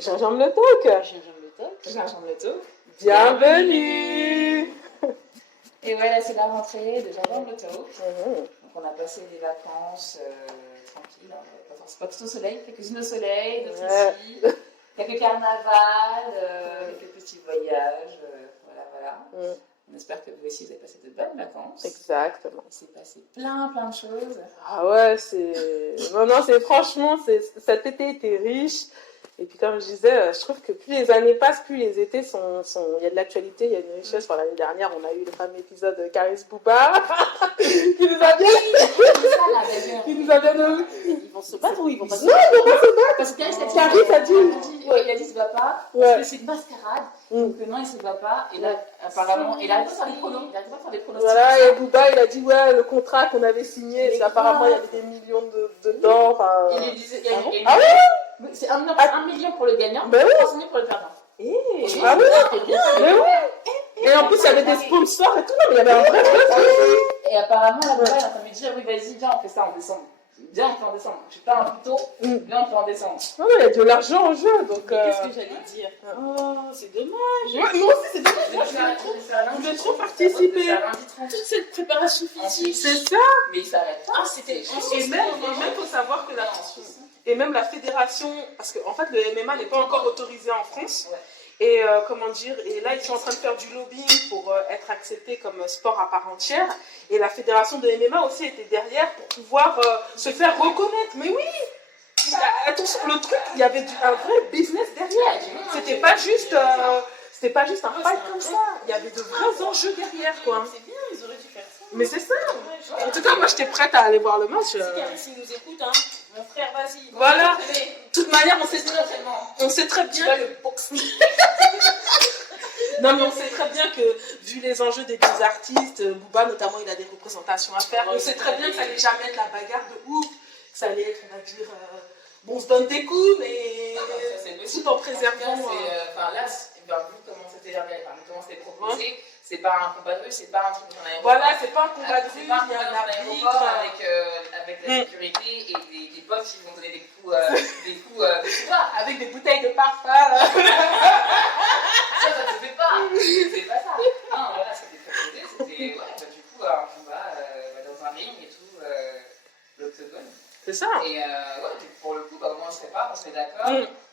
Gingembre le talk. Gingembre le talk. Gingembre le talk. Bienvenue. Et voilà, c'est la rentrée de Gingembre le talk. Donc on a passé des vacances tranquilles, hein, pas tout au soleil, quelques-unes au soleil, d'autres ici, quelques carnavals, quelques petits voyages, voilà. On espère que vous aussi vous avez passé de bonnes vacances. Exactement. Il s'est passé plein de choses. Ah ouais, non, c'est franchement, cet été était riche. Et puis comme je disais, je trouve que plus les années passent, plus les étés il y a de l'actualité, il y a une richesse. Enfin, l'année dernière, on a eu le fameux épisode de Caris Bouba qui nous a bien... Ils vont se battre ou ils vont pas se battre? Non, ils vont pas se battre. Parce que Caris a dit... il a dit se bat pas, parce que c'est une mascarade. Donc non, il se bat pas. Et là, apparemment, il n'arrive pas à faire des pronos. Voilà, et Bouba, il a dit, ouais, le contrat qu'on avait signé, apparemment, il y avait des millions dedans. Il lui disait... Ah ouais. C'est 1 million pour le gagnant, ben oui. 300 000 pour le perdant. Ah oui, mais oui. Et en plus, il y avait des sponsors et tout, non, mais il y avait un vrai truc. Et apparemment, la Bouba, elle est en train de me dire, oui, vas-y, viens, on fait ça en décembre. Viens, on fait en décembre. Je suis pas un plutôt, viens, on fait en décembre. Non, mais il y a de l'argent en jeu, donc... Qu'est-ce que j'allais dire? Oh, c'est dommage. Ouais, moi aussi, c'est dommage. Moi, je voulais trop participer. Toute cette préparation physique. C'est ça. Mais il s'arrête pas. Ah, c'était... Et même, il faut savoir que et même la fédération, parce qu'en fait, le MMA n'est pas encore autorisé en France. Ouais. Et et là, ils sont en train de faire du lobbying pour être accepté comme sport à part entière. Et la fédération de MMA aussi était derrière pour pouvoir se faire reconnaître. Mais oui, attention, le truc, il y avait un vrai business derrière. C'était pas juste un fight comme ça. Il y avait de vrais enjeux derrière, quoi. C'est bien, ils auraient dû faire ça. Mais c'est ça. En tout cas, moi, j'étais prête à aller voir le match. Si Caris, il nous écoute, hein. Mon frère, vas-y. Voilà. De toute manière, on sait très bien que... Non, mais on sait très bien que, vu les enjeux des deux artistes, Booba notamment, il a des représentations à faire. On sait très bien que ça allait jamais être la bagarre de ouf. Que ça allait être, on va dire, bon, on se donne des coups, mais tout en préservant... Là, vu comment c'était proposé, c'est pas un combat de rue, c'est pas un truc qu'on a... Voilà, c'est pas un combat de rue, il y a un aéroport avec la sécurité et des potes qui vont donner des coups avec des bouteilles de parfum. Ça se fait pas. C'est pas ça. Non, voilà, c'était proposé, c'était du coup un combat dans un ring et tout, l'octogone. C'est ça. Et pour le coup, au moins on se prépare, on se met d'accord.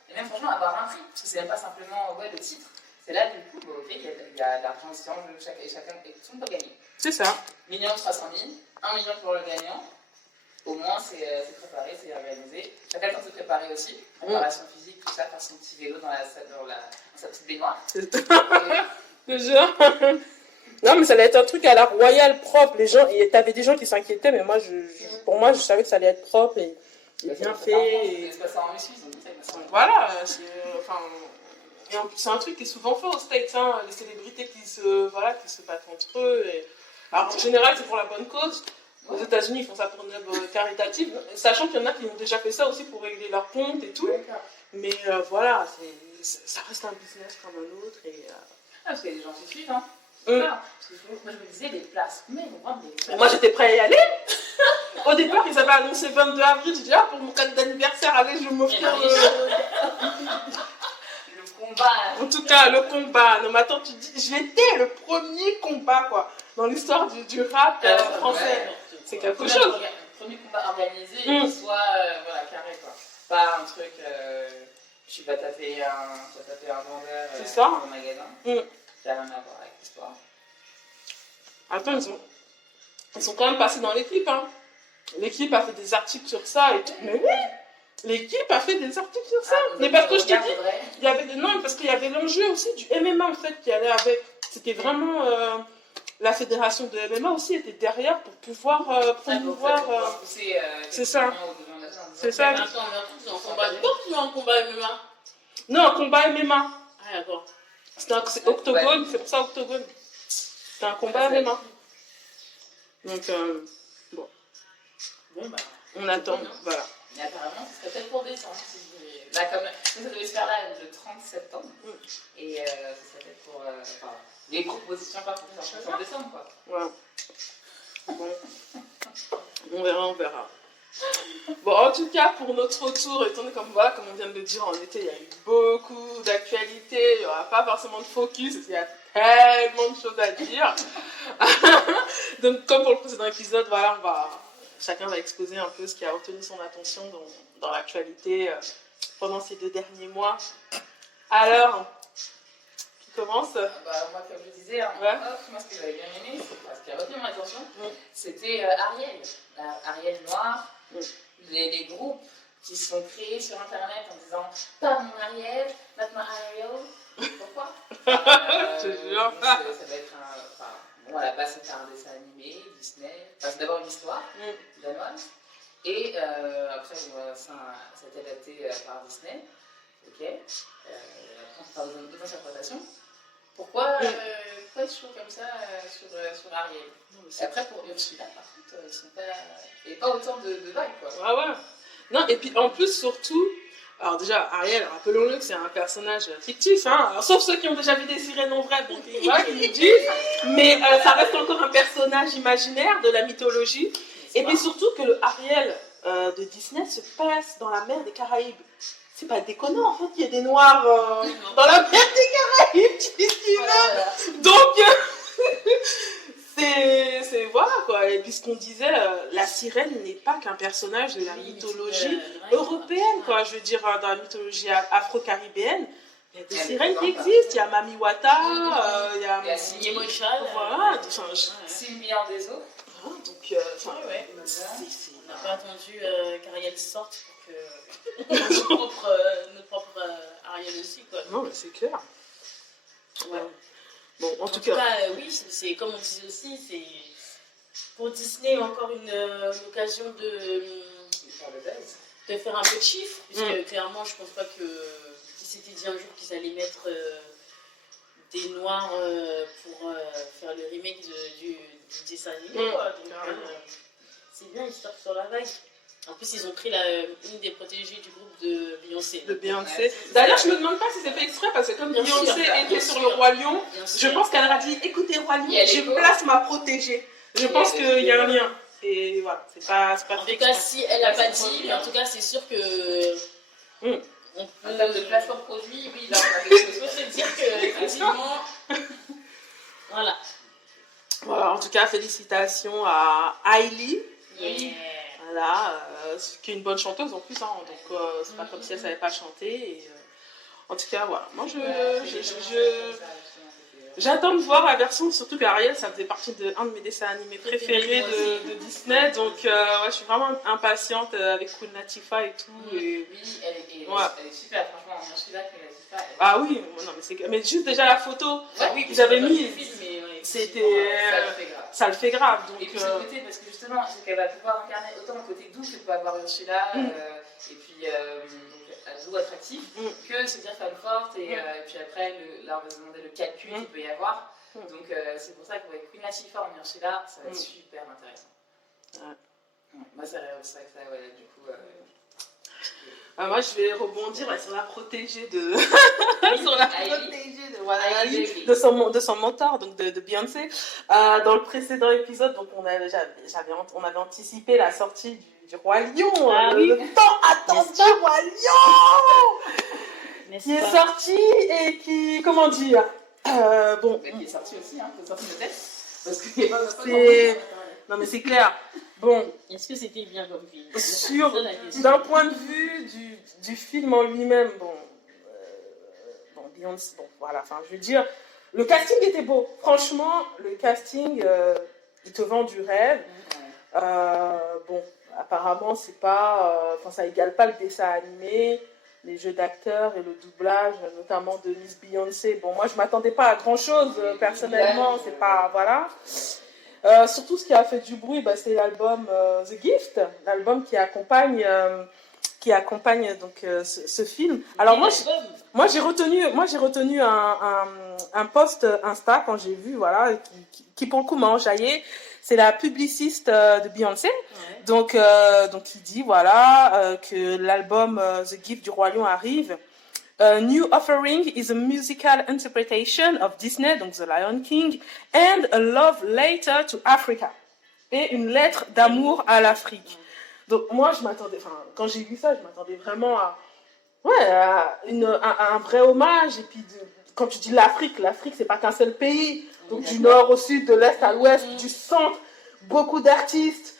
Et même franchement, avoir un prix, parce que c'est même pas simplement le titre. C'est là, du coup, il y a l'argent aussi en jeu, et chacun, et tout le monde peut gagner. C'est ça. 1 300 000, 1 million pour le gagnant. Au moins, c'est préparé, c'est organisé. Chacun a le temps de se préparer aussi. Préparation physique, tout ça, faire son petit vélo dans sa petite baignoire. Je jure. Non, mais ça allait être un truc à la royale propre. Les gens, t'avais des gens qui s'inquiétaient, mais moi, pour moi, je savais que ça allait être propre et bien fait. C'est passé en Russie, ils ont dit ça. Voilà, et en plus, c'est un truc qui est souvent fait aux States, hein, les célébrités qui se battent entre eux. Alors, en général, c'est pour la bonne cause. Aux États-Unis, ils font ça pour une œuvre caritative, sachant qu'il y en a qui ont déjà fait ça aussi pour régler leurs comptes et tout. Mais voilà, ça reste un business comme un autre. Parce qu'il y a des gens qui suivent, hein. Moi, je me disais, les places, mais ils vont prendre des places. Moi, j'étais prête à y aller. Au départ, ils avaient annoncé 22 avril. J'ai dit, pour mon cadeau d'anniversaire, allez, je vais m'offrir combat. En tout cas, le combat. Non, mais attends, tu dis, j'étais le premier combat, quoi, dans l'histoire du rap français. C'est quelque chose. Le premier combat organisé, qui soit carré, quoi. Pas un truc, tu vas taper un vendeur dans un magasin. Ça n'a rien à voir avec l'histoire. Attends, ils sont quand même passés dans l'équipe, hein. L'équipe a fait des articles sur ça et tout. Mais oui! L'équipe a fait des articles sur ça. Mais parce que je t'ai dit, parce qu'il y avait l'enjeu aussi du MMA en fait qui allait avec. C'était vraiment la fédération de MMA aussi était derrière pour pouvoir promouvoir. C'est ça. C'est ça. C'est un combat de boxe ou un combat MMA? Non, un combat MMA. Ah d'accord. C'est octogone, c'est pour ça octogone. C'était un combat MMA. Donc bon. On attend, voilà. Mais apparemment, ce serait peut-être pour décembre. Si vous voulez. Là, comme ça devait se faire là le 30 septembre. Et ce serait peut-être pour. Les propositions, pas pour faire en décembre, quoi. Ouais. Bon. On verra. Bon, en tout cas, pour notre retour, étant donné comme on vient de le dire, en été, il y a eu beaucoup d'actualités. Il n'y aura pas forcément de focus, parce qu'il y a tellement de choses à dire. Donc, comme pour le précédent épisode, voilà, chacun va exposer un peu ce qui a retenu son attention dans l'actualité pendant ces 2 derniers mois. Alors, qui commence? Moi, comme je disais, en off, moi, ce que j'avais bien aimé, ce qui a retenu mon attention, c'était Ariel. Ariel Noir, les groupes qui sont créés sur Internet en disant « Pas mon Ariel, maintenant Ariel ». Pourquoi Je te jure. Ça va être bon, à la base, c'était un dessin animé, Disney. C'est d'abord une histoire danoise. Et après, ça a été adapté par Disney. Ok. Après, on parle de d'autres interprétations. Pourquoi ils sont comme ça sur Ariel? Après, pour Ursula, par contre, ils sont pas. Et pas autant de vagues, quoi. Ah ouais. Non, et puis en plus, surtout, alors déjà, Ariel, rappelons-le que c'est un personnage fictif, hein, alors, sauf ceux qui ont déjà vu des sirènes en vrai, donc voilà, qui nous disent, mais ça reste encore un personnage imaginaire de la mythologie. Et puis surtout que le Ariel de Disney se passe dans la mer des Caraïbes. C'est pas déconnant, en fait, il y a des noirs dans la mer des Caraïbes, donc c'est voilà quoi. Et puis ce qu'on disait, la sirène n'est pas qu'un personnage de la mythologie européenne, quoi. Je veux dire, dans la mythologie afro-caribéenne, il y a des sirènes qui existent. Il y a Mami Wata, il y a Simocha, voilà, Sylvian des eaux. Donc, on n'a pas attendu qu'Ariel sorte pour que notre propre Ariel aussi, quoi. Non, mais c'est clair. Ouais. Bon, en tout cas, oui, c'est comme on disait aussi, c'est pour Disney encore une occasion de faire un peu de chiffres, puisque clairement, je pense pas que si c'était dit un jour qu'ils allaient mettre des noirs pour faire le remake du dessin animé, quoi. Donc, c'est bien, ils sortent sur la vague. En plus, ils ont pris une des protégées du groupe de Beyoncé. De Beyoncé. D'ailleurs, je me demande pas si c'est fait exprès, parce que comme Beyoncé était sur le Roi Lion, je pense qu'elle a dit, écoutez Roi Lion, je place ma protégée. Je pense qu'il y a un lien. Et voilà, c'est pas en tout cas, si elle n'a pas dit, mais en tout cas, c'est sûr que... En termes de placement produit, oui, là, on a quelque chose. Je peux te dire qu'effectivement... Voilà. Voilà, en tout cas, félicitations à Hailey. Yeah. Voilà, qui est une bonne chanteuse en plus, hein, donc c'est pas comme si elle savait pas chanter. Et, en tout cas, voilà. Moi, j'attends de voir la version, surtout qu'Ariel, ça faisait partie d'un de mes dessins animés préférés de Disney, donc je suis vraiment impatiente avec Queen Latifah et tout. Et... Oui, elle est super, franchement, je suis là que Latifah. Ah oui, non, mais juste déjà la photo qu'ils avaient mis, c'était. Ça le fait grave. Donc, et puis ce côté, parce que justement, c'est qu'elle va pouvoir incarner autant le côté doux que peut avoir Ursula, et puis doux, attractif, que se dire femme forte, et puis après, là on va se demander le calcul qu'il peut y avoir. Donc c'est pour ça qu'avec Queen Latifah en Ursula, ça va être super intéressant. Moi, ça du coup. moi, je vais rebondir sur la protégée de. sur la protégée de de son mentor, donc de Beyoncé. Dans le précédent épisode, donc on avait anticipé la sortie du Roi Lion, le tant attendu Roi Lion, qui est sorti et qui, comment dire, bon. Mais qui est sorti aussi, hein, qui est sorti de tête. Parce qu'il n'y a pas non mais c'est clair. Bon. Est-ce que c'était bien comme film? D'un point de vue du film en lui-même, Beyoncé, voilà, enfin, je veux dire, le casting était beau. Franchement, le casting, il te vend du rêve. Apparemment, c'est pas, ça égale pas le dessin animé, les jeux d'acteurs et le doublage, notamment de Miss Beyoncé. Bon, moi, je m'attendais pas à grand-chose, personnellement, c'est pas, voilà. Surtout, ce qui a fait du bruit, c'est l'album The Gift, l'album qui accompagne donc ce film. Alors moi j'ai retenu un post Insta quand j'ai vu, voilà, qui pour le coup m'a enjaillé. C'est la publiciste de Beyoncé, donc qui dit voilà que l'album The Gift du Roi Lion arrive. A new offering is a musical interpretation of Disney, donc The Lion King, and a love letter to Africa. Et une lettre d'amour à l'Afrique. Donc moi, je m'attendais, enfin, quand j'ai vu ça, je m'attendais vraiment à, ouais, à un vrai hommage. Et puis, quand tu dis l'Afrique, c'est pas qu'un seul pays. Donc du nord au sud, de l'est à l'ouest, du centre, beaucoup d'artistes.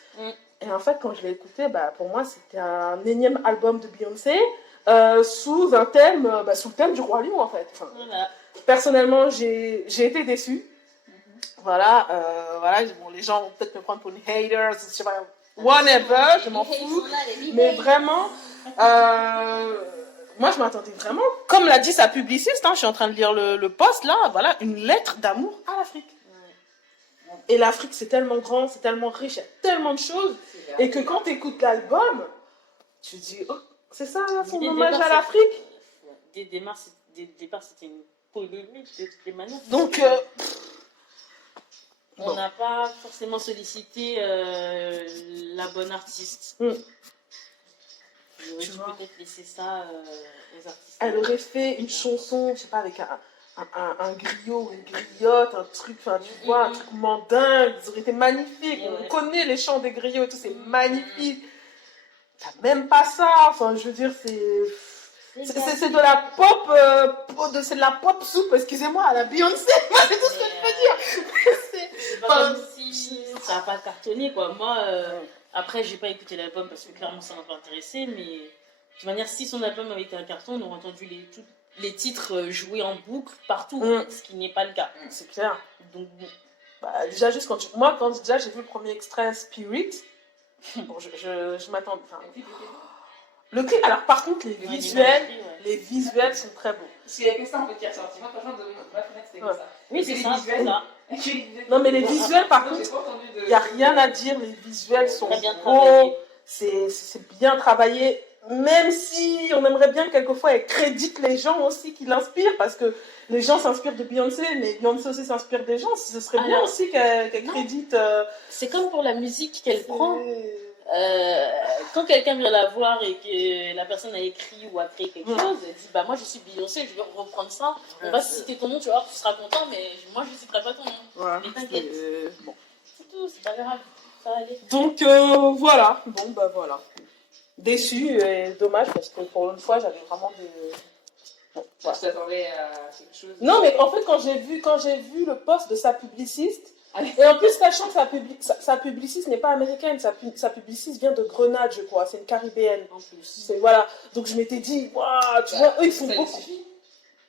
Et en fait, quand je l'ai écouté, bah, pour moi, c'était un énième album de Beyoncé sous un thème, sous le thème du Roi Lion, en fait. Enfin, Voilà. personnellement, j'ai été déçue. Voilà, bon, les gens vont peut-être me prendre pour une hater, je sais pas, whatever, je m'en fous. Mais vraiment, moi, je m'attendais vraiment, comme l'a dit sa publiciste, hein, je suis en train de lire le post là, voilà, une lettre d'amour à l'Afrique. Et l'Afrique, c'est tellement grand, c'est tellement riche, il y a tellement de choses. Et que quand tu écoutes l'album, tu dis, oh, c'est ça, son hommage à l'Afrique. Dès le départ, c'était une polémique de toutes les manières. Donc, on n'a pas forcément sollicité la bonne artiste. J'aurais dû peut-être laisser ça aux artistes. Elle aurait fait une chanson, je sais pas, avec un griot, une griotte, un truc, enfin, tu vois, un truc mandingue, ça aurait été magnifique. On connaît les chants des griots et tout, c'est magnifique. T'as même pas ça, enfin, je veux dire, c'est de la pop, c'est de la pop soupe, excusez-moi, à la Beyoncé, moi, c'est tout ce que je peux dire. C'est pas comme si ça n'a pas cartonné, quoi. Moi, après, j'ai pas écouté l'album parce que clairement, ça m'a pas intéressé, mais de toute manière, si son album avait été un carton, on aurait entendu les titres joués en boucle partout, ce qui n'est pas le cas. C'est clair. Donc, déjà, juste quand déjà j'ai vu le premier extrait Spirit, bon, je m'attends. Enfin, le clip, alors par contre, les visuels sont très beaux. Parce qu'il y a que ça en fait qui est ressorti. Moi, franchement, de ma fenêtre, c'était comme ça. Oui, c'est ça, c'est ça. Non, mais les visuels, par contre, il n'y a rien à dire. Les visuels sont beaux, c'est bien travaillé. Même si on aimerait bien quelquefois elle crédite les gens aussi qui l'inspirent, parce que les gens s'inspirent de Beyoncé, mais Beyoncé aussi s'inspire des gens. Ce serait bien aussi qu'elle crédite. C'est comme pour la musique qu'elle prend. Quand quelqu'un vient la voir et que la personne a écrit ou a créé quelque chose, elle dit bah moi je suis Beyoncé, je vais reprendre ça. On va citer ton nom, tu vois, tu seras content, mais moi je ne citerai pas ton nom. Voilà, mais t'inquiète. Bon. C'est tout, c'est pas grave. Ça va aller. Donc voilà, bon bah voilà. Déçu et dommage parce que pour une fois j'avais vraiment des. Bon, voilà. Je t'attendais à quelque chose. Non mais en fait quand j'ai vu le post de sa publiciste, et en plus sachant que sa publiciste n'est pas américaine, sa publiciste vient de Grenade je crois, c'est une caribéenne En plus. Voilà, donc je m'étais dit, waouh, tu vois, eux ils sont ça beaucoup. Lui suffit.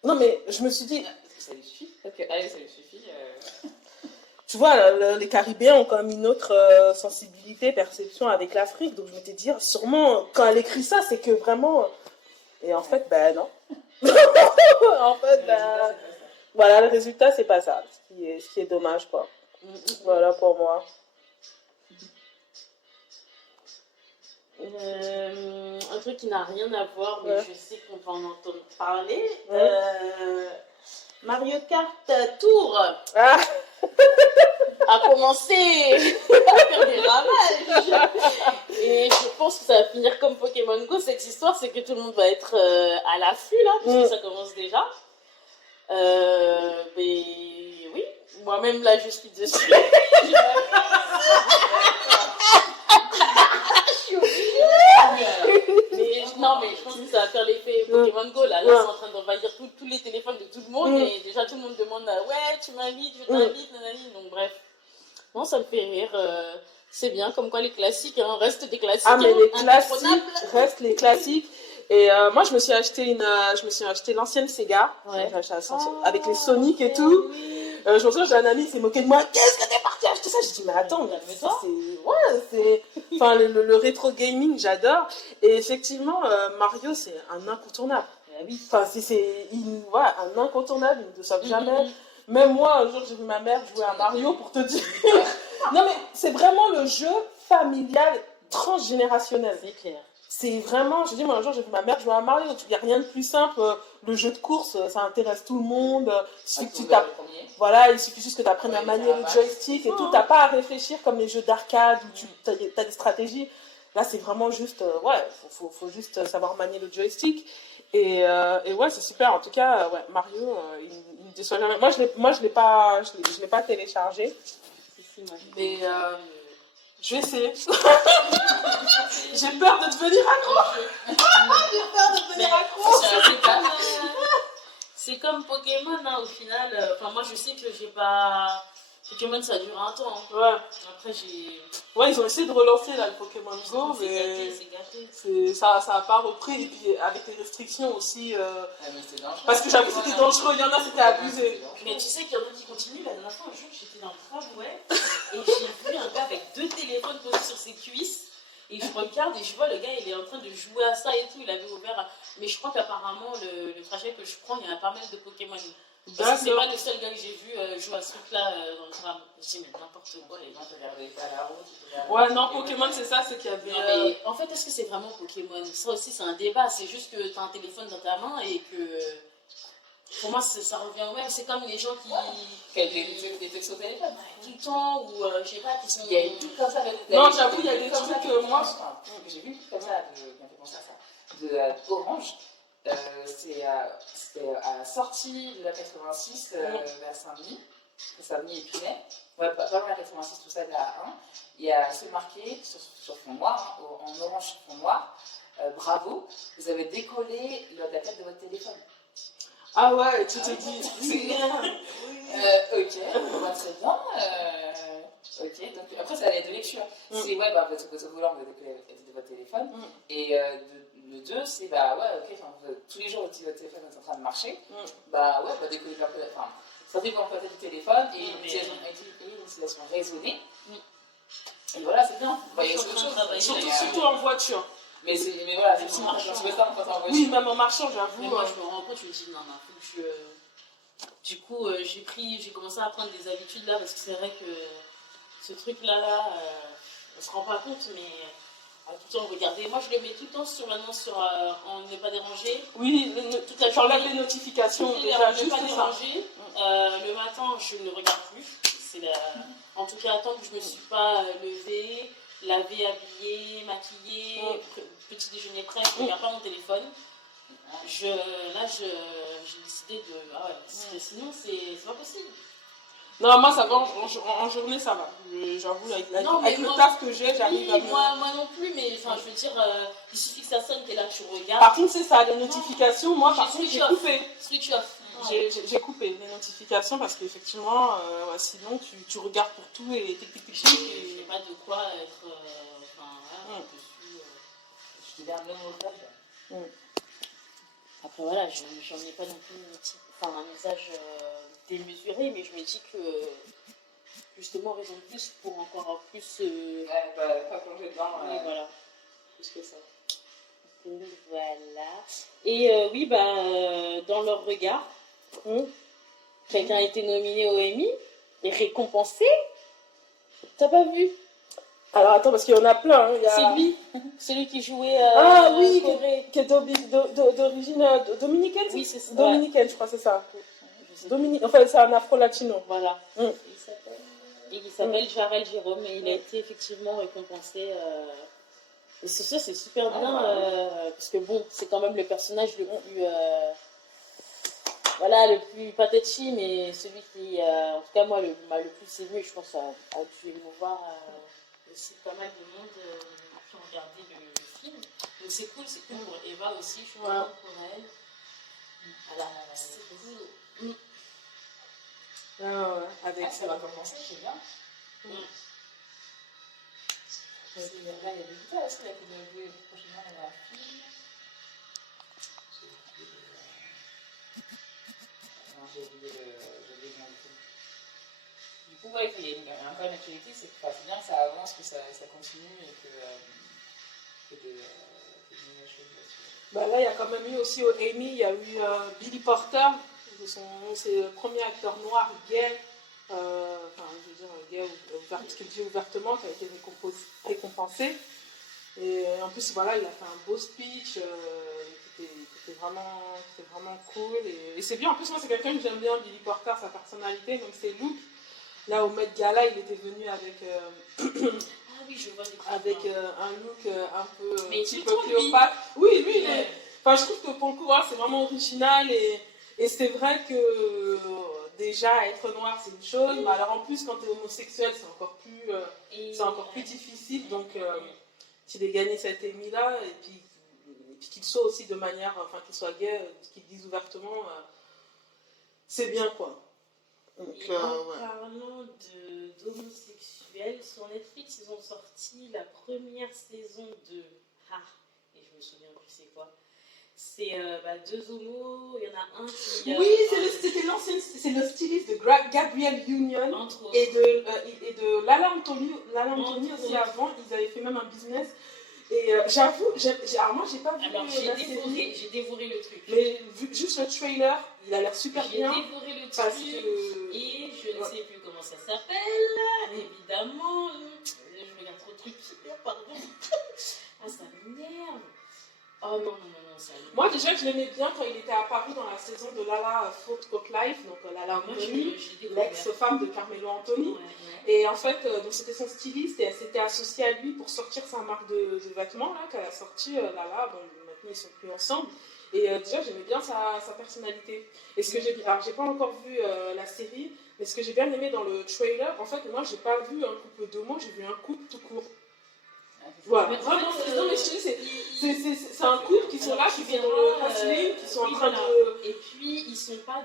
Non mais je me suis dit. Ça lui suffit. Peut-être que ça lui suffit. Tu vois, les Caribéens ont quand même une autre sensibilité, perception avec l'Afrique. Donc je m'étais dit, sûrement, quand elle écrit ça, c'est que vraiment... Et en fait, ben non. En fait, voilà, le résultat, c'est pas ça. Ce qui est dommage, quoi. Voilà pour moi. Un truc qui n'a rien à voir, mais je sais qu'on va en entendre parler. Mario Kart Tour a commencé à faire des ravages. Et je pense que ça va finir comme Pokémon Go. Cette histoire, c'est que tout le monde va être à l'affût, là, puisque ça commence déjà. Mais oui, moi-même, là, je suis dessus. Mais je pense que ça va faire l'effet Pokémon Go. Là, c'est en train d'envahir tous les téléphones de tout le monde. Et déjà, tout le monde demande ouais, tu m'invites, je t'invite, nanani. Donc, bref. Non, ça me fait rire. C'est bien, comme quoi les classiques restent des classiques. Ah, mais les classiques restent les classiques. Et moi, je me suis acheté l'ancienne Sega, avec les Sonic et tout. Je me souviens, j'ai un ami qui s'est moqué de moi. Qu'est-ce que t'es parti acheter ça? Je dis, mais attends, mais ça, c'est. Enfin, le rétro gaming, j'adore. Et effectivement, Mario, c'est un incontournable. Enfin, voilà, un incontournable, ils ne le savent jamais. Même moi, un jour, j'ai vu ma mère jouer à Mario pour te dire. Non, mais c'est vraiment le jeu familial transgénérationnel. C'est clair. C'est vraiment, je dis, moi un jour j'ai vu ma mère jouer à Mario, il n'y a rien de plus simple, le jeu de course, ça intéresse tout le monde, voilà, il suffit juste que tu apprennes à manier le joystick et tout, tu n'as pas à réfléchir comme les jeux d'arcade où tu as des stratégies, là c'est vraiment juste, faut juste savoir manier le joystick, et ouais, c'est super, en tout cas, Mario, il me déçoit jamais. Moi je l'ai pas téléchargé, mais Je vais essayer. J'ai peur de devenir accro. J'ai peur de devenir accro. C'est comme Pokémon, hein, au final. Enfin, moi, je sais que j'ai pas... Pokémon, ça dure un temps. Hein. Ouais. Après, j'ai... Ouais, ils ont essayé de relancer là, le Pokémon Go, C'est mais gâté. ça a pas repris. Et puis avec les restrictions aussi. Mais c'est dangereux. Parce que j'avoue que c'était dangereux, il y en a, c'était abusé. Mais tu sais qu'il y en a qui continuent. La dernière fois, un jour, j'étais dans le tramway et j'ai vu un gars avec 2 téléphones posés sur ses cuisses. Et je regarde et je vois le gars, il est en train de jouer à ça et tout. Il avait ouvert. Mais je crois qu'apparemment, le trajet que je prends, il y a pas mal de Pokémon. Parce que c'est pas le seul gars que j'ai vu jouer à ce truc-là dans le tram. Je dis, mais n'importe quoi, les gens. Ouais, non, Pokémon, c'est ça, c'est qu'il y avait. Non, mais en fait, est-ce que c'est vraiment Pokémon? Ça aussi, c'est un débat. C'est juste que tu as un téléphone dans ta main et que. Pour moi, ça revient au même. C'est comme les gens qui. Des textes au téléphone. Tout le temps, ou je sais pas, qui sont. Il y a des trucs comme ça. Non, j'avoue, il y a des trucs que moi. J'ai vu comme ça, qui m'a fait penser à ça. De Orange. C'est à sortie de la 86 vers Saint-Denis. Saint-Denis et Pinay. Ouais, pas loin de la 86, tout ça, de la A1. Il y a c'est marqué sur fond noir, hein, en orange sur fond noir. Bravo, vous avez décollé la tête de votre téléphone. Ah ouais, tu te dis. Ok, on voit très bien. Ok, donc après, ça l'aide de lecture. C'est ouais, bah, votre volant, vous décollez la tête de votre téléphone. Et le 2, c'est bah ouais, ok, tous les jours, votre téléphone est en train de marcher. Bah ouais, bah décoller un peu. Enfin, ça dépend peut-être du téléphone et une utilisation raisonnée. Et voilà, c'est bien. Bah, il y a autre chose. Surtout en voiture. Mais voilà, c'est tout. Je me sens quand en voiture. Oui, même en marchant, j'avoue. Mais moi, je me rends compte, je me dis, non, faut que je. Du coup, j'ai commencé à prendre des habitudes là, parce que c'est vrai que ce truc-là, on se rend pas compte, mais tout le temps regarder. Moi, je le mets tout le temps sur en ne pas déranger. Oui, toute la j'enlève les notifications déjà, juste ne pas déranger. Le matin, je ne regarde plus. En tout cas, tant que je me suis pas levée, lavée, habillée, maquillée, petit déjeuner prêt, je ne regarde pas mon téléphone. J'ai décidé de. Ah ouais, sinon, c'est pas possible. Non, moi ça va, en journée ça va. J'avoue, avec le taf que j'ai, j'arrive à me... Moi non plus, mais enfin, je veux dire, il suffit que ça sonne, t'es là, tu regardes. Par contre, c'est ça, les notifications, moi par contre, j'ai coupé. Switch off. J'ai coupé les notifications parce qu'effectivement, sinon tu regardes pour tout et tic. J'ai pas de quoi être. Je te garde le mot. Après, voilà, j'en ai pas non plus un usage démesuré, mais je me dis que justement, raison de plus pour encore plus. Pas plonger dedans. Oui, voilà. Plus que ça. Donc, voilà. Et oui, dans leur regard, quelqu'un a été nominé au Emmy et récompensé. T'as pas vu? Alors attends, parce qu'il y en a plein. Hein. C'est lui, celui qui jouait oui, Corée. qui est d'origine dominicaine. Oui, c'est ça. Dominicaine, je crois, c'est ça. Enfin, c'est un afro-latino. Voilà. Il s'appelle Jarel Jérôme et il a été effectivement récompensé. Et ça, c'est super bien, parce que bon, c'est quand même le personnage le plus... le plus patati, mais celui qui, en tout cas moi, m'a le plus ému, je pense, a dû émouvoir aussi pas mal de monde qui ont regardé le film. Donc c'est cool pour Eva aussi, je suis contente pour elle. Voilà, c'est cool. Avec ça va commencer, c'est bien. Là, il y a des guitares aussi, là, qui doivent jouer prochainement dans la film. Non, j'ai oublié le nom du film. Du coup, ouais, il y a encore une actualité, c'est bien que ça avance, que ça continue et que des nouvelles choses là-dessus. Là, il y a quand même eu aussi au Emmy, il y a eu Billy Porter, c'est le premier acteur noir gay. Gay, ce qu'il dit ouvertement, qui a été récompensé. Et en plus, voilà, il a fait un beau speech qui était vraiment cool. Et c'est bien, en plus, moi, c'est quelqu'un que j'aime bien, Billy Porter, sa personnalité, donc ses looks. Là, au Met Gala, il était venu avec, je vois avec un look un peu type Cléopâtre. Oui, lui, je trouve que pour le coup, c'est vraiment original. Et c'est vrai que déjà être noir c'est une chose, mais alors en plus quand tu es homosexuel c'est encore plus difficile, donc qu'il ait gagné cet Emmy là et puis qu'il soit aussi de manière, enfin qu'il soit gay, qu'il dise ouvertement, c'est bien quoi. Donc, et en parlant d'homosexuels, sur Netflix ils ont sorti la première saison de et je me souviens plus c'est quoi. C'est deux homos, il y en a un qui... Oui, c'est le styliste de Gabrielle Union et de Lala Anthony aussi avant, ils avaient fait même un business. Et j'avoue, alors moi j'ai pas vu la série. J'ai dévoré le truc. Mais juste le trailer, il a l'air super bien. J'ai dévoré le truc et je ne sais plus comment ça s'appelle, évidemment. Je regarde trop de trucs, pardon. Ça m'énerve. Oh non, ça m'énerve. Moi déjà je l'aimais bien quand il était apparu dans la saison de Lala Folk Life, donc Lala Anthony, l'ex-femme de Carmelo Anthony. Ouais. Et en fait, donc c'était son styliste et elle s'était associée à lui pour sortir sa marque de vêtements là, qu'elle a sorti, Lala. Bon, maintenant ils sont plus ensemble. Et déjà j'aimais bien sa personnalité. Et ce que alors j'ai pas encore vu la série, mais ce que j'ai bien aimé dans le trailer, en fait moi j'ai pas vu un couple d'homo, j'ai vu un couple tout court. Voilà. Non, mais je te dis, c'est un couple qui sont là, qui font le wrestling, qui sont en train de... Et puis, ils sont pas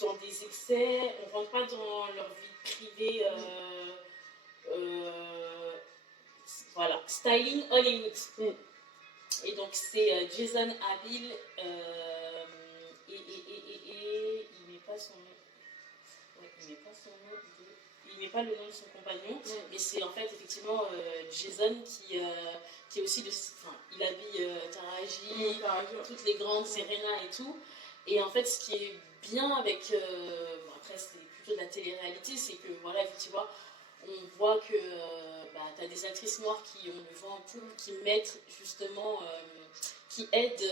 dans des excès, on rentre pas dans leur vie privée. Voilà, styling Hollywood. Et donc, c'est Jason Habil et il met pas son nom. Ouais, il met pas son nom. Il met pas le nom de son compagnon, mais c'est en fait effectivement Jason qui est aussi il habille Taraji, toutes les grandes, Serena et tout. Et en fait, ce qui est bien avec, après c'est plutôt de la télé-réalité, c'est que voilà, effectivement, on voit que tu as des actrices noires qui ont le vent en poupe, qui mettent justement, qui aident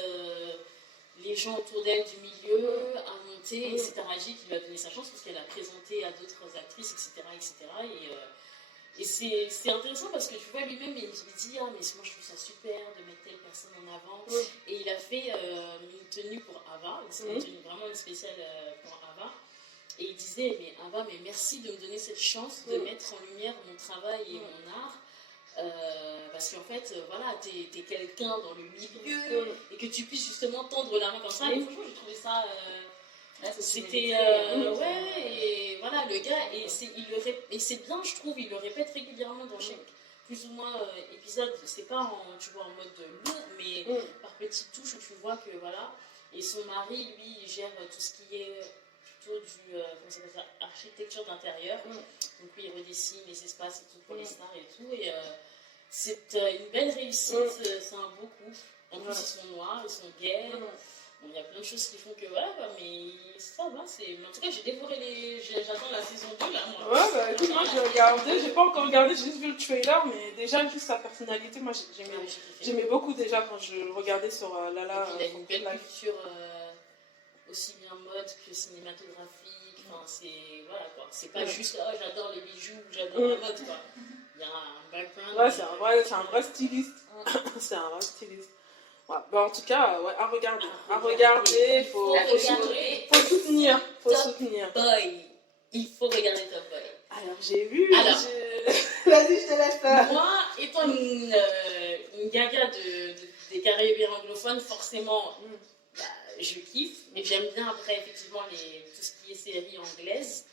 les gens autour d'elle du milieu à monter, et c'est Taraji qui lui a donné sa chance parce qu'elle a présenté à d'autres actrices, etc. Et c'est intéressant parce que tu vois lui-même, il dit mais moi je trouve ça super de mettre telle personne en avant. Et il a fait une tenue pour Ava, c'est une tenue vraiment une spéciale pour Ava. Et il disait mais Ava, mais merci de me donner cette chance de mettre en lumière mon travail et mon art. Parce qu'en fait, voilà, t'es quelqu'un dans le milieu et que tu puisses justement tendre la main comme ça. Et franchement, j'ai trouvé ça. C'était. Et voilà, le gars, et c'est bien, je trouve, il le répète régulièrement dans chaque plus ou moins épisode. C'est pas en mode lourd, mais par petites touches où tu vois que voilà. Et son mari, lui, il gère tout ce qui est plutôt du architecture d'intérieur. Donc lui, il redessine les espaces et tout pour les stars et tout. Et c'est une belle réussite, c'est un beau coup. En plus, ils sont noirs, ils sont gays. Il y a plein de choses qui font que voilà, mais ça va. Mais en tout cas, j'ai dévoré j'attends la saison 2 là, moi. Ouais, bah écoute, moi j'ai regardé, j'ai pas encore regardé, j'ai juste vu le trailer, mais déjà, juste sa personnalité, moi j'aimais beaucoup déjà quand je le regardais sur Lala. Il a une belle culture aussi bien mode que cinématographique. Enfin, c'est pas juste j'adore les bijoux, j'adore la mode quoi. Il y a un background. Ouais, c'est un vrai styliste. C'est un vrai styliste. Ouais. Bah, en tout cas, à regarder, il faut soutenir. Boy. Il faut regarder Top Boy. Alors, j'ai vu. Vas-y, je te laisse pas. Moi, étant une gaga des Caraïbes anglophones, forcément, je kiffe. Mais j'aime bien après, effectivement, tout ce qui est séries anglaises.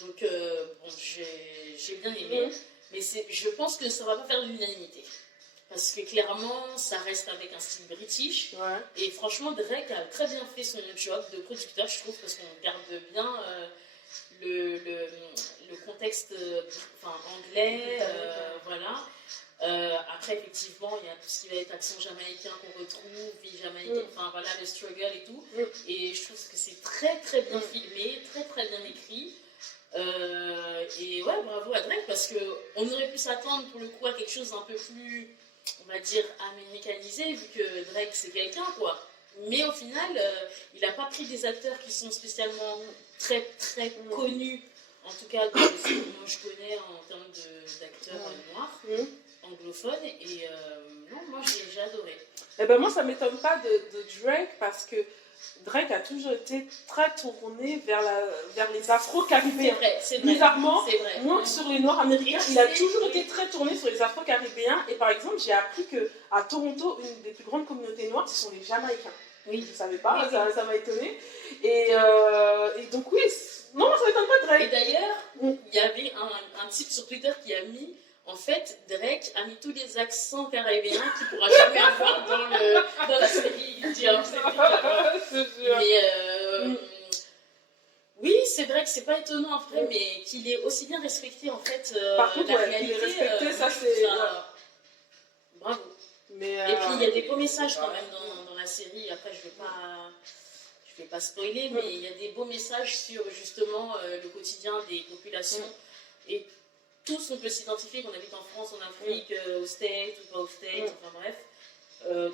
Donc, j'ai bien aimé. Mais je pense que ça ne va pas faire de l'unanimité. Parce que clairement, ça reste avec un style british. Ouais. Et franchement, Drake a très bien fait son job de producteur, je trouve, parce qu'on garde bien le contexte anglais. Voilà. Après, effectivement, il y a tout ce qui va être accent jamaïcain qu'on retrouve, vie jamaïcaine, voilà, le struggle et tout. Et je trouve que c'est très, très bien filmé, très, très bien écrit. Et ouais, bravo à Drake, parce qu'on aurait pu s'attendre pour le coup à quelque chose d'un peu plus, on va dire, américanisé, vu que Drake c'est quelqu'un, quoi. Mais au final, il n'a pas pris des acteurs qui sont spécialement très, très connus, en tout cas de ce que moi je connais en termes d'acteurs noirs, anglophones, et non, moi j'ai adoré. Eh ben moi, ça ne m'étonne pas de Drake, parce que Drake a toujours été très tourné vers les Afro-Caribéens. C'est vrai. Bizarrement, C'est vrai. moins que sur les Noirs américains, il a toujours été très tourné sur les Afro-Caribéens. Et par exemple, j'ai appris qu'à Toronto, une des plus grandes communautés noires, ce sont les Jamaïcains. Oui. Je ne savais pas, ça m'a étonné. Et donc oui, non, ça m'étonne pas Drake. Et d'ailleurs, il y avait un type sur Twitter qui a mis, en fait, Drake a mis tous les accents caribéens qu'il ne pourra jamais avoir dans la série. Il dit, hein, mais oui, c'est vrai que c'est pas étonnant après, mais qu'il est aussi bien respecté en fait. Par contre, la qu'il est réalité, respecté, ça c'est. Bravo. Mais, Et puis il y a des beaux messages quand même dans la série. Après, je vais pas spoiler, mais il y a des beaux messages sur justement le quotidien des populations. Et tous on peut s'identifier, qu'on habite en France, en Afrique, aux States ou pas aux States, enfin bref.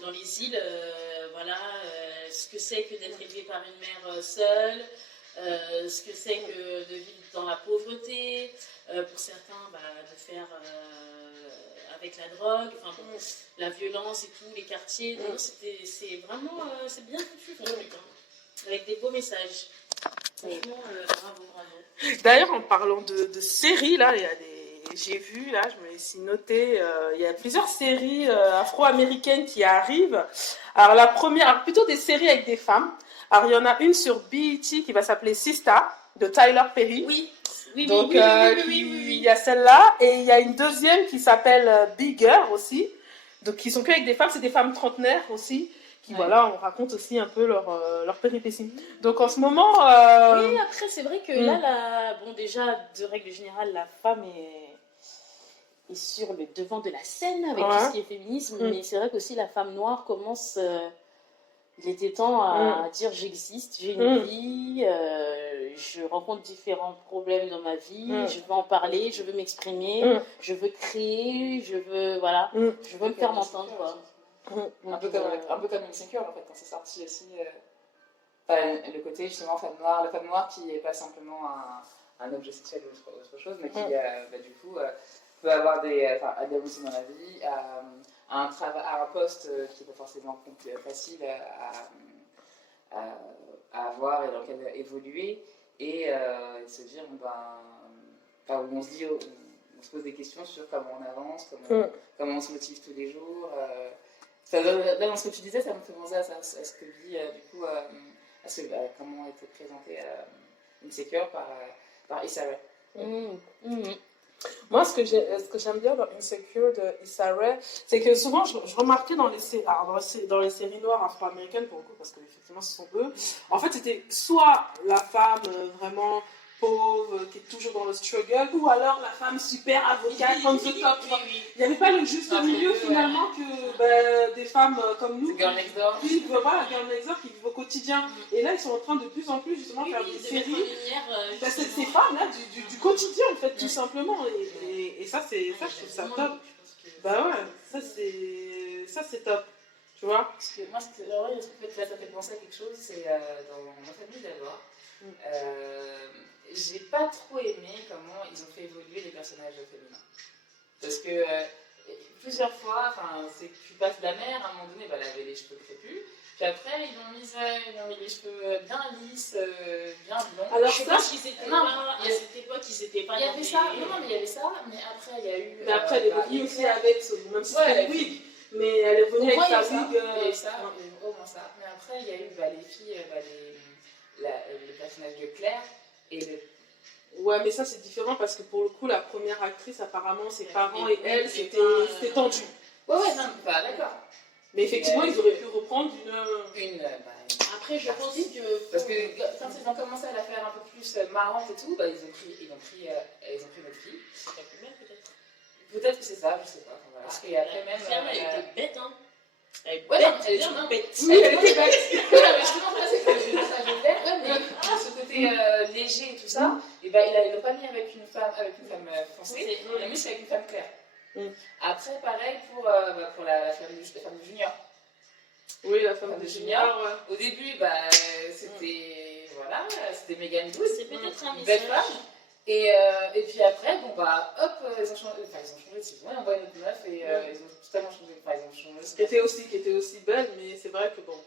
Dans les îles, voilà, ce que c'est que d'être élevé par une mère seule, ce que c'est que de vivre dans la pauvreté, pour certains, de faire avec la drogue, enfin bon, la violence et tout, les quartiers, non, c'est vraiment, c'est bien foutu, avec des beaux messages. Franchement, bravo. D'ailleurs, en parlant de séries, là, il y a j'ai vu, là, je me l'ai ici noté, il y a plusieurs séries afro-américaines qui arrivent. Alors, la première, alors, plutôt des séries avec des femmes. Alors, il y en a une sur BET qui va s'appeler Sista, de Tyler Perry. Oui. Donc, il y a celle-là. Et il y a une deuxième qui s'appelle Bigger aussi. Donc, qui sont que avec des femmes, c'est des femmes trentenaires aussi. Qui, voilà, on raconte aussi un peu leur péripéties. Donc, en ce moment... Oui, après, c'est vrai que là, bon, déjà, de règle générale, la femme est sur le devant de la scène avec tout ce qui est féminisme, mais c'est vrai qu'aussi la femme noire commence, il était temps à dire j'existe, j'ai une vie, je rencontre différents problèmes dans ma vie, je veux en parler, je veux m'exprimer, je veux créer, je veux, voilà, je veux me faire entendre, quoi. Un peu comme Insecure en fait, quand c'est sorti aussi, le côté justement femme noire, la femme noire qui n'est pas simplement un objet sexuel ou autre chose, mais qui du coup peut avoir des avancées dans la vie, à un poste qui n'est pas forcément facile à avoir et dans lequel évoluer, et se dire où on se dit, on se pose des questions sur comment on avance, comment on se motive tous les jours. Là, dans ce que tu disais, ça me fait penser à ce que dit du coup comment était présentée Insecure par Issa Rae. Moi, ce que j'aime bien dans Insecure de Issa Rae, c'est que souvent, je remarquais dans les séries noires afro-américaines, pour le coup, parce qu'effectivement, ce sont eux, en fait, c'était soit la femme vraiment pauvre, qui est toujours dans le struggle, ou alors la femme super avocate, on the top. Il n'y avait pas le juste milieu, finalement, que des femmes comme nous, Girl Next Door, qui vivent au quotidien. Et là, ils sont en train de plus en plus, justement, faire des séries. Ces femmes-là, du quotidien, en fait, tout simplement. Et ça, je trouve ça top. Bah ouais, ça, c'est top. Tu vois? Parce que moi, ça fait penser à quelque chose, c'est dans ma famille d'abord. J'ai pas trop aimé comment ils ont fait évoluer les personnages féminins. Parce que plusieurs fois, c'est que tu passes la mère, à un moment donné, elle avait les cheveux crépus. Puis après, ils ont mis les cheveux bien lisses, bien blonds. Alors, je sais pas si c'était pas. Il y a cette époque qui s'était pas. Il y avait ça, mais il y avait ça, mais après, il y a eu. Mais après, elle est revenue aussi avec, même si c'était wig, mais elle est revenue avec sa wig. Il y a eu ça, au moins ça. Mais après, il y a eu les filles, le personnage de Claire et le. Ouais, mais ça c'est différent parce que pour le coup, la première actrice, apparemment, ses parents et elle, c'était tendu. Ouais, non, d'accord. Mais effectivement, ils auraient pu reprendre une. Après, je pense que. Parce que quand ils ont commencé à la faire un peu plus marrante et tout, ils ont pris notre fille. C'est pas plus mal, peut-être. Peut-être que c'est ça, je sais pas. Voilà. Parce qu'après même. Elle était bête, hein. Elle était bien bête. Oui, elle était bête. Mais justement, là, c'est que le message est bête, mais ce côté léger et tout ça, et ils l'ont pas mis avec une femme foncée, ils l'ont mis avec une femme claire. Après, pareil pour la femme de Junior. Oui, la femme de Junior. Ouais. Au début, c'était Megan Good, c'est peut-être un belle femme. Et puis après, ils ont changé de saison, on voit une autre meuf et ils ont totalement changé. Ils ont changé. Qui était aussi belle, mais c'est vrai que bon.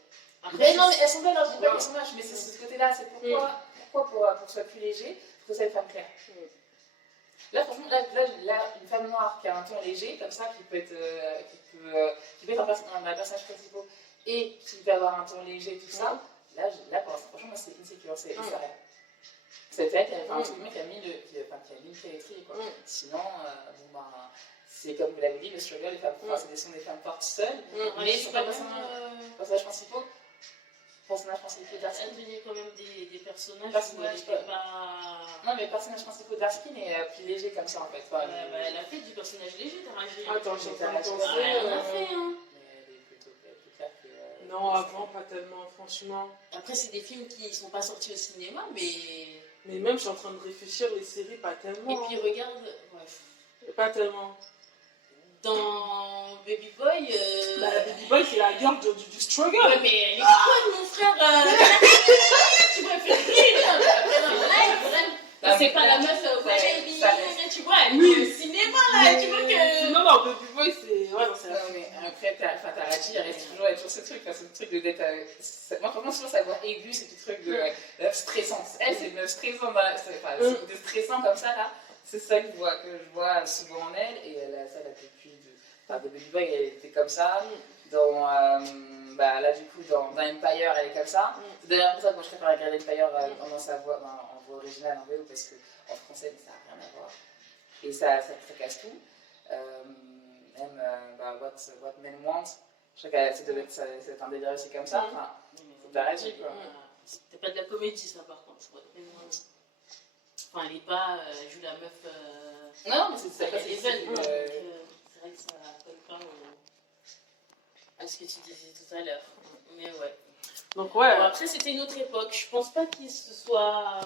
Mais non, mais elles sont belles, je dis pas qu'elles sont moches, mais c'est ce côté-là, c'est pourquoi pour que ce soit plus léger, il faut que ça ait une femme claire. Là, franchement, une femme noire qui a un ton léger, comme ça, qui peut être un personnage principal et qui peut avoir un ton léger, tout ça, là pour l'instant, franchement, moi, c'est insécure, c'est rien. C'est elle qui a mis le pied à l'étrier, quoi. Sinon, c'est comme vous l'avez dit, le struggle, les femmes, ce sont des femmes fortes seules, mais c'est pas forcément personnages principaux. Personnages principaux d'Arskin. Elle devenait quand même des personnages où Personnage, elle était pas... Non, mais personnages principaux d'Arskin est plus léger comme ça en fait. Enfin, elle a fait du personnage léger, Taraji. Attends, je suis en train de penser. Elle en a fait, hein. Mais elle est plutôt plus claire que. Non, avant, pas tellement, franchement. Après, c'est des films qui ne sont pas sortis au cinéma, mais. Mais même, je suis en train de réfléchir, les séries, pas tellement. Et puis, regarde. Bref. Pas tellement. Dans Baby Boy. Baby Boy, c'est la girl du struggle. Ouais, mais elle est conne, mon frère. Tu m'as fait rire. Après, non, c'est pas la meuf au baby. Tu vois, elle est au cinéma, là. Tu vois que. Non, Baby Boy, c'est. Ouais, non, c'est la. Non, mais après, Taraji, elle reste toujours ce truc. Ce truc de d'être. Moi, franchement, souvent, ça voit aigu, ce petit truc de stressant. Elle, c'est de stressant, de stressant comme ça, là. C'est ça que je vois souvent en elle. Et ça, elle a depuis. De Baby Boy, elle était comme ça. Là, du coup, dans Empire, elle est comme ça. C'est d'ailleurs pour ça que moi, je préfère regarder Empire dans sa voix, en voix originale, en VO, parce qu'en français, ça n'a rien à voir. Et ça casse tout. What Men Want, je crois que c'est un délire aussi comme ça. Enfin, c'est Taraji, quoi. C'était pas de la comédie, ça, par contre. Enfin, elle est pas. Elle joue la meuf. Non, mais c'est ça. C'est vrai que ça colle pas à ce que tu disais tout à l'heure. Mais ouais. Donc, ouais. Bon, après, c'était une autre époque. Je pense pas qu'ils se soient.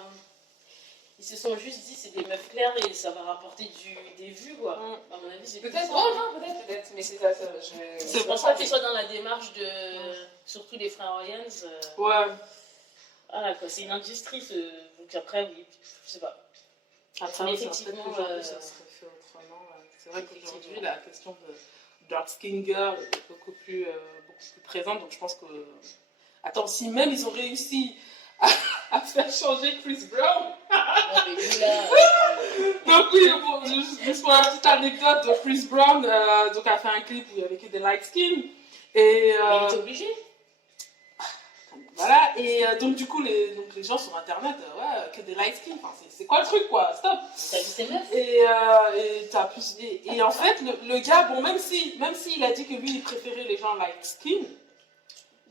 Ils se sont juste dit c'est des meufs claires et ça va rapporter des vues, quoi. À mon avis, c'est peut-être. Peut-être. Mais c'est ça. Je pense pas qu'ils soient dans la démarche de. Surtout les frères Wayans. Ouais. Voilà, quoi. C'est une industrie. Donc après, oui, je sais pas. Après, mais effectivement, ça serait fait autrement. C'est vrai qu'aujourd'hui, la question de dark skin girl est beaucoup plus présente. Donc je pense que. Attends, si même ils ont réussi à faire changer Chris Brown. Donc oui, juste pour la petite anecdote, Chris Brown donc a fait un clip où il y avait que des light skin. Et. Il était obligé. Voilà, et donc du coup, les gens sur internet, que des light skin, enfin, c'est quoi le truc, quoi, stop. T'as vu ces meufs et en fait, le gars, bon, même s'il a dit que lui, il préférait les gens light skin,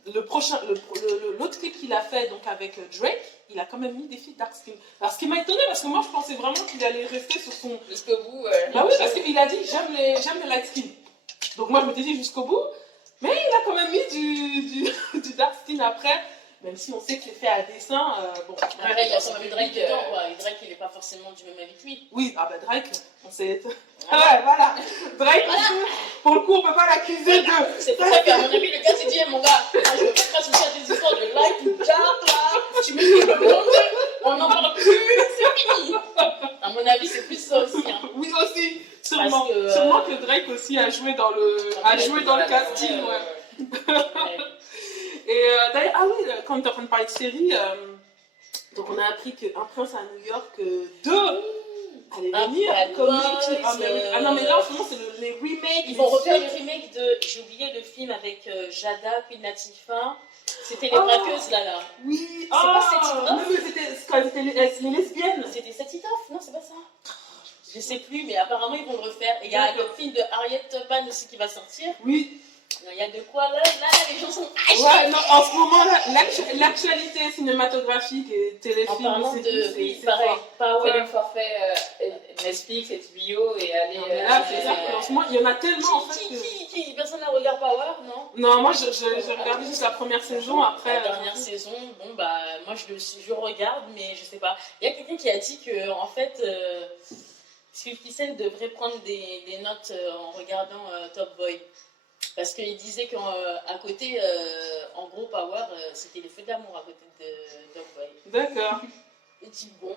l'autre clip qu'il a fait, donc avec Drake, il a quand même mis des filles dark skin. Alors, ce qui m'a étonné, parce que moi, je pensais vraiment qu'il allait rester sur son... Jusqu'au bout, Bah oui, parce qu'il a dit, j'aime les light skin. Donc moi, je m'étais dit jusqu'au bout, mais il a quand même mis du dark skin après. Même si on sait que c'est fait à dessin, bon. Après, il y a quand même Drake dedans, quoi. Et Drake, il n'est pas forcément du même avis que lui. Oui, Drake, on sait. Ouais, voilà. Drake, pour le coup, on peut pas l'accuser de. C'est pour ça qu'à mon avis, le gars s'est dit, mon gars, moi, je veux pas te associer à des histoires de like, de carte, là. Tu m'expliques le monde, on n'en parle plus, c'est fini. À mon avis, c'est plus ça aussi. Hein. Oui, aussi. Sûrement que Drake aussi a joué dans le casting, ouais. Et d'ailleurs, ah oui, quand on est en train de parler de série, donc on a appris qu'un prince à New York 2 allait venir. Ah non, mais là en ce moment, c'est les remakes. Ils vont refaire le remake de. J'ai oublié le film avec Jada, Queen Latifah. C'était les braqueuses là. Oui, c'est pas Set It Off. Non, mais c'était les lesbiennes. C'était Set It Off, non, c'est pas ça. Je sais plus, mais apparemment ils vont le refaire. Et il y a le film de Harriet Tubman aussi qui va sortir. Oui. Il y a de quoi là, les gens sont. Ouais, non, en ce moment là, l'actualité cinématographique et téléfilm. En parlant de. Oui, pareil. C'est le forfait Netflix, HBO et aller. Là, c'est ça. En ce moment, il y en a tellement en fait. Personne ne regarde Power, non? Non, moi j'ai regardé juste la première saison. Après. La dernière saison, bon bah, moi je regarde, mais je sais pas. Il y a quelqu'un qui a dit que en fait. Sylvie devrait prendre des notes en regardant Top Boy. Parce qu'il disait qu'à côté, en gros, Power, c'était les feux d'amour à côté de Top Boy. D'accord. Et dit bon,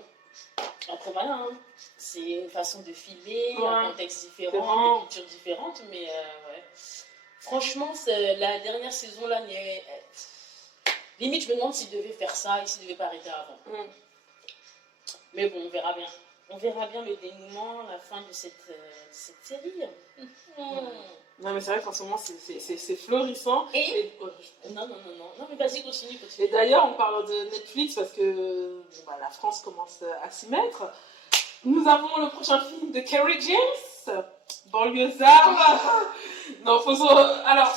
après voilà, hein, c'est une façon de filmer, un contexte différent, des cultures différentes, mais ouais. Franchement, la dernière saison là, Limite, je me demande s'il devait faire ça et s'il devait pas arrêter avant. Mais bon, on verra bien. On verra bien le dénouement, la fin de cette série. Non, mais c'est vrai qu'en ce moment, c'est florissant. Non, mais vas-y, continue. Et d'ailleurs, on parle de Netflix parce que la France commence à s'y mettre. Nous avons le prochain film de Kerry James, Banlieusard. Non, alors,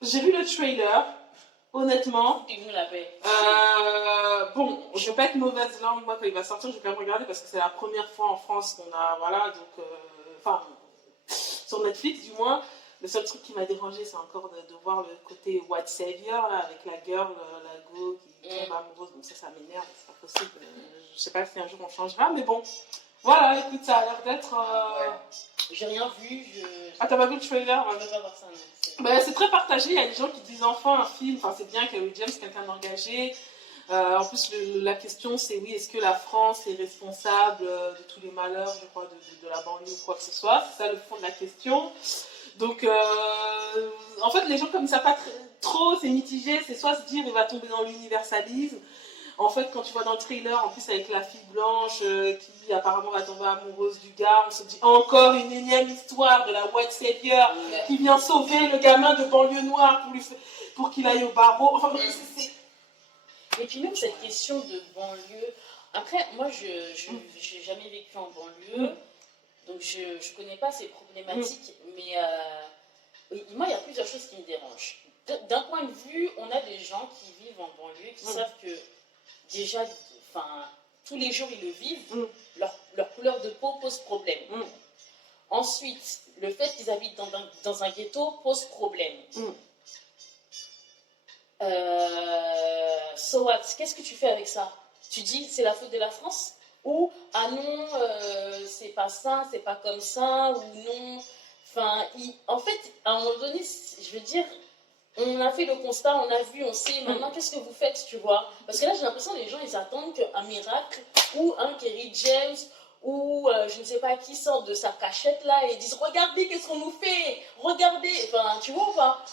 j'ai vu le trailer, honnêtement. Et vous l'avez. Bon, je vais pas être mauvaise langue, moi, quand il va sortir, je vais quand même regarder parce que c'est la première fois en France qu'on a, voilà, donc, sur Netflix du moins. Le seul truc qui m'a dérangé, c'est encore de voir le côté white savior, là, avec la girl, la go, qui tombe amoureuse. Donc ça m'énerve, c'est pas possible. Je sais pas si un jour on changera, mais bon. Voilà, écoute, ça a l'air d'être... J'ai rien vu. Ah, t'as pas vu le trailer? Je vais pas voir ça, c'est très partagé. Il y a des gens qui disent enfin un film, c'est bien Kerry James, quelqu'un d'engagé. En plus, la question, c'est oui, est-ce que la France est responsable de tous les malheurs, je crois, de la banlieue ou quoi que ce soit? C'est ça le fond de la question. Donc, en fait, les gens, comme ça, pas trop, c'est mitigé. C'est soit se dire, il va tomber dans l'universalisme. En fait, quand tu vois dans le trailer, en plus avec la fille blanche qui apparemment va tomber amoureuse du gars, on se dit encore une énième histoire de la white savior qui vient sauver le gamin de banlieue noire pour qu'il aille au barreau. Enfin, et puis même cette question de banlieue. Après, moi, je n'ai jamais vécu en banlieue, donc je ne connais pas ces problématiques, mais moi, il y a plusieurs choses qui me dérangent. D'un point de vue, on a des gens qui vivent en banlieue, qui savent que déjà, tous les jours, ils le vivent, leur couleur de peau pose problème. Ensuite, le fait qu'ils habitent dans un ghetto pose problème. So what? Qu'est-ce que tu fais avec ça? Tu dis c'est la faute de la France? Ou ah non, c'est pas ça, c'est pas comme ça, ou non. En fait, à un moment donné, je veux dire, on a fait le constat, on a vu, on sait maintenant qu'est-ce que vous faites, tu vois. Parce que là, j'ai l'impression que les gens, ils attendent qu'un miracle ou un Kerry James ou je ne sais pas qui sort de sa cachette là et disent regardez qu'est-ce qu'on nous fait, regardez, tu vois ou pas?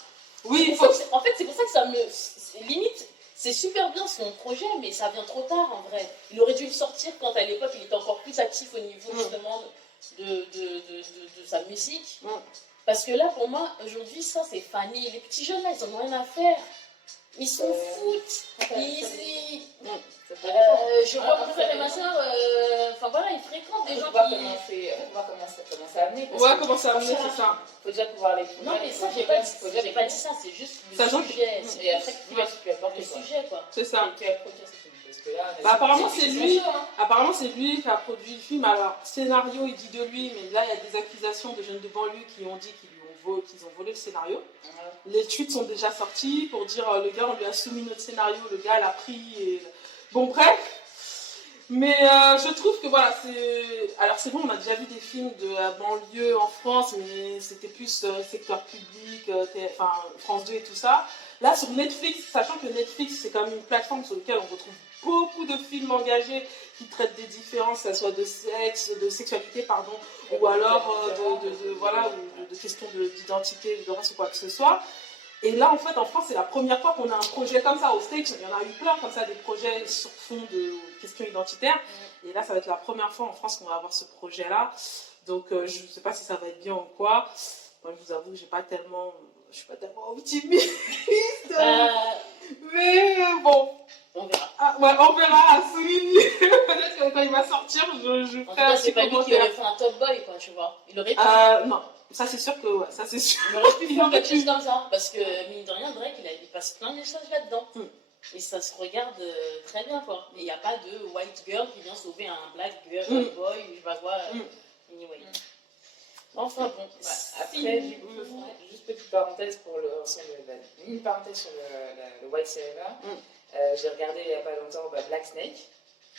Oui, en fait, c'est pour ça que ça me... Limite, c'est super bien son projet, mais ça vient trop tard en vrai. Il aurait dû le sortir quand à l'époque il était encore plus actif au niveau justement de sa musique. Parce que là, pour moi, aujourd'hui, ça c'est Fanny. Les petits jeunes là, ils en ont rien à faire. Ils s'en foutent. Je vois mon frère et ma soeur, ils fréquentent des gens qui... On va commencer à amener. On va commencer à amener, c'est ça. Il faut déjà pouvoir les... Non, mais ça, j'ai pas dit ça, c'est juste le sujet. Et après, tu apportes le sujet, quoi. C'est ça. Tu as produit ce film. Parce que là, apparemment, c'est lui qui a produit le film. Alors, scénario, il dit de lui, mais là, il y a des accusations de jeunes de banlieue qui ont dit qu'ils ont volé le scénario. Les tweets sont déjà sortis pour dire le gars, on lui a soumis notre scénario, le gars l'a pris. Et... Bon, bref. Mais je trouve que voilà, alors c'est bon, on a déjà vu des films de la banlieue en France, mais c'était plus secteur public, France 2 et tout ça. Là, sur Netflix, sachant que Netflix, c'est quand même une plateforme sur laquelle on retrouve beaucoup de films engagés qui traitent des différences, que ce soit de sexe, de sexualité, pardon, ou alors de questions d'identité, de race ou quoi que ce soit. Et là, en fait, en France, c'est la première fois qu'on a un projet comme ça. Au States, il y en a eu plein comme ça, des projets sur fond de questions identitaires. Et là, ça va être la première fois en France qu'on va avoir ce projet-là. Donc, je ne sais pas si ça va être bien ou quoi. Moi, je vous avoue que je ne suis pas tellement optimiste. Mais bon. On verra. On verra à souligner. Peut-être que quand il va sortir, je ferai un petit commentaire. C'est pas lui qui aurait fait un Top Boy, quoi, tu vois. Il aurait pu. Non. Ça, c'est sûr que, ça, c'est sûr. Il aurait pu faire quelque chose comme ça. Parce que, mine de rien, Drake, il passe plein de messages là-dedans. Et ça se regarde très bien, quoi. Et il n'y a pas de white girl qui vient sauver un black girl, boy, ou je sais pas quoi. Anyway. Enfin, bon. Après, du coup, juste petite parenthèse une parenthèse sur le white savior. J'ai regardé il n'y a pas longtemps Black Snake.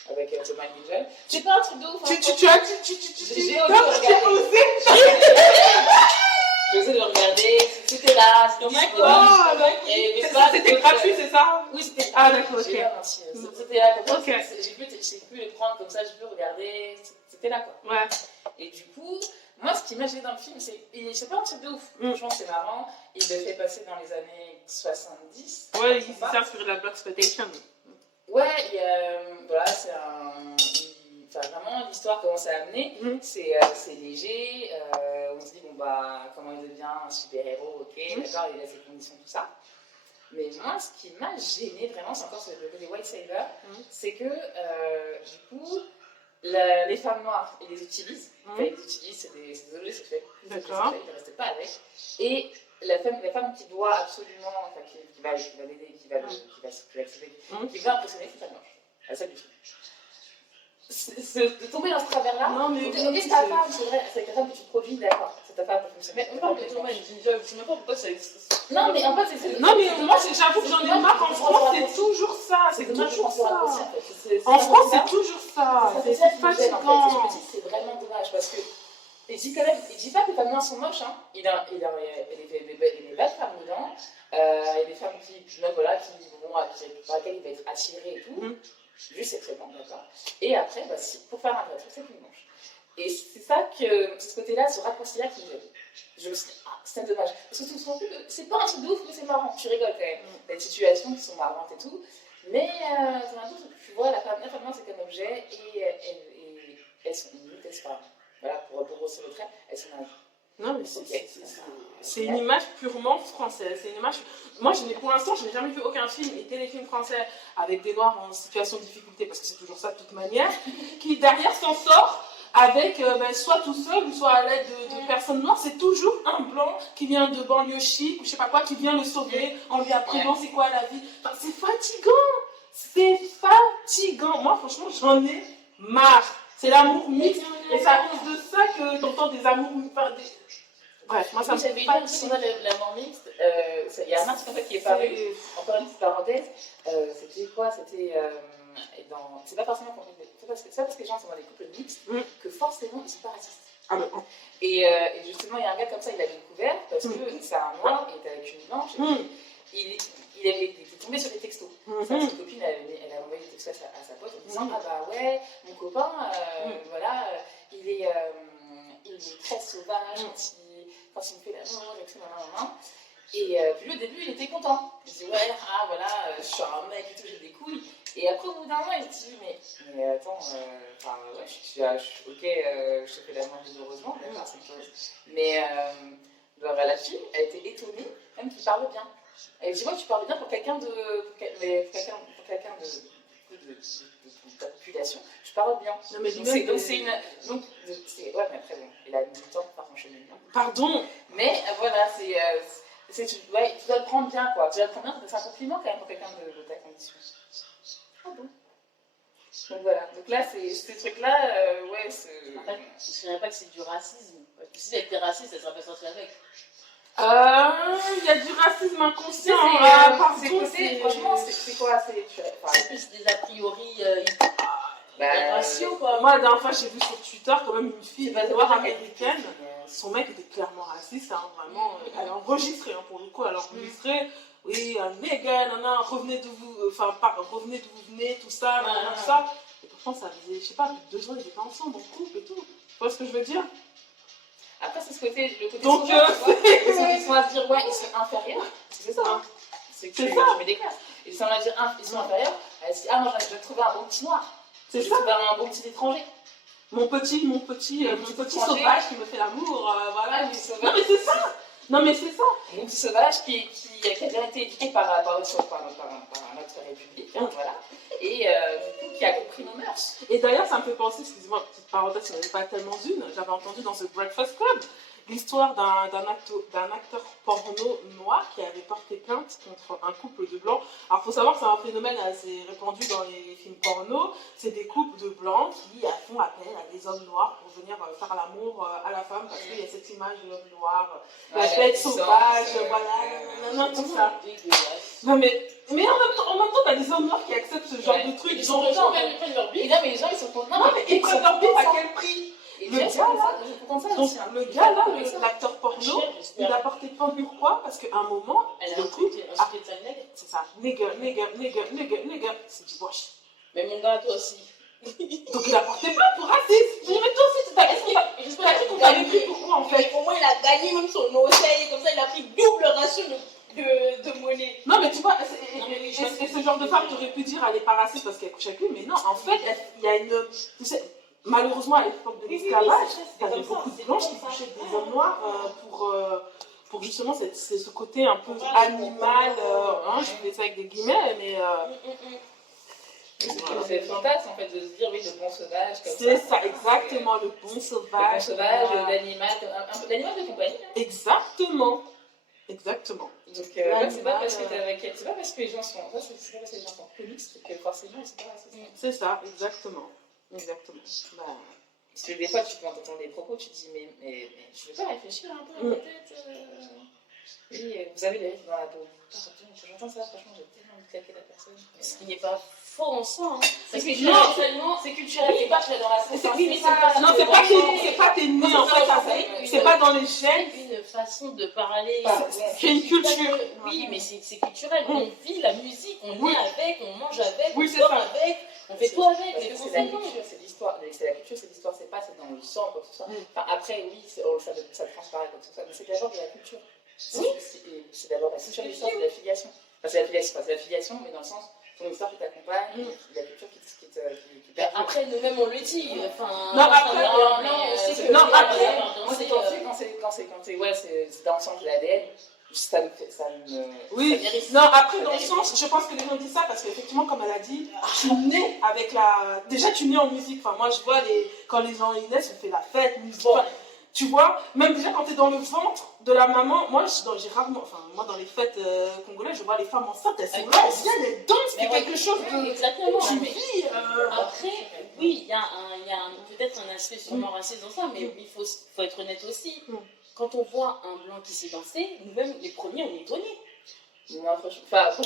Avec Thomas Nigel. C'est pas un truc de ouf. J'ai osé de le regarder. C'était là. C'était gratuit, c'est ça? Oui, c'était. Ah, d'accord, ok. C'était là. J'ai pu les prendre comme ça, je peux regarder. C'était là, quoi. Ouais. Et du coup, Moi, ce qui m'a gêné dans le film, c'est pas un truc de ouf. Franchement, c'est marrant. Il le fait passer dans les années 70. Ouais, il sert sur la Blaxploitation. Ouais, voilà, c'est un... Enfin, vraiment, l'histoire, comment ça a amené, c'est léger. On se dit, bon, bah, comment il devient un super-héros, ok, d'accord, il a ses conditions, tout ça. Mais moi, ce qui m'a gêné vraiment, c'est encore le côté White Savior, c'est que, du coup, les femmes noires, ils les utilisent. Enfin, ils les utilisent, c'est des objets sexuels. D'accord. Ils ne restent pas avec. Et la femme qui doit absolument, enfin, qui va l'aider, qui va l'accepter, qui va impressionner, c'est sa blanche. À ça du film. De tomber dans ce travers-là, non, mais c'est ta femme, c'est vrai, c'est ta femme que tu produis, d'accord. C'est ta femme que tu produis. Mais non, mais je sais même pas pourquoi ça existe. Non, mais en fait, c'est. Non, mais moi, j'avoue que j'en ai marre. En France, c'est toujours ça. C'est toujours ça. En France, c'est toujours ça. C'est fatigant. C'est vraiment dommage parce que. Il dit quand même, il dit pas que les femmes noires sont moches, hein. Il a des belles femmes dedans. Il y a des femmes qui, voilà, par lesquelles il va être attiré et tout. Juste, c'est très bon, d'accord. Et après, bah, pour faire un vrai truc, c'est plus blanche. Et c'est ça que, ce côté-là, ce raccourci-là qui me gêne. Je me suis dit, c'est dommage. Parce que tout ce c'est pas un truc de ouf, mais c'est marrant. Tu rigoles quand même. Il y a des situations qui sont marrantes et tout. Mais c'est un truc que tu vois, la femme noire, c'est qu'un objet et elles sont limites, elles sont pas. Voilà, pour rehausser le trait, elles sont là. Non, mais c'est une image purement française. C'est une image. Moi, pour l'instant, je n'ai jamais vu aucun film et téléfilm français avec des noirs en situation de difficulté, parce que c'est toujours ça de toute manière, qui derrière s'en sort avec soit tout seul ou soit à l'aide de personnes noires. C'est toujours un blanc qui vient de banlieue chic ou je sais pas quoi, qui vient le sauver en lui apprenant c'est quoi la vie. Enfin, c'est fatigant. C'est fatigant. Moi, franchement, j'en ai marre. C'est l'amour mixte. Et c'est à cause de ça que t'entends des amours mixtes. Bref, moi ça me fait pas l'amour mixte. Il y a un article en fait, qui est paru, encore une petite parenthèse. C'était quoi? C'était c'est pas forcément c'est pas parce que les gens sont dans des couples mixtes que forcément ils sont pas racistes. Ah ben. Et justement, il y a un gars comme ça, il l'avait découvert parce que c'est un noir, il était avec une blanche. Il était tombé sur des textos. Sa petite copine, elle a envoyé des textos à sa pote en disant ah bah ouais, mon copain, voilà, il est très sauvage quand il me fait l'amour et tout, Et puis lui, au début, il était content. Il dit ouais, ah voilà, je suis un mec et tout, j'ai des couilles. Et après, au bout d'un moment, il se dit mais attends, ouais, je suis ok, je te fais l'amour douloureusement, d'accord, c'est une chose. Mais la fille, elle était étonnée, même qu'il parle bien. Elle dit, moi, tu parles bien pour quelqu'un de ta population, tu parles bien. Non, mais donc c'est une. Ouais, mais après, bon, il a mis du temps pour enchaîner bien. Pardon. Mais voilà, tu dois le prendre bien, quoi. Tu dois le prendre bien, c'est un compliment quand même pour quelqu'un de ta condition. Ah bon. Donc voilà, donc là, ces trucs-là, ouais, c'est. En fait, je dirais pas que c'est du racisme. Parce que si elle était raciste, elle serait pas sortie avec. Il y a du racisme inconscient. Franchement, c'est quoi? C'est plus des a priori raciaux, quoi. Moi, la dernière fois, j'ai vu sur Twitter quand même une fille noire américaine. Son mec était clairement raciste, hein, vraiment. Elle a enregistré, hein, pour le coup, elle a enregistré. Oui, nigga, revenez d'où vous venez, tout ça, tout ça. Et pourtant, ça faisait, je sais pas, plus de 2 ans, ils étaient ensemble, en couple et tout. Tu vois ce que je veux dire? Après, c'est le côté donc, ils sont à se dire, ouais, ils sont inférieurs. C'est ça. C'est que je mets des classes. Ils sont à dire, ils sont inférieurs. Elle se dit, ah, moi, je vais trouver un bon petit noir. C'est ça. Je vais trouver un bon petit étranger. Mon petit sauvage qui me fait l'amour, voilà. Non, mais c'est ça. Mon petit sauvage qui a bien été éduqué par notre République, voilà. Et du coup, qui a compris nos mœurs. Et d'ailleurs, ça me fait penser, excusez-moi, petite parenthèse, il n'y en avait pas tellement une, j'avais entendu dans ce Breakfast Club l'histoire d'un acteur porno noir qui avait porté plainte contre un couple de blancs. Alors, il faut savoir que c'est un phénomène assez répandu dans les films porno. C'est des couples de blancs qui font appel à des hommes noirs pour venir faire l'amour à la femme, parce qu'il y a cette image de l'homme noir, la bête sauvage, voilà, tout ça. Non, mais en même temps, t'as des hommes noirs qui acceptent ce genre de truc. Ils sont contents, mais les gens, ils sont contents. Non, mais ils prennent leur bif à quel prix? Le gars là, l'acteur porno, il a porté plainte pourquoi? Parce qu'à un moment, le truc. C'est ça, nigga, c'est du wash. Mais mon gars, toi aussi. Donc il a porté plainte pour racisme. Mais toi aussi, t'as cru qu'on t'avait pris pourquoi en fait? Au moins, il a gagné même son oseille, comme ça, il a pris double ration de monnaie. Non, mais tu vois, oui, et ce genre de femme, tu aurais pu dire elle est pas raciste parce qu'elle couche avec lui, mais non, en fait, il y a une. Tu sais, malheureusement, à l'époque de l'esclavage, il y avait beaucoup de blanches qui couchaient avec des hommes noirs pour justement ce côté un peu animal, je fais ça avec des guillemets, mais. C'est le fantasme en fait de se dire oui, le bon sauvage. C'est ça, exactement, le bon sauvage. Le bon sauvage, l'animal, l'animal de compagnie. Hein. Exactement. Exactement. Donc, c'est pas parce que t'es avec elle, c'est pas parce que les gens sont. C'est pas parce que les gens sont comiques que forcément ils sont pas racistes. C'est ça, exactement. Exactement. Bah. Parce que des fois, tu peux entendre des propos, tu te dis, mais je vais pas réfléchir un peu peut-être. Oui, vous avez les règles dans la peau. J'entends ça, franchement, j'ai tellement envie de claquer la personne. Ce qui n'est pas faux en soi. Hein. C'est culturel, c'est pas que je l'ai dans la peau. Oui, mais c'est pas t'es né en fait, c'est pas dans les gènes. C'est une façon de parler. C'est une culture. Oui, mais c'est culturel. On vit la musique, on est avec, on mange avec, oui, on dort avec, on fait tout avec. Mais c'est la culture, c'est l'histoire. C'est la culture, c'est l'histoire, c'est pas c'est dans le sang, quoi que ce soit. Enfin, après, oui, ça transparaît comme ça, mais c'est d'abord de la culture. Oui, c'est d'abord la culture, l'histoire, c'est la filiation. Enfin, c'est la filiation, mais dans le sens, ton histoire qui t'accompagne, la culture qui perdure. Après, nous-mêmes, on le dit. Enfin, non, après, moi, c'est dans le sens de l'ADN. Ça me. Oui, non, après, dans le sens, je pense que les gens disent ça parce qu'effectivement, comme elle a dit, tu nais avec la. Déjà, tu nais en musique. Enfin, moi, je vois quand les gens ils naissent, on fait la fête, musique. Bon. Tu vois, même déjà quand tu es dans le ventre de la maman, moi j'ai rarement, enfin moi dans les fêtes congolaises, je vois les femmes enceintes, elles sont là, elles viennent, elles dansent, c'est quelque chose de... Exactement. Tu vis. Après, oui, il y a peut-être un aspect sûrement raciste dans ça, mais il faut être honnête aussi. Quand on voit un blanc qui sait danser, nous-mêmes les premiers, on est étonnés. Moi, pour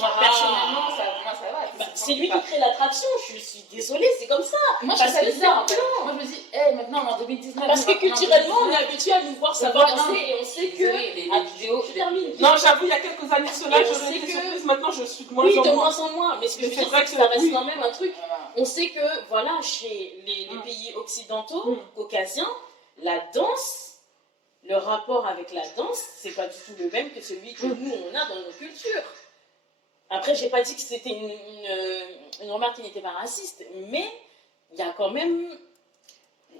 moi, personnellement, ça va. C'est lui qui crée l'attraction, je suis désolée, c'est comme ça. Moi, je trouve ça bizarre, en fait. Moi, je me dis, maintenant, en 2019... Parce que culturellement, on est habitué à nous voir savoir danser, et on sait que... les vidéos... Non, j'avoue, il y a quelques années cela, j'aurais été surprise, maintenant, je suis de moins en moins. Oui, de moins en moins, mais ce que je veux dire, c'est que ça reste quand même un truc... On sait que, voilà, chez les pays occidentaux, caucasiens, la danse... Le rapport avec la danse, c'est pas du tout le même que celui que nous, on a dans nos cultures. Après, j'ai pas dit que c'était une remarque qui n'était pas raciste, mais il y a quand même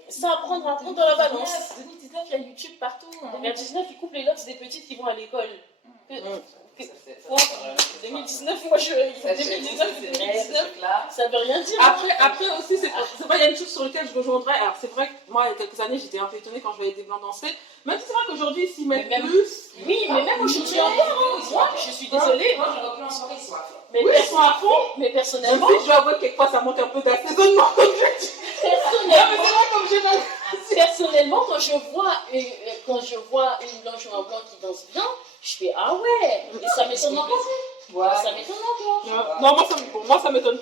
ça à prendre en compte dans la balance. 2019, il y a YouTube partout. En 2019, ils coupent les locks des petites qui vont à l'école. 2019, moi je... 2019, ça veut rien dire. Après aussi, c'est vrai, il y a une chose sur laquelle je rejoindrais. Alors, c'est vrai que moi, il y a quelques années, j'étais un peu étonnée quand je voyais des blancs danser. Même si c'est vrai qu'aujourd'hui, ils s'y mettent plus. Oui, mais même aujourd'hui encore, moi, je suis désolée. Moi, je vois plus en soirée, ils sont à fond. Oui, ils sont à fond. Mais personnellement... Même si je dois avouer que quelquefois, ça manque un peu d'assaisonnement. Personnellement, quand je vois une blanche ou un blanc qui danse bien, je fais ah ouais, et ça m'étonne encore. Ça m'étonne encore. Non, moi ça m'étonne.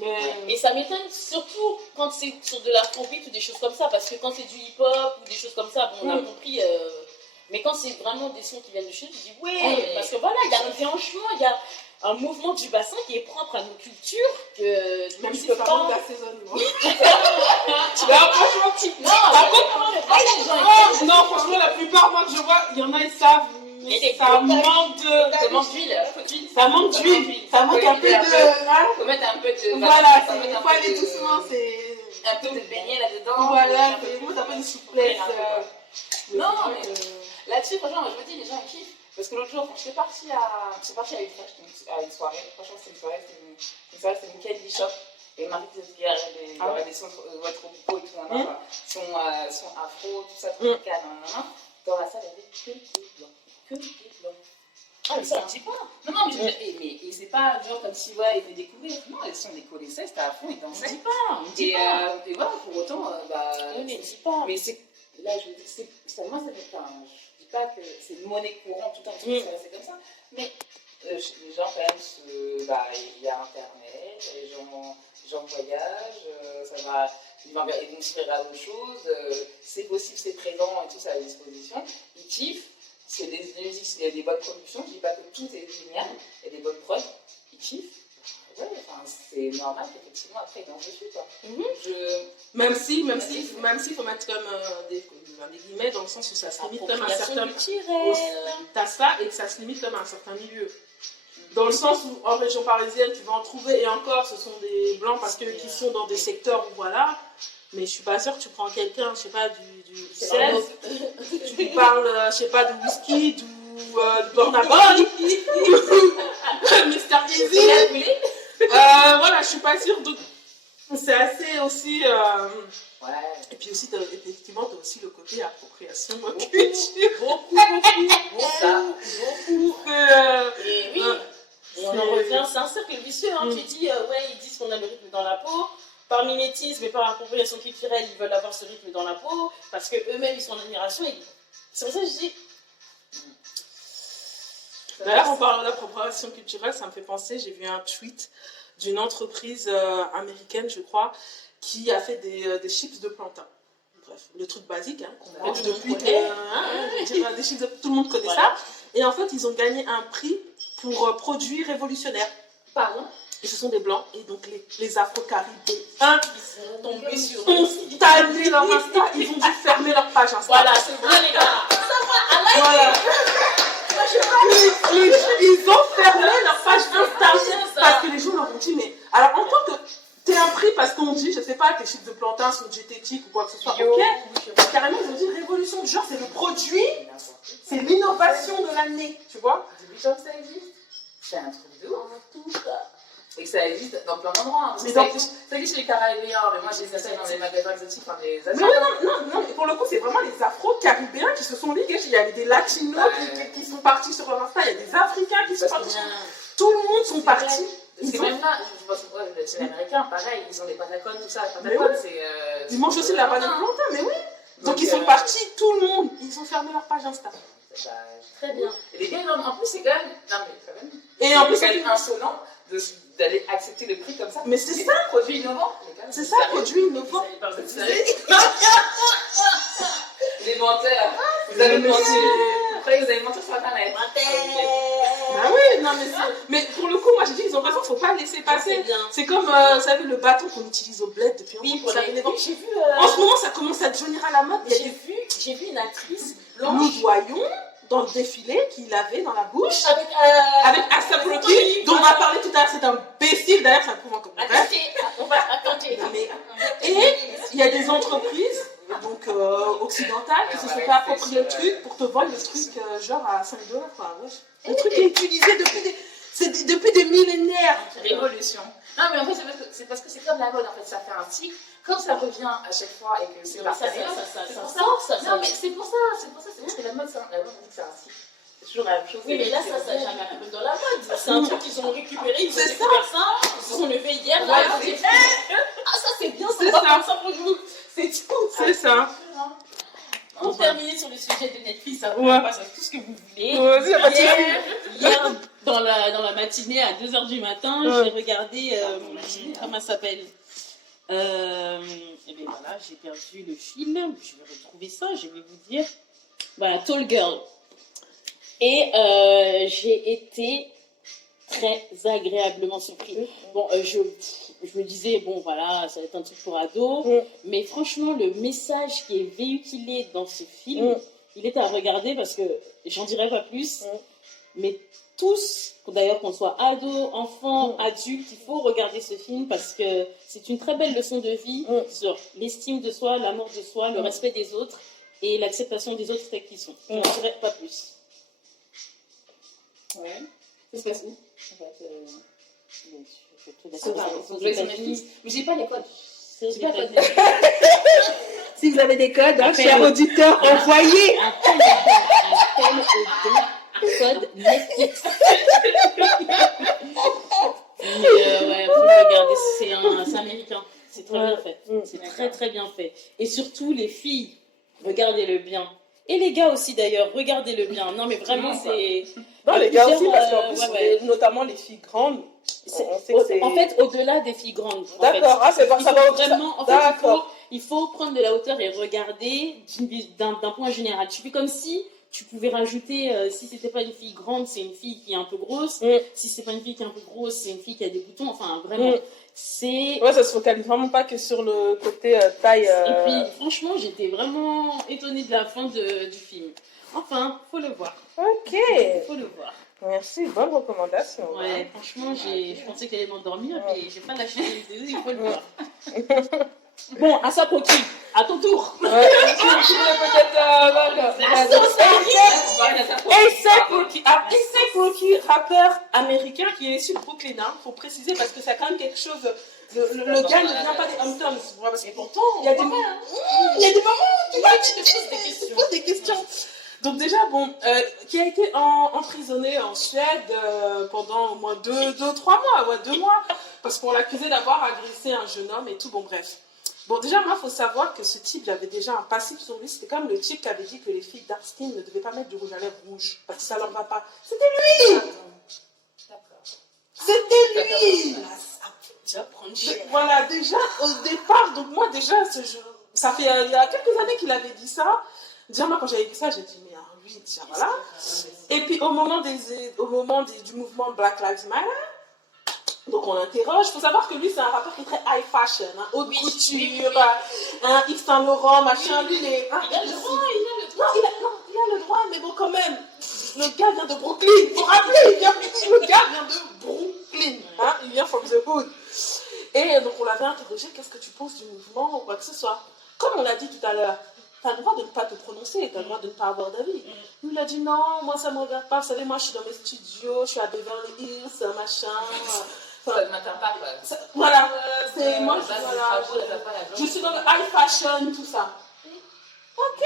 Mais... Et ça m'étonne surtout quand c'est sur de l'afrobeat ou des choses comme ça, parce que quand c'est du hip-hop ou des choses comme ça, bon, on a compris. Mais quand c'est vraiment des sons qui viennent de chez nous, je dis ouais, parce que voilà, il y a un déhanchement, il y a un mouvement du bassin qui est propre à nos cultures. Que même si tu parles d'assaisonnement. Non, franchement, la plupart, moi, que je vois, il y en a, ils savent. Ça manque d'huile. Ça manque d'huile. Ça manque un peu de. Il faut mettre un peu de. Voilà, il faut aller doucement. C'est un peu de beignet là-dedans. Voilà, il faut un peu de souplesse. Non, mais là-dessus, franchement, je me dis, les gens ils kiffent. Parce que l'autre jour, quand je suis partie à Utrecht, à une soirée, franchement, c'était une Kelly Shop. Et Marie disait qu'il y avait des sons trop et tout, son afro, tout ça, tout calme. Dans la salle, il y avait que des blancs. Ah, mais ça, on ne dit pas. Non, mais c'est pas genre comme si, ouais, ils venaient découvrir. Non, ils sont des connaissances, c'était à fond, ils dansaient. On ne dit pas. Et voilà, pour autant, on ne dit pas. Mais c'est. Là, je veux dire, moi, ça fait pas. Je dis pas que c'est une monnaie courante tout le temps, c'est comme ça. Mais les gens, quand même, il y a Internet, les gens voyagent, ça va. Ils vont s'inspirer à d'autres choses, c'est possible, c'est présent et tout ça à disposition. Ils kiffent. C'est des musiques, il y a des bonnes productions, je dis pas que tout est génial, il y a des bonnes prods, ils kiffent. ouais, enfin, c'est normal qu'effectivement, après, ils dansent dessus, quoi. Même si, il faut mettre comme des guillemets dans le sens où ça se limite comme un certain... T'as ça et que ça se limite comme un certain milieu. Dans le sens où, en région parisienne, tu vas en trouver, et encore, ce sont des blancs parce que qui sont dans des secteurs où, voilà, mais je suis pas sûre que tu prends quelqu'un, je sais pas, du 16, tu lui parles, je sais pas, de whisky, du Bornabon, Mr. Easy, voilà, je suis pas sûre, donc c'est assez aussi... Et puis aussi, effectivement, tu as aussi le côté appropriation culture. Beaucoup. Et oui, on en revient, c'est un cercle vicieux. Hein. Tu dis, ils disent qu'on a le rythme dans la peau. Par mimétisme et par appropriation culturelle, ils veulent avoir ce rythme dans la peau parce qu'eux-mêmes, ils sont en admiration. C'est pour ça que je dis... D'ailleurs, en parlant d'appropriation culturelle, ça me fait penser, j'ai vu un tweet d'une entreprise américaine, je crois, qui a fait des chips de plantain. Bref, le truc basique, hein, qu'on a depuis que des chips de... tout le monde connaît ça. Et en fait, ils ont gagné un prix pour produits révolutionnaires. Pardon. Et ce sont des blancs, et donc les Afro-Caribéens ils sont tombés sur ont tanné leur Insta, ils ont dû fermer leur page Insta. Voilà, c'est bon les gars. Voilà. Ils ont fermé leur page Insta parce que les gens leur ont dit, mais alors en tant que t'es un prix parce qu'on dit, je sais pas, tes chips de plantain sont diététiques ou quoi que ce soit, ok, carrément ils ont dit révolution du genre, c'est le produit, c'est l'innovation de l'année, tu vois. Depuis que ça existe, c'est un truc de ouf. Et que ça existe dans plein d'endroits. Ça existe chez les Caribéens, mais moi j'ai vu ça dans les magasins exotiques, enfin des Asiatiques. Mais non, pour le coup c'est vraiment les Afro-Caribéens qui se sont ligués. Il y avait des Latinos qui sont partis sur leur Insta, il y a des Africains qui sont partis. Tout le monde sont partis. Parce que même là, je pense que chez les Américains, pareil, ils ont des patacones, tout ça. Les patacones, c'est. Ils mangent aussi de la banane plantain, mais oui. Donc ils sont partis, tout le monde. Ils ont fermé leur page Insta. Très bien. Et les gars, en plus, c'est quand même. Non, mais quand même. Et en plus, c'est quand même insolent d'aller accepter le prix comme ça. Mais c'est ça, produit innovant. C'est ça, produit innovant. Les menteurs. Vous avez menti. Après, vous avez menti sur Internet. Ah oui, non, mais pour le coup, moi j'ai dit, ils ont raison, faut pas le laisser passer. C'est comme, vous savez, le bâton qu'on utilise au bled depuis longtemps. J'ai vu. En ce moment, ça commence à devenir à la mode. J'ai vu une actrice blanche. Nous voyons dans le défilé qu'il avait dans la bouche avec A$AP Rocky, dont on a parlé tout à l'heure, c'est un imbécile, d'ailleurs, ça prouve encore. On va attendre. Et il y a des entreprises donc occidentales qui se sont fait approprier le truc pour te vendre le truc genre à $5. Enfin, ouais. Le truc est utilisé depuis des millénaires. Révolution. Non, mais en fait, c'est parce que c'est comme la mode, en fait, ça fait un cycle. Comme ça revient à chaque fois et que c'est pas ça. Non, mais c'est pour ça, c'est parce que la mode, on dit que c'est un cycle. C'est toujours la même chose. Oui, mais là, ça n'a jamais apparu dans la mode. C'est un truc qu'ils ont récupéré, ils ont récupéré ça, ils se sont levés hier, là, ils ont dit ça c'est bien, ça va faire ça pour nous. C'est tout. C'est ça. Pour terminer sur le sujet de Netflix, ça vous passe à tout ce que vous voulez. Hier, dans la matinée, à 2h du matin, j'ai regardé, comment ça s'appelle et bien voilà, j'ai perdu le fil, je vais retrouver ça, je vais vous dire. Voilà, Tall Girl. Et j'ai été très agréablement surpris. Bon, je me disais, bon voilà, ça va être un truc pour ados, mais franchement, le message qui est véhiculé dans ce film, il est à regarder parce que j'en dirai pas plus, mais tous, d'ailleurs qu'on soit ado, enfant, adulte, il faut regarder ce film parce que c'est une très belle leçon de vie sur l'estime de soi, l'amour de soi, le respect des autres et l'acceptation des autres tels qu'ils sont. J'en dirai pas plus. Ouais. Ça se passe où? Mais j'ai pas les codes. Si vous avez des codes, chers auditeurs, envoyez code Netflix. Ouais, faut le regarder, c'est américain. C'est très bien fait. C'est très très bien fait. Et surtout les filles, regardez-le bien. Et les gars aussi d'ailleurs, regardez-le bien. Non mais vraiment c'est... Non, les gars aussi, parce qu'en plus, notamment les filles grandes, on sait que c'est... En fait, au-delà des filles grandes. D'accord, c'est ça va vraiment... En fait, il faut prendre de la hauteur et regarder d'un point général. Tu fais comme si tu pouvais rajouter, si c'était pas une fille grande, c'est une fille qui est un peu grosse. Si c'est pas une fille qui est un peu grosse, c'est une fille qui a des boutons. Enfin, vraiment, c'est... Ouais, ça se focalise vraiment pas que sur le côté taille. Et puis, franchement, j'étais vraiment étonnée de la fin du film. Enfin, faut le voir. Ok. Faut le voir. Merci, bonne recommandation. Ouais, franchement, je pensais qu'elle allait m'endormir, mais j'ai pas lâché. Il faut le voir. Bon, Asap Rocky, à ton tour. Ouais, tu voulais peut-être. A$AP Rocky. A$AP Rocky, rappeur américain qui est issu de Brooklyn, hein, faut préciser parce que c'est quand même quelque chose. Le gars ne vient pas des Hamptons, parce que pourtant, il y a des moments où tu vois, tu te poses des questions. Donc déjà, bon, qui a été emprisonné en Suède pendant au moins 2-3 mois, ouais, 2 mois, parce qu'on l'accusait d'avoir agressé un jeune homme et tout, bon bref. Bon, déjà, moi, il faut savoir que ce type, il avait déjà un passif sur lui. C'était comme le type qui avait dit que les filles dark skin ne devaient pas mettre du rouge à lèvres rouge, parce que ça leur va pas. C'était lui. C'était lui. Tu vas prendre cher. Voilà, déjà, au départ, donc moi, déjà, ça fait il y a quelques années qu'il avait dit ça. Déjà, moi, quand j'avais vu ça, j'ai dit, mais oui, tiens, voilà. Et puis, au moment du mouvement Black Lives Matter, donc on l'interroge. Il faut savoir que lui, c'est un rappeur qui est très high fashion, hein, haute couture, Yves Saint Laurent, machin. Lui, il est. Il a le droit, il a le droit, mais bon, quand même. Le gars vient de Brooklyn. Il faut rappeler, le gars vient de Brooklyn. Hein, il vient from the hood. Et donc, on l'avait interrogé, qu'est-ce que tu penses du mouvement ou quoi que ce soit. Comme on l'a dit tout à l'heure, tu as le droit de ne pas te prononcer, tu as le droit de ne pas avoir d'avis. Lui, il a dit non, moi, ça ne me regarde pas. Vous savez, moi, je suis dans mes studios, je suis à Beverly Hills, machin. Ça ne m'atteint pas, quoi. Voilà, c'est moi, je suis dans le high fashion, tout ça. Ok,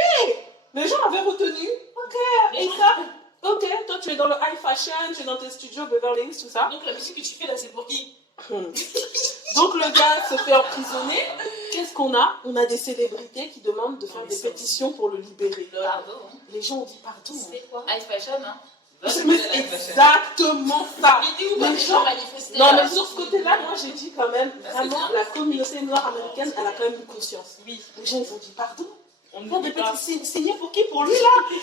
les gens avaient retenu. Ok, et ça, ok, toi tu es dans le high fashion, tu es dans tes studios Beverly Hills, tout ça. Donc la musique que tu fais là, c'est pour qui? Donc le gars se fait emprisonner. Qu'est-ce qu'on a? On a des célébrités qui demandent de faire des pétitions pour le libérer. Pardon. Les gens ont dit pardon. C'est quoi? High fashion, hein? Mais c'est exactement ça. Les gens... Non, mais sur ce côté-là, moi j'ai dit quand même, vraiment, la communauté noire américaine, elle a quand même une conscience. Oui. Les gens, ils ont dit pardon. On Faire des ne pas. petits signes pour qui? Pour lui là,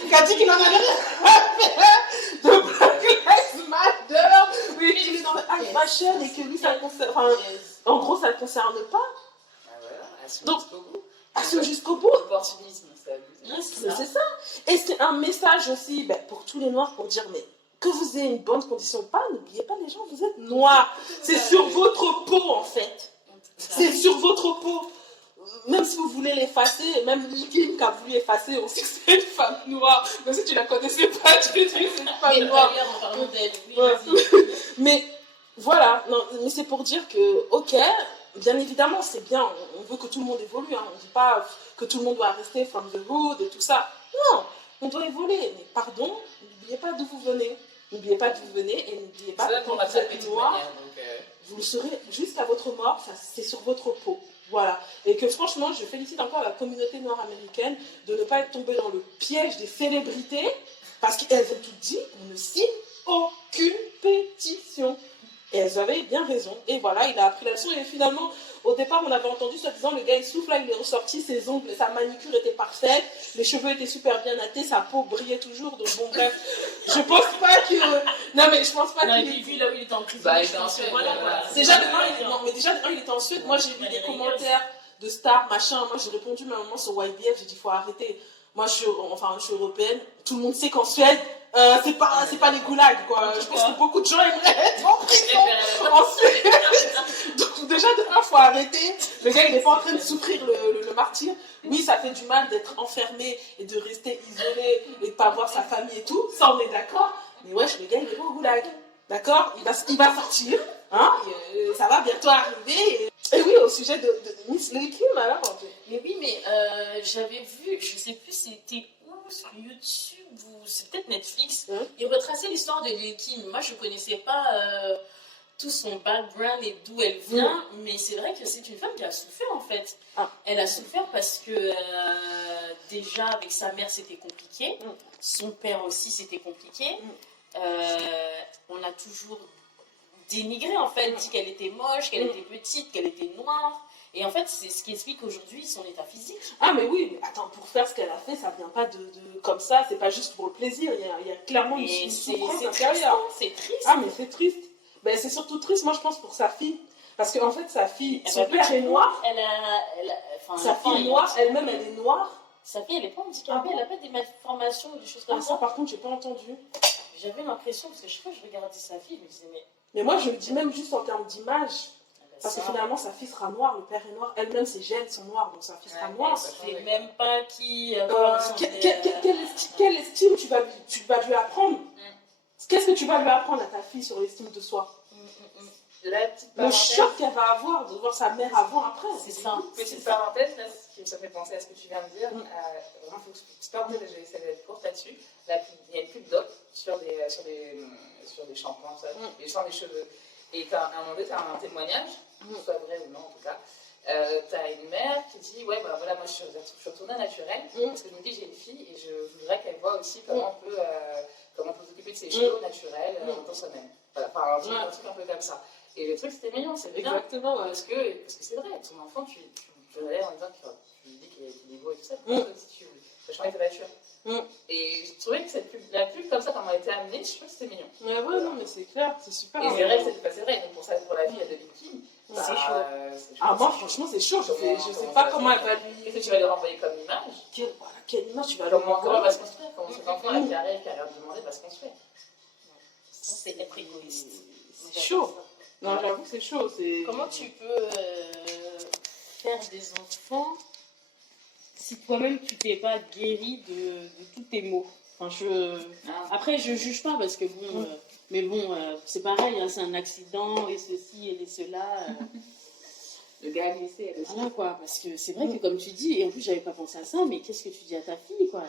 qui a dit qu'il en avait rien à faire de Black Lives Matter. Oui, qu'il est dans le high fashion et que lui, ça le concerne. Enfin, en gros, ça ne le concerne pas. Ah voilà, Donc, assume jusqu'au bout. Opportunisme, C'est ça. Et c'est un message aussi pour tous les noirs pour dire, mais que vous ayez une bonne condition ou pas, n'oubliez pas les gens, vous êtes noirs. C'est sur votre peau en fait. C'est sur votre peau. Même si vous voulez l'effacer, même Lil Kim qui a voulu effacer, on sait que c'est une femme noire. Même si tu ne la connaissais pas, tu dis que c'est une femme noire. En parlant d'elle, oui, Ouais. vas-y. Mais voilà, non, mais c'est pour dire que, ok, bien évidemment, c'est bien, on veut que tout le monde évolue, hein. On ne dit pas que tout le monde doit rester from the hood et tout ça. Non, on doit évoluer. Mais pardon, n'oubliez pas d'où vous venez. N'oubliez pas d'où vous venez et n'oubliez pas que quand vous êtes noir, vous le serez jusqu'à votre mort, ça, c'est sur votre peau. Voilà. Et que franchement, je félicite encore la communauté noire américaine de ne pas être tombée dans le piège des célébrités, parce qu'elles ont tout dit, on ne signe aucune pétition. Et elles avaient bien raison. Et voilà, il a appris la leçon. Et finalement, au départ, on avait entendu, soi-disant, le gars, il souffle, là, il est ressorti, ses ongles, sa manicure était parfaite, les cheveux étaient super bien nattés, sa peau brillait toujours. Donc bon, bref, je pense pas que... Non, mais je pense pas Non, et qu'il... puis vu là où il était en prison, Bah, il je était en pense que Suède, voilà, voilà. quoi. Déjà, il était en Suède. Moi, j'ai vu des commentaires de stars, machin. Moi, j'ai répondu à un moment sur YBF. J'ai dit, il faut arrêter. Moi, je suis européenne. Tout le monde sait qu'en Suède, c'est pas les goulags, quoi. Je pense que beaucoup de gens aimeraient être en prison en Suède. Donc, déjà, il faut arrêter. Le gars, il n'est pas en train de souffrir le martyr. Oui, ça fait du mal d'être enfermé et de rester isolé et de ne pas voir sa famille et tout. Ça, on est d'accord. Mais wesh, le gars, il est pas au goulag. D'accord, il va sortir, hein, ça va bientôt arriver. Et oui, au sujet de Miss Lil Kim, alors. Mais oui, mais j'avais vu, je sais plus c'était où, sur YouTube ou c'est peut-être Netflix, ils retraçaient l'histoire de Lil Kim. Moi, je connaissais pas tout son background et d'où elle vient, mais c'est vrai que c'est une femme qui a souffert en fait. Ah. Elle a souffert parce que déjà avec sa mère c'était compliqué, son père aussi c'était compliqué. On a toujours dénigrée en fait, dit qu'elle était moche, qu'elle était petite, qu'elle était noire. Et en fait, c'est ce qui explique aujourd'hui son état physique. Ah, mais oui, mais attends, pour faire ce qu'elle a fait, ça vient pas de comme ça, c'est pas juste pour le plaisir, il y a clairement une souffrance intérieure. C'est triste. Ah, mais c'est triste. Ben, c'est surtout triste, moi, je pense, pour sa fille. Parce qu'en fait, sa fille, son père est noir. Sa fille est noire, elle-même, elle est noire. Sa fille, elle est pas handicapée, elle a pas des malformations ou des choses comme Ah, ça. ça, par contre, j'ai pas entendu. J'avais l'impression, parce que chaque fois que je regardais sa fille, je me disais, Mais moi, je le dis même juste en termes d'image. Parce que ça, finalement, sa fille sera noire, le père est noir, elle-même, ses gènes sont noirs, donc sa fille sera noire. je sais même pas qui. Quelle estime tu vas lui apprendre? Qu'est-ce que tu vas lui apprendre à ta fille sur l'estime de soi? Le choc qu'elle va avoir de voir sa mère avant, après. C'est ça. Petite parenthèse, là, ça fait penser à ce que tu viens de dire. Vraiment, il faut que petite parenthèse, j'ai essayé d'être courte là-dessus. Il y a une pub doc sur des shampoings, les soins des cheveux. Et à un moment donné, tu as un témoignage, que ce soit vrai ou non en tout cas. Tu as une mère qui dit ouais, bah voilà, moi je suis retournée naturelle parce que je me dis j'ai une fille et je voudrais qu'elle voit aussi comment on peut s'occuper de ses cheveux naturels dans soi-même. Voilà, enfin, un truc un peu comme ça. Et le truc c'était mignon, c'est bien. Exactement, ouais. Parce que c'est vrai, ton enfant, tu l'allais en disant que tu lui dis qu'il est beau et tout ça, si tu as changé ta nature. Et je trouvais que la pub comme ça, quand elle a été amenée, je trouvais que c'était mignon. Ouais, non, mais c'est clair, c'est super. Et c'est vrai, c'est vrai. Donc pour la fille, elle devient qui? C'est chaud. Ah, moi, franchement, c'est chaud. Je sais pas comment elle va lui. Qu'est-ce que tu vas lui renvoyer comme image? Quelle image tu vas lui Comment renvoyer? elle va se construire? Comment cet enfant qui arrive, qui a rien demandé, va se construire? C'est être égoïste. C'est chaud. Non, j'avoue que c'est chaud. Comment tu peux faire des enfants si toi-même tu t'es pas guéri de tous tes maux? Enfin, Après, je juge pas parce que bon, mais bon, c'est pareil, hein, c'est un accident et ceci et cela. Le gars a glissé. Voilà quoi, parce que c'est vrai que comme tu dis, et en plus j'avais pas pensé à ça, mais qu'est-ce que tu dis à ta fille quoi?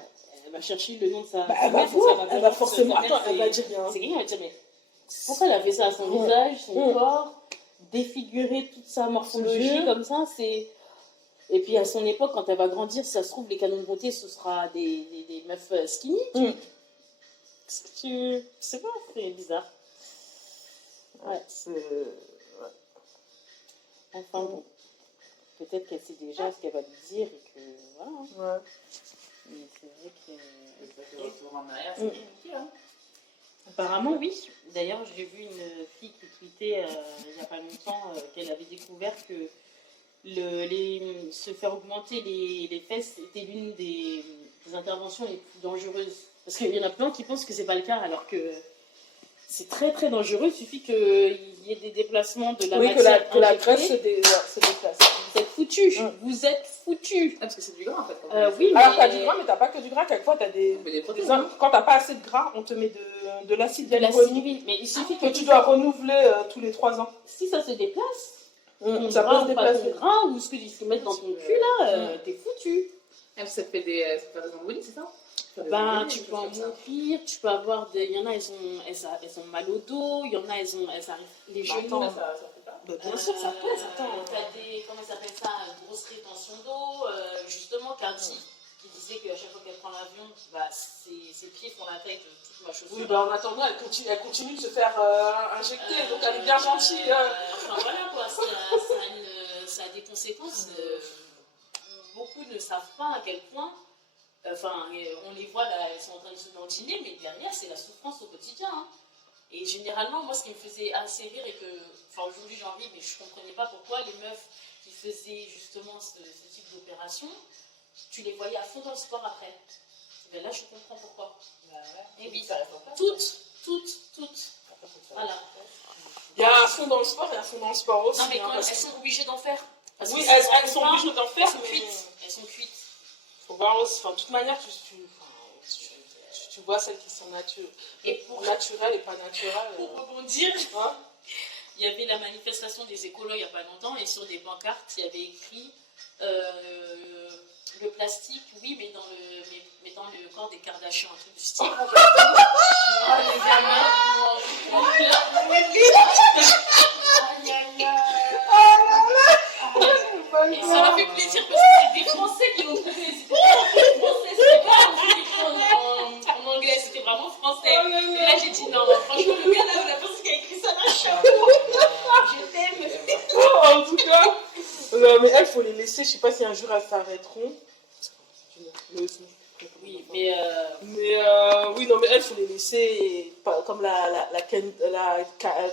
Elle va chercher le nom de sa. Elle va forcément. Attends, elle va dire rien. C'est rien, elle va dire mais pourquoi elle a fait ça à son visage, son corps, défigurer toute sa morphologie comme ça, c'est. Et puis à son époque, quand elle va grandir, si ça se trouve, les canons de beauté, ce sera des meufs skinny. Tu sais pas, c'est bizarre. Ouais. Enfin bon. Peut-être qu'elle sait déjà ce qu'elle va lui dire et que voilà. Ouais. Mais c'est vrai que. Retour en arrière, c'est compliqué, hein. Apparemment, oui. D'ailleurs, j'ai vu une fille qui tweetait il n'y a pas longtemps qu'elle avait découvert que se faire augmenter les fesses était l'une des interventions les plus dangereuses. Parce qu'il y en a plein qui pensent que c'est pas le cas, alors que c'est très très dangereux. Il suffit qu'il y ait des déplacements de la matière que la graisse se déplace. Vous êtes foutus. Vous êtes foutus. Ah, parce que c'est du gras en fait. Oui, mais... Alors t'as du gras, mais t'as pas que du gras. Quelquefois, quand t'as pas assez de gras, on te met de l'acide hyaluronique. Mais il suffit que tu dois renouveler tous les 3 ans. Si ça se déplace, ça peut se déplacer. Gras, ou ce que tu peux mettre dans ton cul là, t'es foutu. Ça te fait des embolies, c'est ça? Tu peux en mourir, tu peux avoir il y en a, elles ont mal au dos, il y en a, elles arrivent les genoux. Ça fait pas. Bien sûr, ça pèse, attends. T'as des, comment ça s'appelle ça, grosse rétention d'eau, justement, Cardi, qui disait qu'à chaque fois qu'elle prend l'avion, ses pieds font la taille de toute ma chaussure. Oui, en attendant, elle continue de se faire injecter, donc elle est bien gentille. Enfin voilà quoi, ça a des conséquences. Beaucoup ne savent pas à quel point. Enfin, on les voit là, elles sont en train de se dandiner, mais derrière, c'est la souffrance au quotidien. Hein. Et généralement, moi, ce qui me faisait assez rire et que, enfin, aujourd'hui j'en ris, mais je ne comprenais pas pourquoi les meufs qui faisaient justement ce type d'opération, tu les voyais à fond dans le sport après. Et bien là, je comprends pourquoi. Et oui, toutes. Voilà. Il y a un fond dans le sport et un fond dans le sport aussi. Non, mais quand elles sont obligées d'en faire. Oui, elles sont obligées d'en faire, mais... Elles sont cuites. Faut voir aussi, enfin, de toute manière, tu vois celles qui sont naturelles et pas naturelles. Pour rebondir, il y avait la manifestation des écolos il n'y a pas longtemps et sur des pancartes, il y avait écrit le plastique, oui, mais dans le corps des Kardashians, un truc du style. Les gamins, et ça m'a fait plaisir parce que c'est des Français qui l'ont trouvé. C'était pas en anglais, c'était vraiment français. Et là j'ai dit non, franchement, le gars là, la personne qui a écrit ça là, chapeau. en tout cas, mais elles, faut les laisser. Je sais pas si un jour elles s'arrêteront. Oui, oui, non, mais elles, faut les laisser. Comme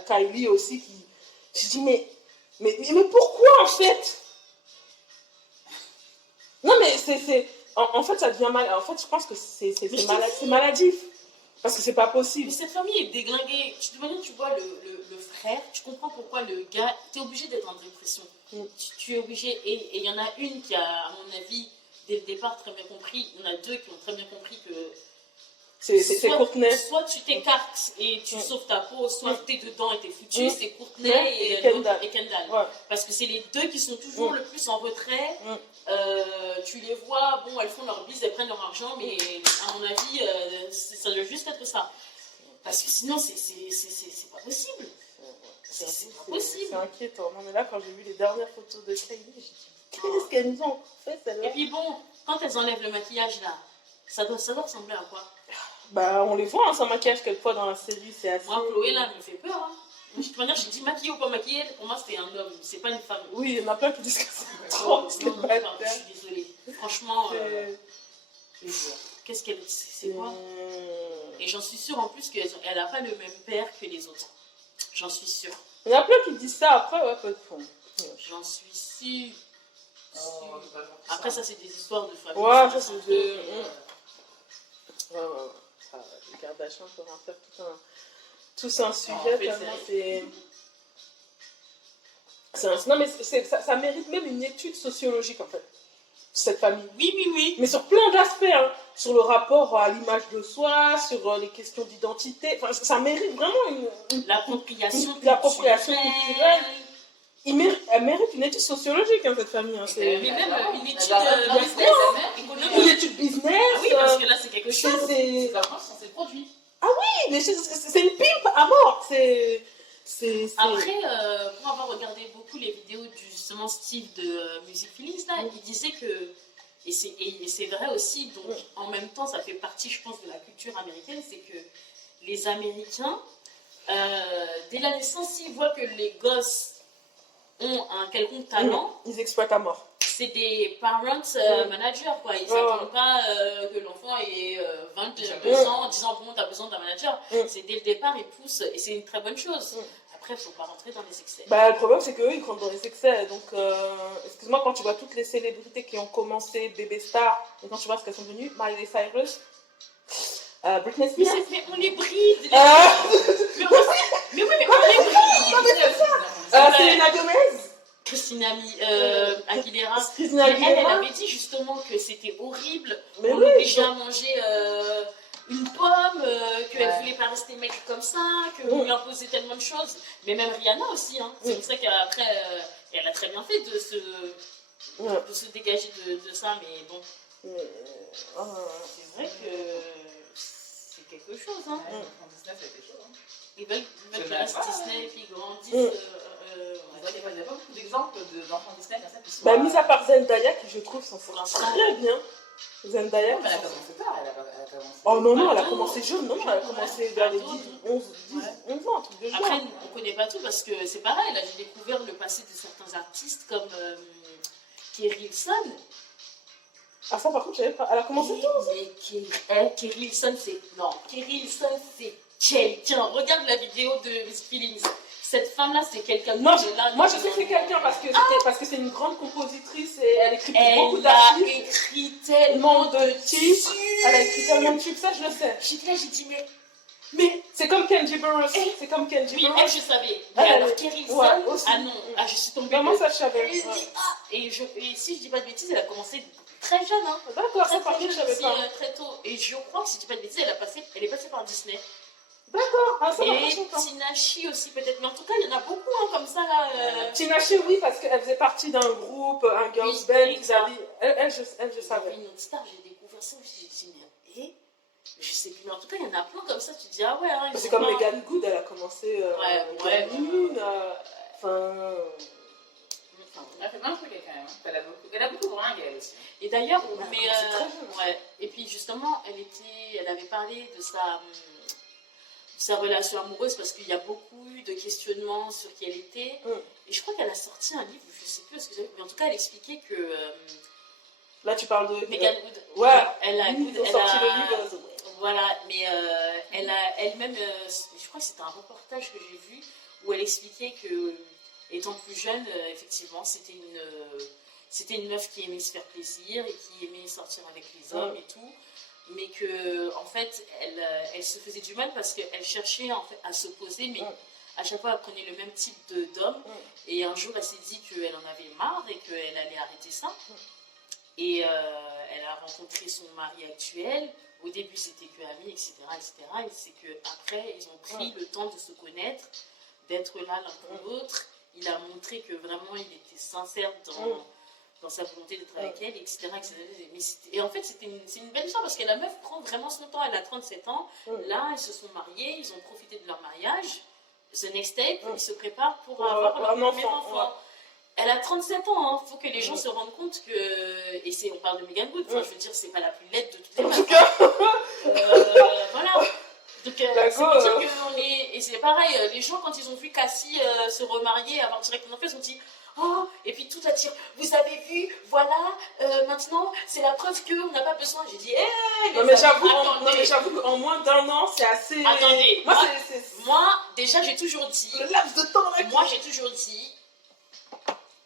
Kylie aussi, qui. Je dis, mais pourquoi en fait? Non, mais en fait, ça devient mal. En fait, je pense que c'est maladif. Parce que c'est pas possible. Mais cette famille est déglinguée. Tu vois le frère, tu comprends pourquoi le gars, tu es obligé d'être en dépression. Tu es obligé. Et il y en a une qui a, à mon avis, dès le départ, très bien compris. Il y en a deux qui ont très bien compris que. C'est Courtney. Soit tu t'écartes et tu sauves ta peau, soit tu es dedans et tu es foutu. C'est Courtney et Kendall. Ouais. Parce que c'est les deux qui sont toujours le plus en retrait. Tu les vois, bon, elles font leur bise, elles prennent leur argent, mais à mon avis, ça doit juste être ça. Parce que sinon, c'est pas possible. C'est pas possible. C'est inquiétant. Non, mais là, quand j'ai vu les dernières photos de Kylie, j'ai dit, qu'est-ce qu'elles nous ont fait, celle-là? Et puis bon, quand elles enlèvent le maquillage, là, ça doit ressembler à quoi? Bah, on les voit, hein, sans maquillage, quelquefois dans la série, c'est assez... Moi, Chloé, là, elle me fait peur, hein. De toute manière, j'ai dit maquillée ou pas maquillée, pour moi, c'était un homme, c'est pas une femme. Oui, il y en a plein qui disent que c'est trop. Non, je suis désolée. Franchement, qu'est-ce qu'elle... C'est quoi? Et j'en suis sûre, en plus, qu'elle n'a pas le même père que les autres. J'en suis sûre. Il y en a plein qui disent ça, après, ouais, peu de fond. J'en suis sûre. Après, ça, c'est des histoires de famille. Ouais, ça, c'est de... Ouais. Les Kardashians peuvent en faire tout un sujet, tellement c'est... Non, mais ça mérite même une étude sociologique, en fait, cette famille. Oui. Mais sur plein d'aspects, hein. Sur le rapport à l'image de soi, sur les questions d'identité. Enfin, ça mérite vraiment l'appropriation culturelle. Elle mérite une étude sociologique, hein, cette famille. Hein. Mais même une étude économique. Une étude business. Ah oui, parce que là, c'est quelque chose. C'est vraiment censé produire. Ah oui, mais c'est une pimpe à mort. Après, pour avoir regardé beaucoup les vidéos du justement Steve de Music Feelings, là, il disait que, et c'est vrai aussi, donc en même temps, ça fait partie, je pense, de la culture américaine, c'est que les Américains, dès la naissance, s'ils voient que les gosses ont un quelconque talent, ils exploitent à mort. C'est des parents managers, quoi. Ils n'attendent pas que l'enfant ait 22 ans en disant bon, t'as besoin d'un manager. C'est dès le départ, ils poussent et c'est une très bonne chose. Après, il ne faut pas rentrer dans les excès. Bah, le problème, c'est qu'eux, ils rentrent dans les excès. Donc, excuse-moi, quand tu vois toutes les célébrités qui ont commencé, bébé star, et quand tu vois ce qu'elles sont devenues, Miley Cyrus, Britney Spears. Mais on les bride. Mais oui, mais on les bride. Selena Gomez. Christina Aguilera. Christina Aguilera. Elle avait dit justement que c'était horrible. Mais on oui, l'obligeait à manger une pomme, qu'elle ne voulait pas rester maigre comme ça, qu'on lui imposait tellement de choses. Mais même Rihanna aussi. Hein. C'est pour ça qu'après, elle a très bien fait de se dégager de ça. Mais bon, c'est vrai que c'est quelque chose. Hein. Disney, ça a été chaud. Hein. Ils veulent qu'ils restent Disney et qu'ils grandissent. Il n'y a pas beaucoup d'exemples d'enfants Disney comme ça qui sont. Bah, mis à part Zendaya, qui je trouve s'en sort très bien. Zendaya. Mais elle a commencé tard, elle a commencé. Oh non, elle a commencé jeune, non, elle a commencé vers les 11 ans, un truc de genre. Après, on ne connaît pas tout parce que c'est pareil, là j'ai découvert le passé de certains artistes comme Kerry Hilson. Ah, ça par contre, je savais pas. Elle a commencé tôt aussi. Mais Kerry Hilson, c'est. Non, Kerry Hilson, c'est quelqu'un. Regarde la vidéo de Miss Feelings. Cette femme-là, c'est quelqu'un. Non, moi je sais que c'est quelqu'un parce que c'est une grande compositrice et elle écrit beaucoup d'artistes. Elle a écrit tellement de titres. Elle a écrit tellement de tubes, ça je le sais. J'étais là, j'ai dit, mais c'est comme Kenji Burroughs. C'est comme Kenji oui, Burroughs. elle, je savais. Mais alors, Kerry Hilson, ah non, je suis tombée. Comment ça, je savais. Et si je dis pas de bêtises, elle a commencé très jeune. Hein. D'accord, ça par contre, je savais pas. Très tôt. Et je crois que si je dis pas de bêtises, elle est passée par Disney. D'accord, ça et Tinashe aussi peut-être, mais en tout cas il y en a beaucoup hein, comme ça là. Tinashe oui parce qu'elle faisait partie d'un groupe, un girls band, elle je savais. Une autre star, j'ai découvert ça, j'ai dit mais je sais plus, mais en tout cas il y en a plein comme ça, tu te dis ah ouais. Hein, c'est comme Megan Good, elle a commencé. Elle a fait plein de trucs quand même. Elle a beaucoup bringué elle aussi. Et d'ailleurs, et puis justement, elle avait parlé de sa relation amoureuse parce qu'il y a beaucoup eu de questionnements sur qui elle était. Et je crois qu'elle a sorti un livre, je ne sais plus ce que c'est, mais en tout cas, elle expliquait que... Là, tu parles de... Megan Good. Ouais, elle a sorti le livre. Voilà, mais elle a elle-même... je crois que c'était un reportage que j'ai vu où elle expliquait que, étant plus jeune, effectivement, c'était une meuf qui aimait se faire plaisir et qui aimait sortir avec les hommes et tout. Mais que en fait elle se faisait du mal parce qu'elle cherchait en fait, à s'opposer, mais à chaque fois elle prenait le même type d'homme, et un jour elle s'est dit qu'elle en avait marre et qu'elle allait arrêter ça, et elle a rencontré son mari actuel. Au début c'était que amis, etc., et c'est qu'après ils ont pris le temps de se connaître, d'être là l'un pour l'autre. Il a montré que vraiment il était sincère dans sa volonté d'être avec elle, etc. Et en fait, c'est une belle histoire parce que la meuf prend vraiment son temps. Elle a 37 ans. Là, ils se sont mariés, ils ont profité de leur mariage. The next step, ils se préparent pour avoir leur premier enfant. Elle a 37 ans. Il faut que les gens se rendent compte que... Et on parle de Megan Good. Enfin, je veux dire, c'est pas la plus laide de toutes les meufs. Voilà. Donc, c'est pour dire qu'on est... Et c'est pareil, les gens, quand ils ont vu Cassie se remarier, avoir direct un enfant, ils ont dit... Oh, et puis tout à dire, vous avez vu, voilà, maintenant c'est la preuve qu'on n'a pas besoin. J'ai dit, non mais j'avoue qu'en moins d'un an, c'est assez. Attendez, moi déjà j'ai toujours dit. Le laps de temps là. Moi j'ai toujours dit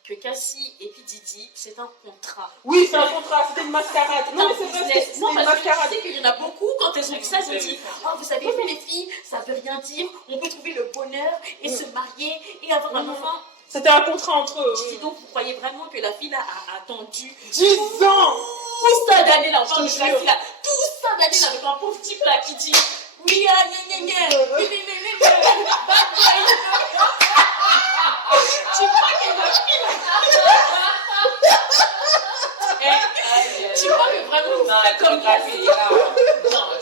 que Cassie et P. Diddy, c'est un contrat. Oui, c'est un contrat, c'était une mascarade. Non, mais c'est vrai, c'était une mascarade. Je sais qu'il y en a beaucoup, quand elles ont vu ça, elles ont dit, oh, vous savez, les filles, ça veut rien dire, on peut trouver le bonheur et se marier et avoir un enfant. C'était un contrat entre eux. Je dis donc, vous croyez vraiment que la fille là a attendu 10 ans tout ça d'années là, enfin, la fille là, tout ça d'années là, avec un pauvre type là qui dit, oui, tu crois qu'elle va tu crois que vraiment une meuf comme ça,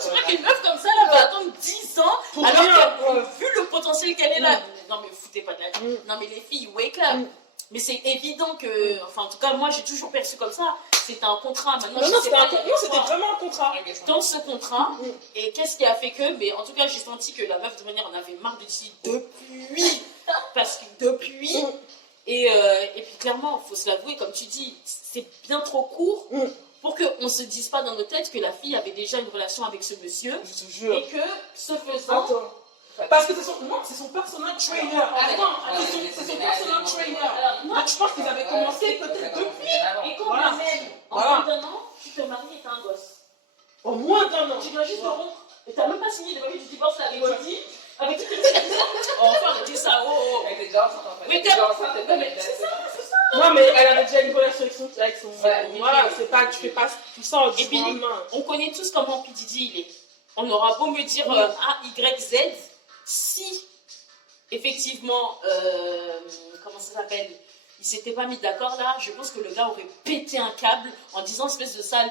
tu crois qu'une meuf comme ça là va attendre 10 ans alors que vu le potentiel qu'elle est là, non mais foutez pas de la vie, non mais les filles wake up. Mais c'est évident que, enfin en tout cas moi j'ai toujours perçu comme ça, c'était un contrat. Maintenant c'était vraiment un contrat. Dans ce contrat, et qu'est-ce qui a fait que, mais en tout cas j'ai senti que la meuf de manière en avait marre de dire depuis, parce que depuis, et puis clairement il faut se l'avouer, comme tu dis, c'est bien trop court pour qu'on se dise pas dans nos têtes que la fille avait déjà une relation avec ce monsieur, je te jure. et que ce faisant... Attends. Parce que c'est son personal trainer. C'est son personal trainer. Donc je pense qu'ils avaient commencé peut-être depuis. Et quand même, en moins d'un an, tu te maries et t'as un gosse. En moins d'un an. Tu dois juste le rompre. Et t'as même pas signé le papier du divorce avec Didi. Avec toutes les... Enfin, dis ça, Elle était déjà enceinte en fait. Mais t'es enceinte, c'est ça. Non, mais elle avait déjà une relation avec son... Voilà, c'est pas, tu fais pas tout ça en et puis, lendemain. on connaît tous comment P. Diddy il est. On aura beau me dire A, Y, Z, si effectivement, comment ça s'appelle, ils s'étaient pas mis d'accord là, je pense que le gars aurait pété un câble en disant espèce de sale,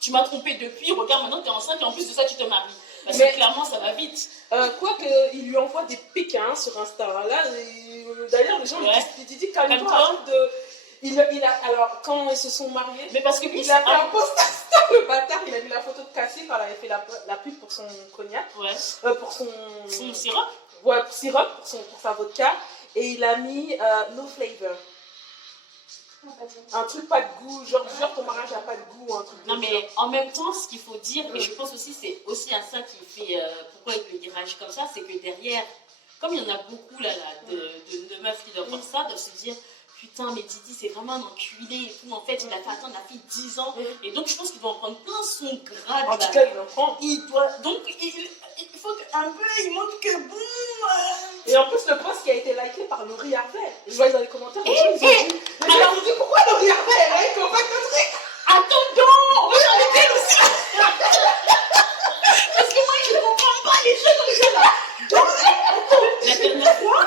tu m'as trompé depuis, regarde maintenant t'es enceinte et en plus de ça tu te maries. Parce que clairement ça va vite. Quoique, il lui envoie des pékins sur Insta. Là, d'ailleurs, les gens lui disent calme-toi. Alors, quand ils se sont mariés, mais parce que il a fait un post Insta, le bâtard, il a mis la photo de Cassie quand elle avait fait la pub pour son cognac, pour son sirop, sirop pour sa vodka, et il a mis no flavor. Un truc pas de goût, genre ton mariage n'a pas de goût, un truc. Non, mais en même temps, ce qu'il faut dire, et je pense aussi, c'est aussi à ça qui fait pourquoi il le dirige comme ça, c'est que derrière, comme il y en a beaucoup là, de meufs qui doivent voir ça, doivent se dire putain, mais Didi, c'est vraiment un enculé et tout. En fait, il a fait attendre la fille 10 ans. Et donc, je pense qu'il doit en prendre plein son grade. En tout cas, il en prend. Donc, il faut qu'un peu, il montre que bon. Et en plus, le post qui a été liké par Laurie Harvey. Je vois dans les commentaires, les gens ils ont dit pourquoi Laurie Harvey elle a like au bac de truc. Attends donc, moi j'en ai plein aussi. Parce que moi, je ne comprends pas les choses comme ça là. Donc, la dernière fois,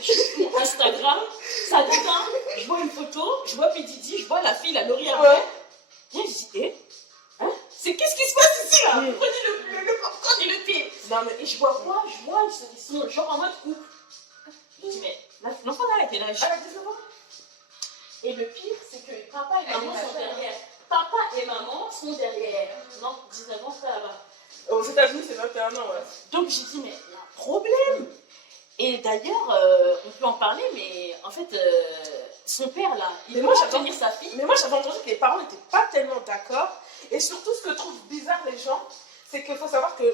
je suis sur Instagram, ça déteint, je vois une photo, je vois P. Diddy, je vois la fille, la Laurie Harvey. Et je dis, c'est qu'est-ce qui se passe ici là? Prenez le popcorn et le thé. Non, mais... Et je vois quoi? Je vois, ils sont genre en mode couple. Je dis, mais l'enfant là, elle a quel âge? Elle a 19 ans. Et le pire, c'est que papa et maman sont derrière. Papa et maman sont derrière. Non, 19 ans, ça va. Aux États-Unis, c'est 21 ans, ouais. Donc j'ai dit, mais il y a un problème. Et d'ailleurs, on peut en parler, mais en fait, son père, là, il Mais peut moi, pas j'avais tenir sa fille. Mais moi, j'avais entendu que les parents n'étaient pas tellement d'accord. Et surtout, ce que trouvent bizarre les gens, c'est qu'il faut savoir que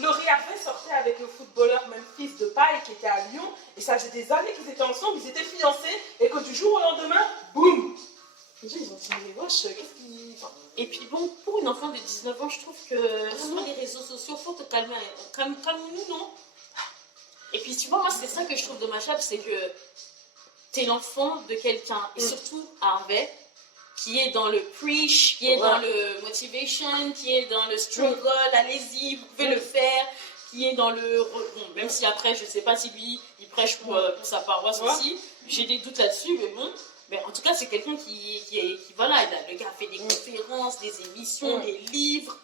Laurie Harvey sortait avec le footballeur Memphis Depay qui était à Lyon. Et ça faisait des années qu'ils étaient ensemble, ils étaient fiancés. Et que du jour au lendemain, boum! Les gens, ils ont dit, mais wesh, qu'est-ce qui... Enfin, Et puis bon, pour une enfant de 19 ans, je trouve que sur les réseaux sociaux, faut te calmer. Calme-nous, non? Et puis tu vois, moi, c'est ça que je trouve dommageable, c'est que t'es l'enfant de quelqu'un, et surtout Harvey, qui est dans le preach, qui est dans le motivation, qui est dans le struggle, allez-y, vous pouvez le faire, qui est dans le... Bon, même si après, je sais pas si lui, il prêche pour sa paroisse aussi, j'ai des doutes là-dessus, mais bon... Mais en tout cas, c'est quelqu'un qui voilà, le gars a fait des conférences, des émissions, des livres.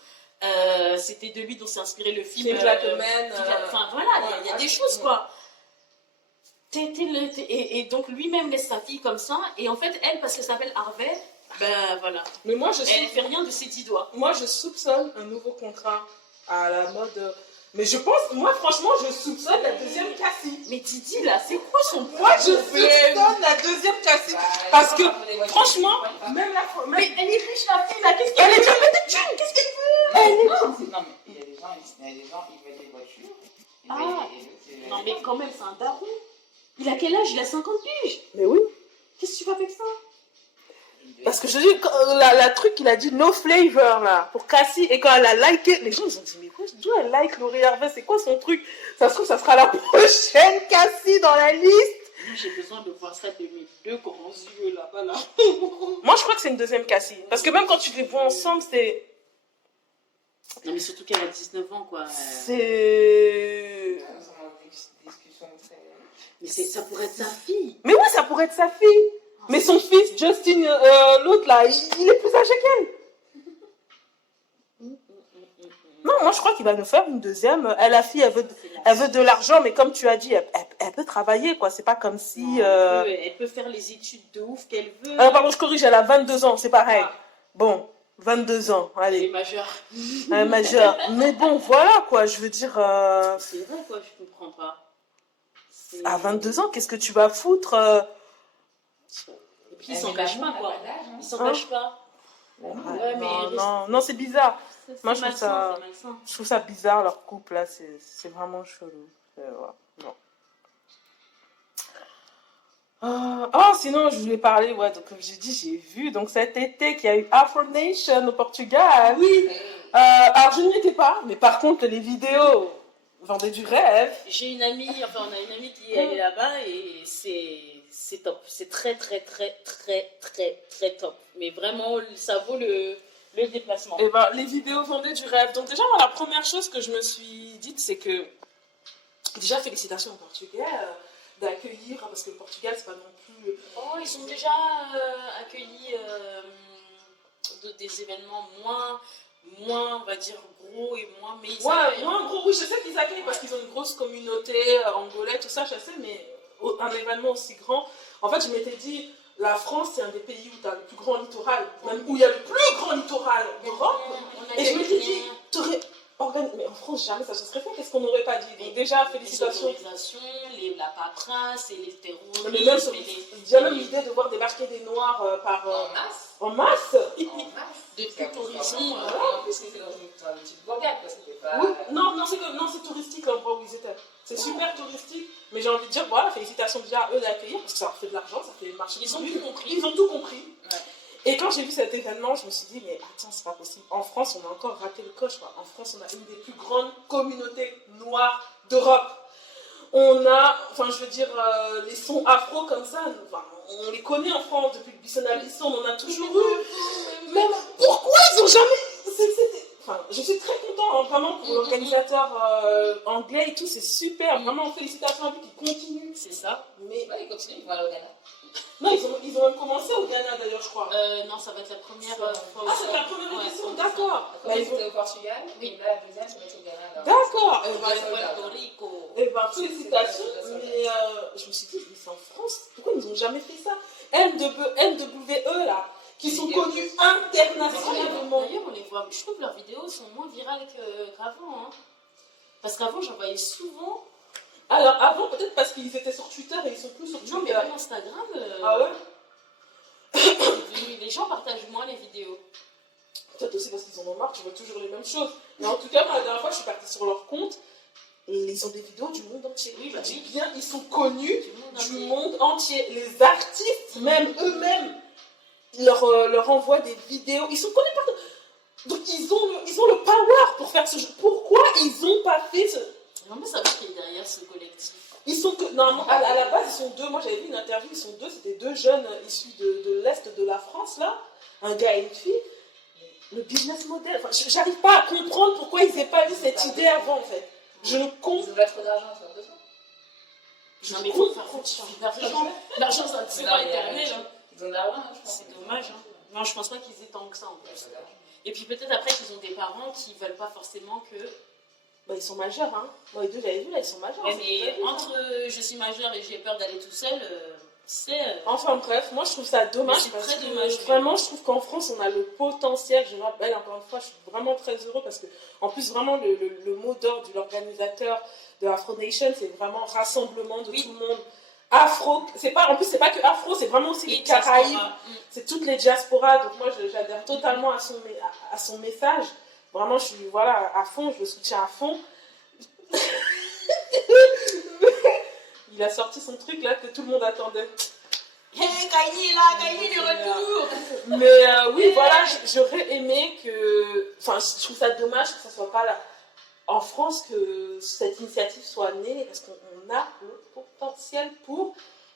C'était de lui dont s'est inspiré le film. Enfin voilà, il y a des choses quoi. Et donc lui-même laisse sa fille comme ça. Et en fait, elle, parce qu'elle s'appelle Harvey, ben voilà. Mais moi, elle fait rien de ses 10 doigts. Moi, je soupçonne un nouveau contrat à la mode. Mais je pense, moi franchement, je soupçonne la deuxième Cassie. Mais Didi là, c'est quoi son problème? Moi, je soupçonne la deuxième Cassie. Parce que, franchement, même la... Mais elle est riche la fille là, qu'est-ce qu'elle est déjà de thunes? Qu'est-ce qu'elle veut? Non, mais il y a des gens, ils veulent des voitures. Non, mais quand même, c'est un daron. Il a quel âge? Il a 50 piges. Mais oui. Qu'est-ce que tu fais avec ça? Parce que je dis, la truc qu'il a dit no flavor là, pour Cassie, et quand elle a liké, les gens ils ont dit, mais quoi, d'où elle like Laurie Harvey, c'est quoi son truc? Ça se trouve, ça sera la prochaine Cassie dans la liste. Moi, j'ai besoin de voir ça de mes deux grands yeux là-bas là. Moi, je crois que c'est une deuxième Cassie. Parce que même quand tu les vois ensemble, c'est. Non, mais surtout qu'elle a 19 ans quoi. C'est. Mais ça pourrait être sa fille. Mais oui, ça pourrait être sa fille. Mais son fils, Justin, l'autre là, il est plus âgé qu'elle. Non, moi je crois qu'il va nous faire une deuxième. Elle, la fille, elle veut de l'argent, mais comme tu as dit, elle peut travailler, quoi. C'est pas comme si... Non, elle peut faire les études de ouf qu'elle veut. Pardon, je corrige, elle a 22 ans, c'est pareil. Bon, 22 ans, allez. Elle est majeure. Elle est majeure. Mais bon, voilà, quoi, je veux dire... C'est vrai, quoi, je comprends pas. À 22 ans, qu'est-ce que tu vas foutre Et puis, il s'engage pas, quoi. Il s'engage pas. Ouais, non, c'est bizarre. Moi, je trouve ça bizarre, leur couple, là. C'est vraiment chelou. Non. Sinon, je voulais parler, donc, comme j'ai dit, j'ai vu, donc, cet été, qu'il y a eu Afro Nation au Portugal. Oui. Alors, je n'y étais pas, mais par contre, les vidéos vendaient du rêve. J'ai une amie, on a une amie qui est allée là-bas et c'est top. C'est très, très, très, très, très, très top. Mais vraiment, ça vaut le déplacement. Et les vidéos vendaient du rêve. Donc déjà, moi, la première chose que je me suis dite, c'est que déjà, félicitations au Portugal d'accueillir, parce que le Portugal, c'est pas non plus... Oh, ils ont déjà accueilli des événements moins, on va dire, gros et moins... Mais moins gros. Oui, je sais qu'ils accueillent parce qu'ils ont une grosse communauté angolaise, tout ça, je sais, mais un événement aussi grand... En fait, je m'étais dit... La France, c'est un des pays où tu as le plus grand littoral, même où il y a le plus grand littoral d'Europe. Et je m'étais dit, mais en France, jamais ça se serait fait. Qu'est-ce qu'on n'aurait pas dit? Donc déjà, félicitations. Les autorisations, la paperasse, et les terroristes. Mais même, j'ai même l'idée de voir débarquer des Noirs en masse. De tout horizon. En plus, c'était dans une petite bourgade, parce que c'était pas... Oui, non, c'est touristique l'endroit où ils étaient. C'est super touristique, mais j'ai envie de dire, voilà, félicitations déjà à eux d'accueillir, parce que ça leur fait de l'argent, ça fait marcher. Ils ont tout compris. Ils ont tout compris. Ouais. Et quand j'ai vu cet événement, je me suis dit, mais attends, c'est pas possible. En France, on a encore raté le coche, quoi. En France, on a une des plus grandes communautés noires d'Europe. On a, les sons afro comme ça, on les connaît en France depuis le Bissonnalisson, on en a toujours eu. Même pourquoi ils ont jamais... je suis très content, vraiment, pour l'organisateur anglais et tout, c'est super. Vraiment, félicitations à lui qui continue. C'est ça. Mais ils continuent, ils vont aller au Ghana. non, ils ont même commencé au Ghana d'ailleurs, je crois. Non, ça va être la première fois. C'est la première édition, d'accord. C'était au Portugal, oui. Là, la deuxième, ça va être au Ghana. D'accord. Puerto Rico. Félicitations. Mais je me suis dit, mais c'est en France, pourquoi ils n'ont jamais fait ça? NWE là, qui sont Vidéos. connus Mais internationalement. d'ailleurs, on les voit. Je trouve que leurs vidéos sont moins virales qu'avant. Hein. Parce qu'avant, j'en voyais souvent. Alors avant, peut-être parce qu'ils étaient sur Twitter et ils sont plus sur Twitter. Non, mais même Instagram. Ah ouais? Les gens partagent moins les vidéos. Peut-être aussi parce qu'ils en ont marre, tu vois toujours les mêmes choses. Mais en tout cas, moi, la dernière fois, je suis partie sur leur compte et ils ont des vidéos du monde entier. Oui, bah Je dis oui. bien, ils sont connus Du monde du entier. monde entier. Les artistes, même eux-mêmes, leur envoient des vidéos. Ils sont connus partout. Donc, ils ont le power pour faire ce jeu. Pourquoi ils n'ont pas fait ce... J'aimerais savoir qui est derrière ce collectif. Ils sont que, normalement, à la base, ils sont deux. Moi, j'avais vu une interview, ils sont deux. C'était deux jeunes issus de l'Est de la France, là. Un gars et une fille. Le business model, enfin, j'arrive pas à comprendre pourquoi ils n'aient pas eu cette idée avant, en fait. Je ne Ils comprends ont pas trop d'argent, ça besoin. Non, mais il faut faire l'argent. L'argent, ça ne C'est peut pas éternel. éternel. Hein. Ils ont de l'argent, je pense. C'est dommage. Hein. Non, je pense pas qu'ils aient tant que ça en plus. Et puis peut-être après qu'ils ont des parents qui veulent pas forcément que. Bah, ils sont majeurs, hein. Moi, les deux, j'avais vu, là, ils sont majeurs. Ouais, c'est mais vrai. entre je suis majeure et j'ai peur d'aller tout seul, c'est. Enfin, bref, moi, je trouve ça dommage. Mais c'est parce très que, dommage, oui. Vraiment, je trouve qu'en France, on a le potentiel. Je rappelle, encore une fois, je suis vraiment très heureux parce que, en plus, vraiment, le mot d'ordre de l'organisateur de Afro Nation, c'est vraiment rassemblement de Oui. tout le monde. Afro, en plus, c'est pas que Afro, c'est vraiment aussi les Caraïbes. C'est toutes les diasporas, donc moi j'adhère totalement à son message. Vraiment, je suis à fond, je le soutiens à fond. Il a sorti son truc là que tout le monde attendait. Hey, Kaini est là, Kaini est de retour. Mais oui, voilà, j'aurais aimé que. Enfin, je trouve ça dommage que ça soit pas là en France que cette initiative soit née parce qu'on a le potentiel pour.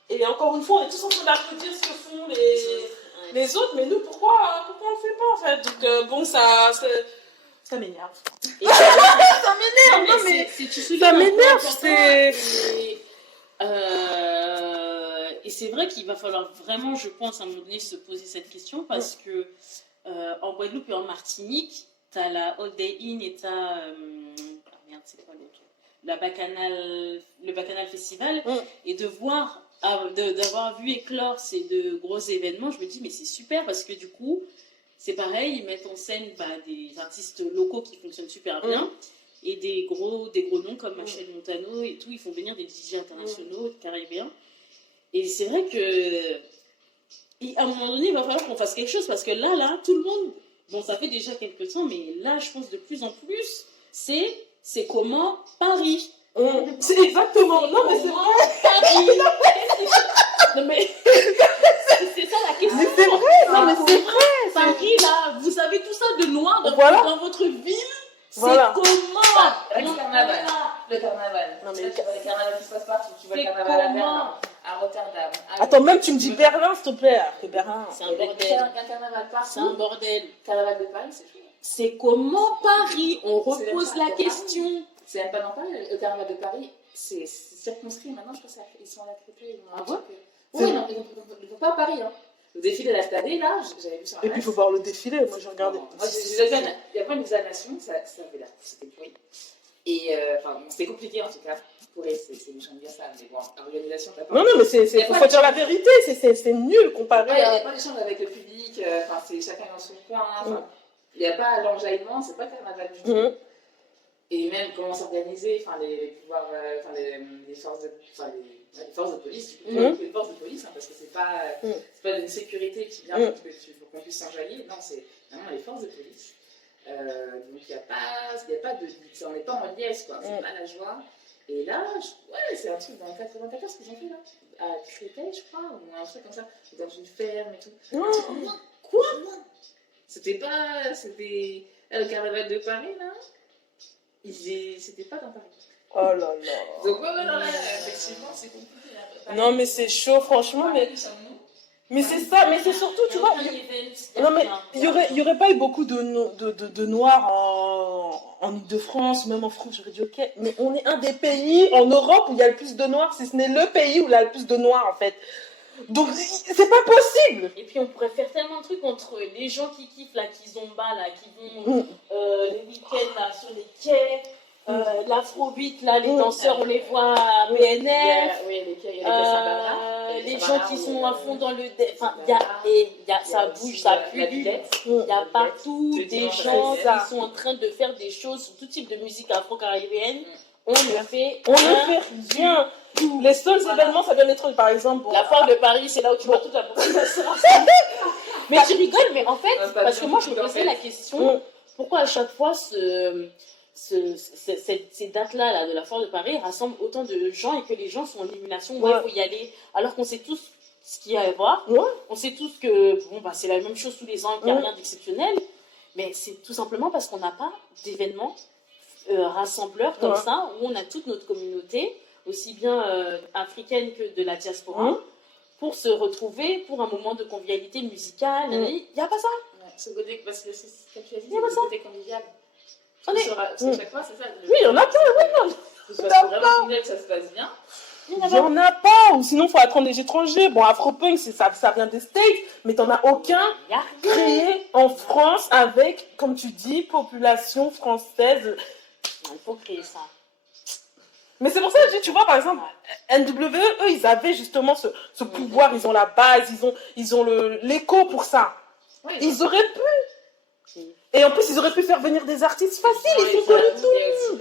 Et encore une fois, on est tous en train d'applaudir ce que font les autres, mais nous, pourquoi on le fait pas en fait? Donc bon, ça m'énerve. Ça m'énerve, non, mais ça m'énerve, et c'est vrai qu'il va falloir vraiment, je pense, à un moment donné, se poser cette question parce que en Guadeloupe et en Martinique, t'as la All Day Inn et t'as c'est quoi l'autre? Le Bacchanal Festival, et de voir, d'avoir vu éclore ces deux gros événements, je me dis mais c'est super parce que du coup c'est pareil, ils mettent en scène des artistes locaux qui fonctionnent super bien et des gros noms comme Machel Montano et tout, ils font venir des DJ internationaux, caribéens, et c'est vrai que à un moment donné il va falloir qu'on fasse quelque chose parce que là tout le monde, bon ça fait déjà quelques temps, mais là je pense de plus en plus c'est comment Paris. C'est exactement. Non, mais c'est vrai. Paris. Non, mais c'est ça la question. mais c'est vrai. Non, mais c'est vrai. Paris, là, vous avez tout ça de noir dans votre ville. Voilà. C'est comment? Avec le carnaval. Le carnaval. Non, mais tu vois les carnavals qui se passent partout. Tu vois le carnaval à Berlin, à Rotterdam. Attends, même tu me dis Berlin, s'il te plaît. Que Berlin. C'est un Il y a bordel. un carnaval partout. C'est un bordel. Carnaval de Paris, c'est fou. C'est comment Paris? On C'est repose même la pas question. C'est même pas dans Paris. Le carnaval de Paris, c'est circonscrit. Maintenant, je crois qu'ils sont à la Crépée. Ah ouais? Oui, non, ils ne vont pas à Paris. Hein. Le défilé de la Stadé, là, j'avais vu sur Et puis il faut voir le défilé. Moi j'ai regardé. Moi, j'ai déjà vu, il y a pas une examination, ça avait l'air, c'était pourri. Et enfin, bon, c'était compliqué en tout cas. Pourri, c'est méchant de dire ça, mais bon, l'organisation, t'as pas. Non, mais faut dire la vérité. C'est nul comparé Il n'y à. a pas d'échange avec le public, enfin, c'est chacun dans son coin. Il n'y a pas l'enjaillement, c'est pas carnaval du tout. Et même comment s'organiser, enfin les pouvoirs, les forces de police, les forces de police, hein, parce que c'est pas une sécurité qui vient pour qu'on puisse s'enjailler, non, c'est vraiment les forces de police. Donc il n'y a pas de, on n'est pas en liesse, quoi, c'est pas la joie. Et là, c'est un truc dans le 94 qu'ils ont fait là, à Créteil, je crois, ou un truc comme ça, dans une ferme et tout. Quoi? C'était le carnaval de Paris là. C'était pas dans Paris. Oh là là. Donc effectivement, c'est compliqué. Non, mais c'est chaud, franchement. Mais c'est ça, mais c'est surtout, tu vois. Non, mais il y aurait pas eu beaucoup de noirs en Ile-de-France, ou même en France, j'aurais dit ok. Mais on est un des pays en Europe où il y a le plus de noirs, si ce n'est le pays où il y a le plus de noirs en fait. Donc c'est pas possible. Et puis on pourrait faire tellement de trucs entre les gens qui kiffent la kizomba là, qui vont les week-ends là sur les quais, l'afrobeat, là, les danseurs, on les voit à PNF. Oui, il y a Les gens qui sont à fond dans le... Enfin, ça bouge, ça pue. Il y a partout des gens qui sont en train de faire des choses sur tout type de musique afro-caribéenne. On ne fait rien. Les seuls événements, ça vient d'être, par exemple... La foire de Paris, c'est là où tu vois toute la population. Mais tu rigoles, mais en fait, parce que moi, je me posais la question, pourquoi à chaque fois ces dates-là là, de la foire de Paris rassemblent autant de gens et que les gens sont en élimination, il faut y aller, alors qu'on sait tous ce qu'il y a à voir, on sait tous que c'est la même chose tous les ans, qu'il n'y a rien d'exceptionnel, mais c'est tout simplement parce qu'on n'a pas d'événements rassembleurs comme ça, où on a toute notre communauté, aussi bien africaine que de la diaspora, pour se retrouver pour un moment de convivialité musicale. Il n'y a pas ça. Ce côté, parce que c'est ce que tu as dit, Il y a pas le ça. côté convivial. Parce que chaque fois, c'est ça. Oui, il y en a plein, Que ce soit vraiment convivial, que ça se passe bien. Il y en a pas, ou sinon il faut attendre des étrangers. Bon, Afropunk, ça vient des States, mais t'en as aucun créé en France avec, comme tu dis, population française. Il faut créer ça. Mais c'est pour ça que je dis, tu vois, par exemple, NWE, eux, ils avaient justement ce pouvoir, ils ont la base, ils ont l'écho pour ça. Oui, ils auraient pu. Et en plus, ils auraient pu faire venir des artistes faciles, ils sont connus tous.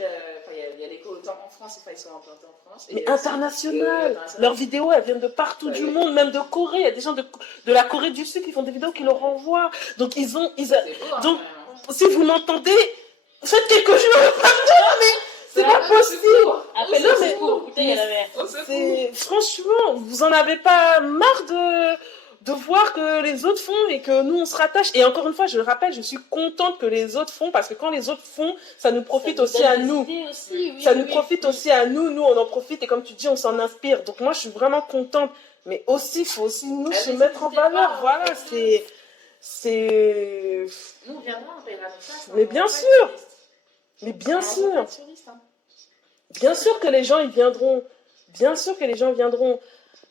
Il y a l'écho autant en France, ils sont implantés en France. Mais international. Leurs vidéos, elles viennent de partout du monde, même de Corée. Il y a des gens de la Corée du Sud qui font des vidéos qui leur envoient. Donc, donc, si vous m'entendez, faites quelque chose. Mais c'est pas possible. Appelle le secours, bouteille à la mer. Franchement, vous en avez pas marre de voir que les autres font et que nous on se rattache. Et encore une fois, je le rappelle, je suis contente que les autres font parce que quand les autres font, ça nous profite aussi à nous. Ça nous profite aussi à nous. Nous, on en profite et comme tu dis, on s'en inspire. Donc moi, je suis vraiment contente. Mais aussi, il faut aussi nous se mettre en valeur. Voilà, c'est. Nous, on viendra, on payera notre place. Mais bien sûr. Mais bien sûr. Bien sûr que les gens ils viendront. Bien sûr que les gens viendront.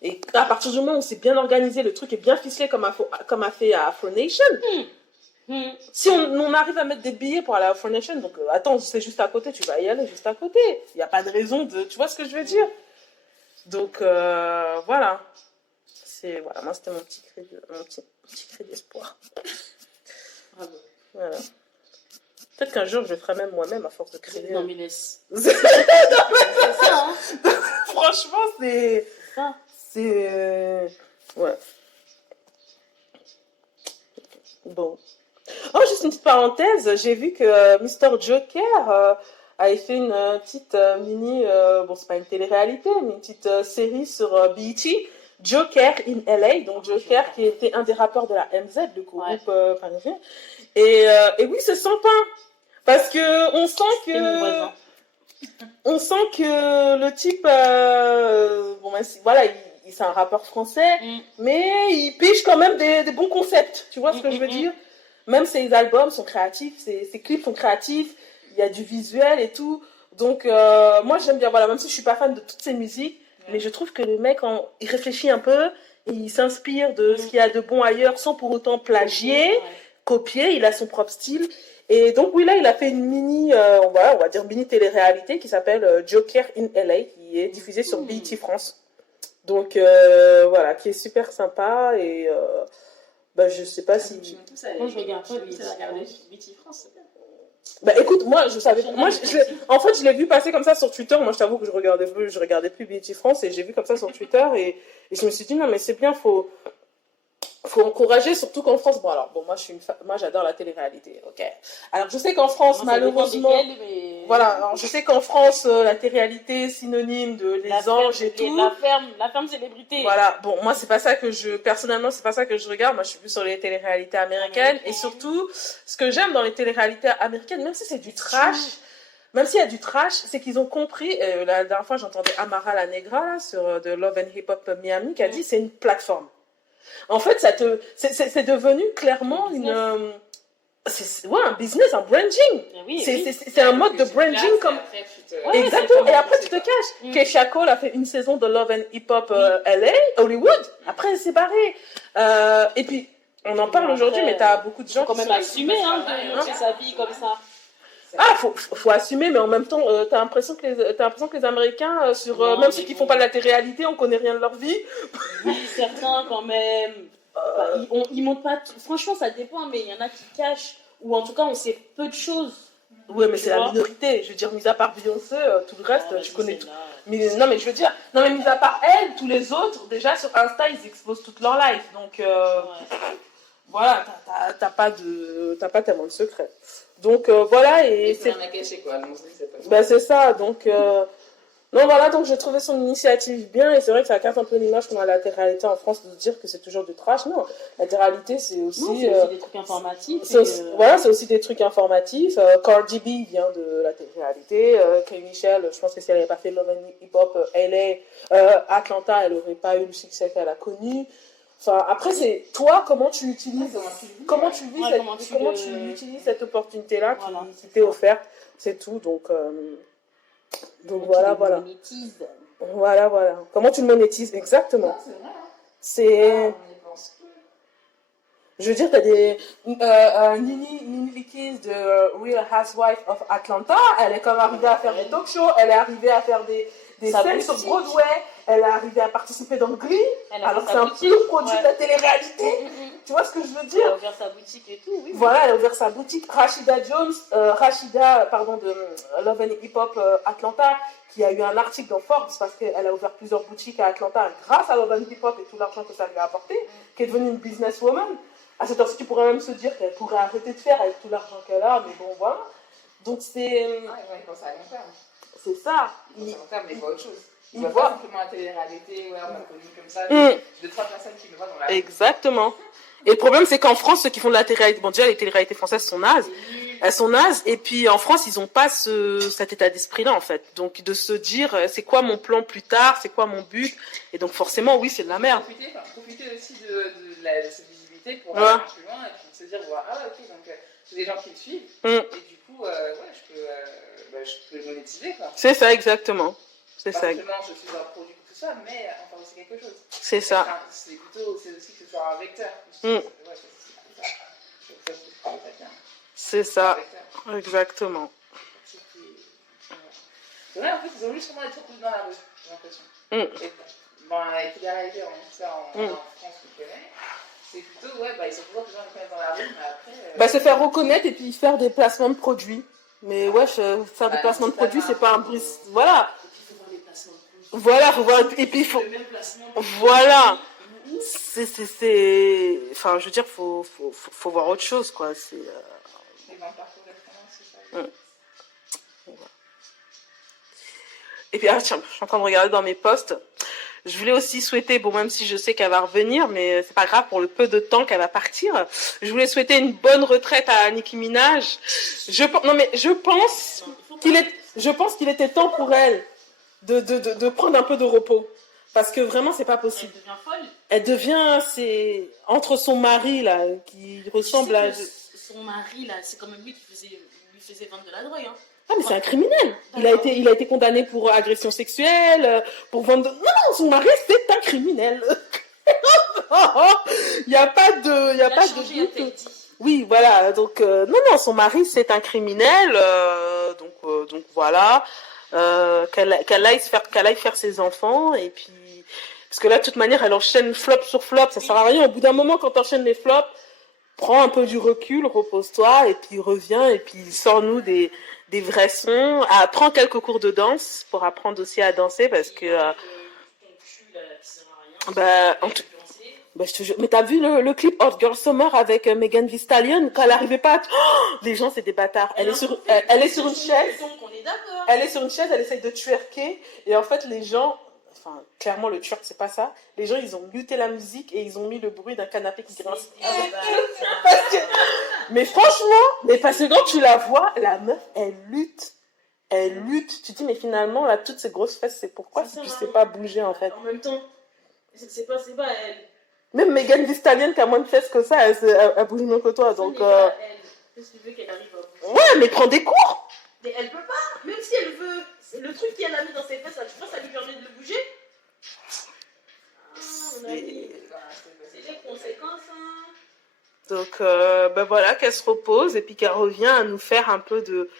Et à partir du moment où c'est bien organisé, le truc est bien ficelé comme a fait à Afro Nation. Si on arrive à mettre des billets pour aller à Afro Nation, donc attends, c'est juste à côté, tu vas y aller juste à côté. Il n'y a pas de raison de... Tu vois ce que je veux dire? Donc voilà. Voilà, moi c'était mon petit cri d'espoir. Bravo. Voilà. Peut-être qu'un jour je le ferai même moi-même à force de crier. Non mais laisse. C'est ça, hein. Franchement, c'est... Ouais. Bon. Oh, juste une petite parenthèse. J'ai vu que Mr. Joker avait fait une petite mini... bon, c'est pas une télé-réalité, mais une petite série sur BET. Joker in LA. Donc, Joker qui était un des rappeurs de la MZ, le groupe parisien. Et oui, c'est sympa. Parce que on sent que le type... voilà, c'est un rappeur français, mais il pige quand même des bons concepts. Tu vois ce que je veux dire? Même ses albums sont créatifs, ses clips sont créatifs, il y a du visuel et tout. Donc, moi, j'aime bien, voilà, même si je suis pas fan de toutes ces musiques, mais je trouve que le mec, il réfléchit un peu, et il s'inspire de ce qu'il y a de bon ailleurs, sans pour autant plagier, copier, il a son propre style. Et donc, oui, là, il a fait une mini, on va dire mini télé-réalité qui s'appelle Joker in LA, qui est diffusée sur BET France. Donc, voilà, qui est super sympa et je sais pas si... Moi, je regarde pas BET France, c'est bien. Bah écoute, moi je savais, en fait je l'ai vu passer comme ça sur Twitter. Moi je t'avoue que je regardais plus BET France et j'ai vu comme ça sur Twitter et je me suis dit non mais c'est bien, faut encourager, surtout qu'en France, moi j'adore la télé-réalité, ok. Alors je sais qu'en France, malheureusement, voilà, alors je sais qu'en France, la télé-réalité est synonyme de les anges et tout. La ferme célébrité. Voilà, bon, moi personnellement, c'est pas ça que je regarde, moi je suis plus sur les télé-réalités américaines, et surtout, ce que j'aime dans les télé-réalités américaines, même si c'est du trash, même s'il y a du trash, c'est qu'ils ont compris, la dernière fois j'entendais Amara la Negra, là, sur de Love and Hip Hop Miami, qui a dit c'est une plateforme. En fait, c'est devenu clairement un business, un branding. C'est un mode de branding comme... Exactement, et après tu te caches. Keisha Cole a fait une saison de Love and Hip Hop LA, Hollywood, après elle s'est barrée. Et puis, on en parle aujourd'hui, mais t'as beaucoup de gens qui sont... quand même assumé, de montrer sa vie comme ça. Ah, faut assumer, mais en même temps, t'as l'impression que les Américains, Non, même mais ceux qui bon. font pas de la télé-réalité, on connaît rien de leur vie. Oui, certains quand même. Enfin, ils montrent pas. Franchement, ça dépend, mais il y en a qui cachent. Ou en tout cas, on sait peu de choses. Ouais, mais Tu c'est la vois minorité. Je veux dire, mis à part Beyoncé, tout le reste, Ah, tu vas-y, connais tout. celle-là. Mais non, mais je veux dire, non, mais mis à part elle, tous les autres, déjà sur Insta, ils exposent toute leur life. Donc, Ouais. voilà, t'as pas tellement de secrets. Donc, voilà, et Et c'est rien à cacher, quoi. Donc, c'est pas bah, c'est ça. Donc, non, voilà, donc j'ai trouvé son initiative bien. Et c'est vrai que ça casse un peu l'image qu'on a la télé-réalité en France de se dire que c'est toujours du trash. Non, la télé-réalité, c'est aussi. Non, c'est aussi des trucs informatifs. Voilà, c'est aussi des trucs informatifs. Cardi B vient de la télé-réalité. Kay Michel, je pense que si elle n'avait pas fait Love and Hip Hop LA, Atlanta, elle n'aurait pas eu le succès qu'elle a connu. Enfin, après, c'est toi, comment tu utilises, comment tu vis, Ouais, comment tu utilises cette opportunité-là Voilà, qui t'est offerte. C'est tout. Donc voilà, voilà. Monétise. Voilà, voilà. Comment tu le monétises exactement. Non, c'est vrai. Hein. C'est. On y pense peu. Je veux dire, t'as des. Nini Leakes de Real Housewives of Atlanta, elle est comme arrivée à faire des talk shows, elle est arrivée à faire des scènes sur Broadway, elle est arrivée à participer dans Glee, alors c'est un pur produit de la télé-réalité. Tu vois ce que je veux dire? Elle a ouvert sa boutique et tout, oui. Voilà, elle a ouvert sa boutique. Rachida Jones, de Love and Hip Hop Atlanta, qui a eu un article dans Forbes parce qu'elle a ouvert plusieurs boutiques à Atlanta grâce à Love and Hip Hop et tout l'argent que ça lui a apporté, qui est devenue une businesswoman. À cette heure-ci, tu pourrais même se dire qu'elle pourrait arrêter de faire avec tout l'argent qu'elle a, mais bon, voilà. Donc c'est. Ah, ils vont y penser à long terme. C'est ça. Ils pensent à long terme, mais pas autre chose. Ils Ils voient voient. pas simplement la télé-réalité, ouais, on m'a connu comme ça. Deux, trois personnes qui me voient dans la rue. Exactement. Et le problème, c'est qu'en France, ceux qui font de la télé-réalité, bon, déjà, les télé-réalités françaises sont nazes. Elles sont nazes. Et puis, en France, ils n'ont pas cet état d'esprit-là, en fait. Donc, de se dire, c'est quoi mon plan plus tard, c'est quoi mon but. Et donc, forcément, oui, c'est de la merde. Profiter aussi de cette visibilité pour Ouais. aller plus loin et puis se dire, voilà, ah, ok, donc j'ai des gens qui me suivent. Et du coup, ouais, je peux le monétiser, quoi. C'est ça, exactement. C'est Pas ça. simplement je suis un produit que ce soit, mais en faire aussi quelque chose. C'est ça. Enfin, c'est aussi que ce soit un vecteur. C'est ça. Exactement. Ouais, en fait, ils ont juste vraiment des trucs dans la rue, j'ai l'impression. Et bon, avec la réalité, en France, on connaît. C'est plutôt, ouais, ils sont toujours que les gens les connaissent dans la rue, mais après. Se faire reconnaître et puis faire des placements de produits. Mais ouais, faire des placements de produits, c'est pas un bruit. Voilà. Voilà, faut voir. Et puis il faut. Voilà. Enfin, je veux dire, faut voir autre chose, quoi. C'est. Et puis, tiens, je suis en train de regarder dans mes posts. Je voulais aussi souhaiter, bon, même si je sais qu'elle va revenir, mais c'est pas grave pour le peu de temps qu'elle va partir. Je voulais souhaiter une bonne retraite à Nicki Minaj. Je pense qu'il était temps pour elle de prendre un peu de repos. Parce que vraiment, c'est pas possible. Elle devient, c'est entre son mari, là, qui ressemble à. Son mari, là, c'est quand même lui qui lui faisait vendre de la drogue, hein. Ah, mais c'est un criminel. Il a été condamné pour agression sexuelle, pour vendre. Non, son mari, c'est un criminel. Il n'y a pas de doute. Oui, voilà. Donc, non, son mari, c'est un criminel. Donc voilà. Qu'elle aille faire ses enfants. Et puis. Parce que là, de toute manière, elle enchaîne flop sur flop. Ça sert à rien. Au bout d'un moment, quand tu enchaînes les flops, prends un peu du recul, repose-toi, et puis reviens, et puis sors-nous des vrais sons. Prends quelques cours de danse pour apprendre aussi à danser, parce que je te jure. Mais t'as vu le clip Hot Girl Summer avec Megan Thee Stallion quand elle n'arrivait pas à... les gens, c'est des bâtards. Elle est sur une chaise. Elle est sur une chaise, elle essaye de twerker, et en fait les gens, enfin clairement le twerk c'est pas ça. Les gens ils ont muté la musique et ils ont mis le bruit d'un canapé qui grince. Mais franchement, parce que quand tu la vois, la meuf elle lutte. Tu te dis mais finalement là toutes ces grosses fesses c'est pourquoi si tu sais pas bouger en fait. En même temps, c'est pas elle. Même Megan Thee Stallion qui a moins de fesses que ça, elle bouge mieux que toi donc. Qu'est-ce que tu veux qu'elle arrive à bouger? Ouais mais prends des cours. Mais elle peut pas, même si elle veut. Le truc qu'elle a mis dans ses fesses, tu penses que ça lui permet de le bouger? C'est les conséquences. Donc voilà, qu'elle se repose et puis qu'elle revient à nous faire un peu de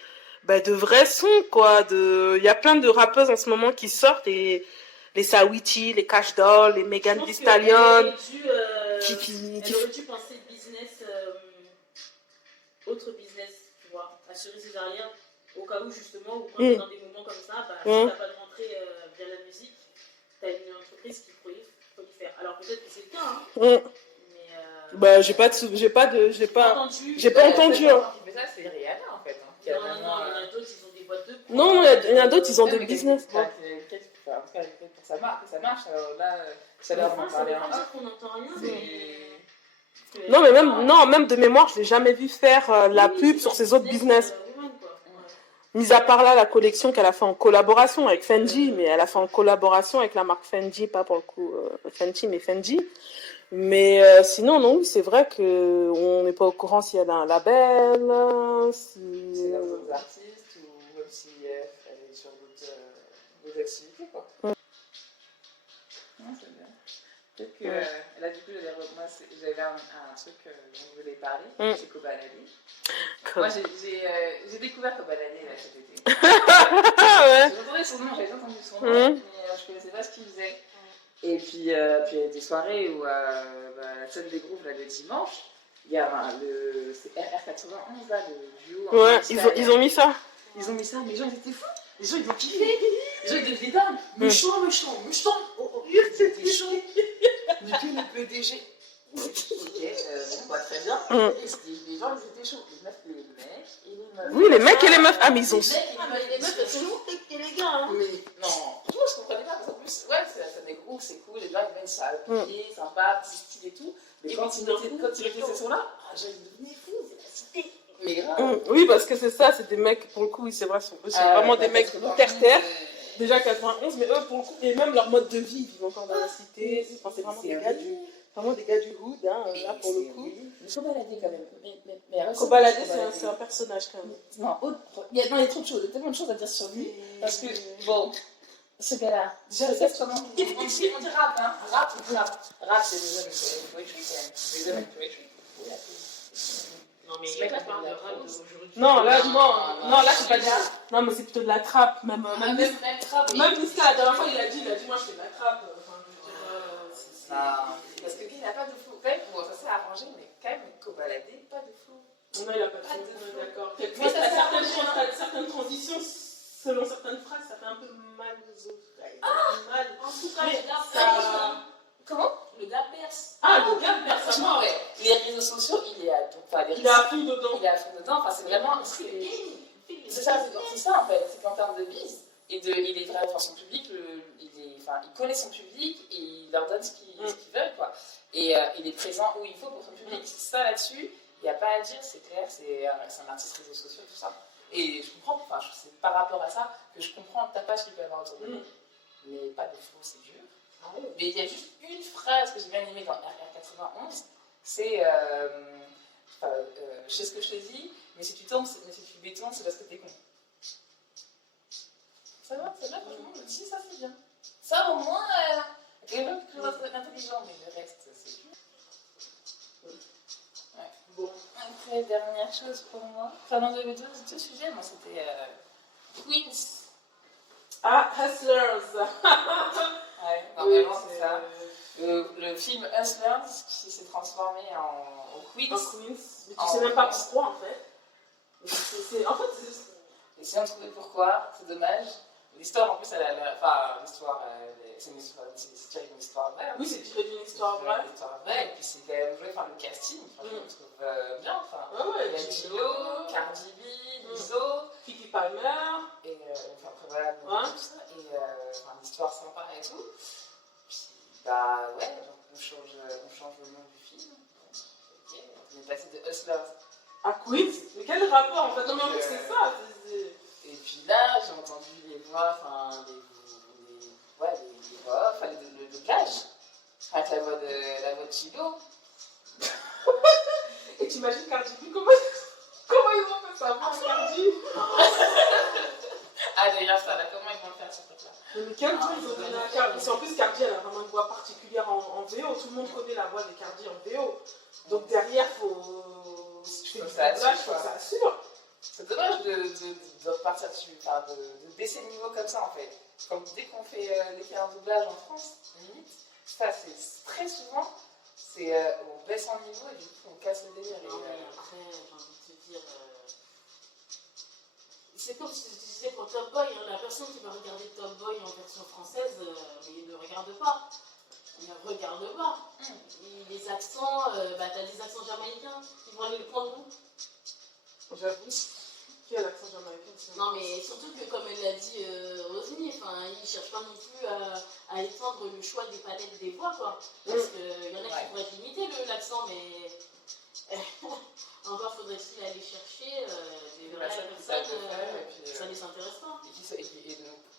bah, de vrais sons, quoi. Il y a plein de rappeuses en ce moment qui sortent et les Saweetie, les Cash Doll, les Megan Thee Stallion. Elle aurait dû penser business, autre business, tu vois, assurer ses arrières, au cas où justement, ou quand t'es dans des moments comme ça, bah, si t'as pas de rentrée via la musique, t'as une entreprise qui prolifère. Alors peut-être que c'est le cas, hein. Mais bah, j'ai pas entendu. Hein. Ça, c'est Rihanna en fait. Hein, non, il y en a d'autres, ils ont des boîtes de prod. Non, il y en a d'autres, ils ont des business. En tout cas, pour ça marche. Alors là, ça leur en parlait en dire qu'on n'entend rien, mais... Non, mais même de mémoire, je l'ai jamais vu faire la pub sur ses autres business. Mis à part là, la collection qu'elle a fait en collaboration avec Fendi, mais elle a fait en collaboration avec la marque Fendi, pas pour le coup Fenty, mais Fendi. Mais sinon, non, oui, c'est vrai qu'on n'est pas au courant s'il y a un label, si... C'est dans d'autres artistes, ou même si elle est sur d'autres activités, quoi. Non, c'est bien. Peut-être que là, du coup, moi, j'avais un truc dont je voulais parler, c'est Kobalade. Moi, j'ai découvert Kobalade là, cet été. J'entendais son nom, j'avais entendu son nom, mais je connaissais pas ce qu'il faisait. Et puis, il y a des soirées où la scène des grooves, là, le dimanche, il y a c'est RR91, là, le duo. Ouais, ils ont mis ça. Ils ont mis ça, mais les gens, ils étaient fous. Les gens, ils ont kiffé. Les gens, ils étaient dingues. Méchant. Ils étaient chauds. Depuis le PDG. Ok, très bien. Les gens, ils étaient chauds. Les mecs et les meufs. Oui, les mecs et les meufs. Ah, mais ils ont... Les meufs, elles sont lourdes et les gars, hein. Mais non, franchement, je comprenais pas, parce qu'en plus, ouais, c'est des groupes, c'est cool, les gens, ils viennent, ça a piqué, sympa, petit style et tout. Mais quand ils mettaient ces sons-là, j'ai devenu fou, c'est la cité. Mais grave. Oui, parce que c'est ça, c'est des mecs, pour le coup, oui, c'est vrai, c'est vraiment des mecs terre-terre. Déjà 91, mais eux, pour le coup, et même leur mode de vie, ils vivent encore dans la cité. C'est vraiment des gars du hood, hein, là, pour le coup. Mais Kobalade, quand même. Kobalade, c'est un personnage, quand même. Non, il y a trop de choses, il y a tellement de choses à dire sur lui. Parce que, bon, ce gars-là, déjà, comment on dit rap, hein. Rap, c'est les hommes de poétrie, quand même. Les hommes de poétrie. Non, mais il y a pas de rap d'aujourd'hui. Non, là, c'est pas de la... Non, mais c'est plutôt de la trappe, même trappe. Même Niska, la dernière fois, il a dit, moi, je fais de la trappe. Parce que lui, il n'a pas de flow. Quand même, bon, ça s'est arrangé, mais quand même, Kobalade, pas de flow. Non, il a pas de flow, d'accord. Certaines transitions, selon certaines phrases, ça fait un peu mal aux oreilles. En tout cas, mais le gars ça... Comment? Le gars perce. Ah, le gars perce, franchement, ouais. Les réseaux sociaux, il est à fond dedans. Il est à fond dedans. Enfin, c'est vraiment... C'est ça, en fait. C'est qu'en termes de bise, il est vrai devant son public, il connaît son public et il leur donne ce qu'ils veulent, quoi. Et il est présent où il faut pour son public. C'est ça là-dessus, il n'y a pas à dire, c'est clair, c'est un artiste réseaux sociaux, tout ça. Et je comprends, c'est par rapport à ça que je comprends le tapage qu'il peut y avoir autour de nous. Mais pas de flow, c'est dur. Mais il y a juste une phrase que j'ai bien aimée dans RR91, c'est je sais ce que je te dis, mais si tu bétonnes, c'est parce que t'es con. Ça va, franchement, je me dis, ça c'est bien. Ça au moins, quelqu'un qui est intelligent, mais le reste, c'est dur. Ouais. Bon, après, dernière chose pour moi. Enfin, non, j'avais deux sujets, moi c'était Queens. Ah, Hustlers. Ouais, normalement, c'est ça. Le film Hustlers qui s'est transformé en Queens. Mais tu sais même pas pourquoi, en fait. En fait, et si on trouvait pourquoi, c'est dommage. L'histoire, en plus, c'est tiré d'une histoire vraie. Oui, c'est tiré d'une histoire vraie. Et puis c'est quand même joué, le casting, franchement, je trouve bien. Il y a Gilo, Cardi B, Lizzo, Kiki Palmer. Et après, voilà, tout ça. Et l'histoire sympa et tout. Puis, donc on change le nom du film. Ok, on est passé de Hustlers à Queens. Mais quel rapport, en fait? Non, mais en plus, c'est ça. Et puis là, j'ai entendu les voix, le doublage, avec la voix de Gilo. Et t'imagines Cardi B, comment ils vont faire ça? Cardi. Ah, d'ailleurs, ça, là, comment ils vont le faire, ce truc-là? Mais quel tour ils ont donné à Cardi? En plus, Cardi, elle a vraiment une voix particulière en VO. Tout le monde connaît la voix de Cardi en VO. Donc derrière, si tu fais du doublage, faut que ça assure. C'est dommage doivent partir dessus, enfin, de baisser le niveau comme ça en fait. Comme dès qu'on fait un doublage en France, limite, ça c'est très souvent, on baisse en niveau et du coup on casse le délire. Non, mais après, j'ai envie de te dire. C'est comme ce que je disais pour Top Boy, hein, la personne qui va regarder Top Boy en version française, mais il ne regarde pas. Il ne regarde pas. Les accents, t'as des accents jamaïcains, ils vont aller le prendre où? J'avoue. Qui a l'accent jamaïcain? Non, mais surtout que, comme elle l'a dit Rosny, il ne cherche pas non plus à étendre le choix des palettes des voix, quoi. Parce qu'il y en a qui pourraient limiter l'accent, mais encore faudrait-il aller chercher des vraies personnes, ça ne les intéresse pas.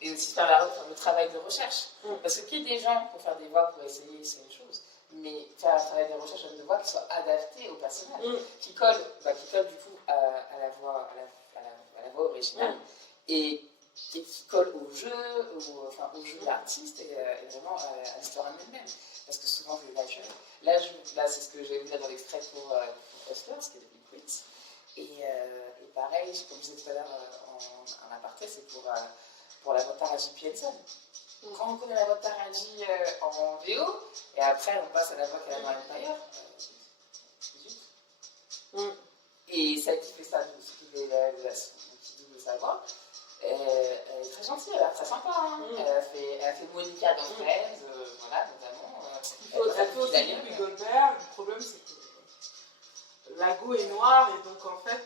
Et aussi faire le travail de recherche. Parce que qu'il y ait des gens pour faire des voix pour essayer, c'est une chose. Mais faire un travail de recherche de voix qui soit adapté au personnage, qui colle du coup à la voix originale et qui colle au jeu, au jeu de l'artiste et vraiment à l'histoire en elle-même. Parce que souvent, je l'ai là, c'est ce que j'ai vu là dans l'extrait pour Hustlers, qui est de Bill Quits. Et pareil, comme je disais tout à l'heure en aparté, c'est pour la voix de Taraji P. Henson. Quand on connaît la voix de Taraji en VO, et après on passe à la voix qu'elle a dans Empire, et celle qui fait ça, qui double sa voix, elle est très gentille, elle est très sympa. Hein. Elle a fait Monica dans Friends, voilà, notamment. Elle fait aussi Whoopi Goldberg. Le problème, c'est que Lago est noire, et donc en fait,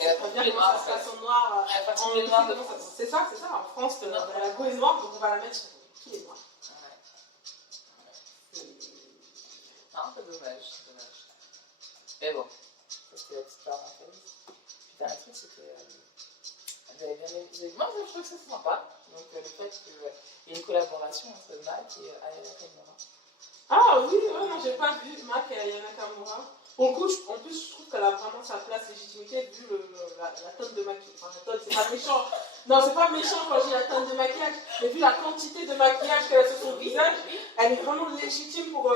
elle très bien comment ça se passe en noir. C'est ça, en France, Lago est noire, donc on va la mettre sur qui est noir. Non, c'est dommage. Mais bon, c'était la petite parenthèse. Puis un truc, c'est que j'avais bien aimé. Moi, je trouve que c'est sympa. Donc le fait qu'il y ait une collaboration entre Mac et Aya Nakamura. Ah oui, non, j'ai pas vu Mac et Aya Nakamura. Pour le coup, en plus, je trouve qu'elle a vraiment sa place légitimité vu la tonne de maquillage. Enfin, la tonne, c'est pas méchant. Non, c'est pas méchant quand je dis la tonne de maquillage, mais vu la quantité de maquillage qu'elle a sur son visage, elle est vraiment légitime pour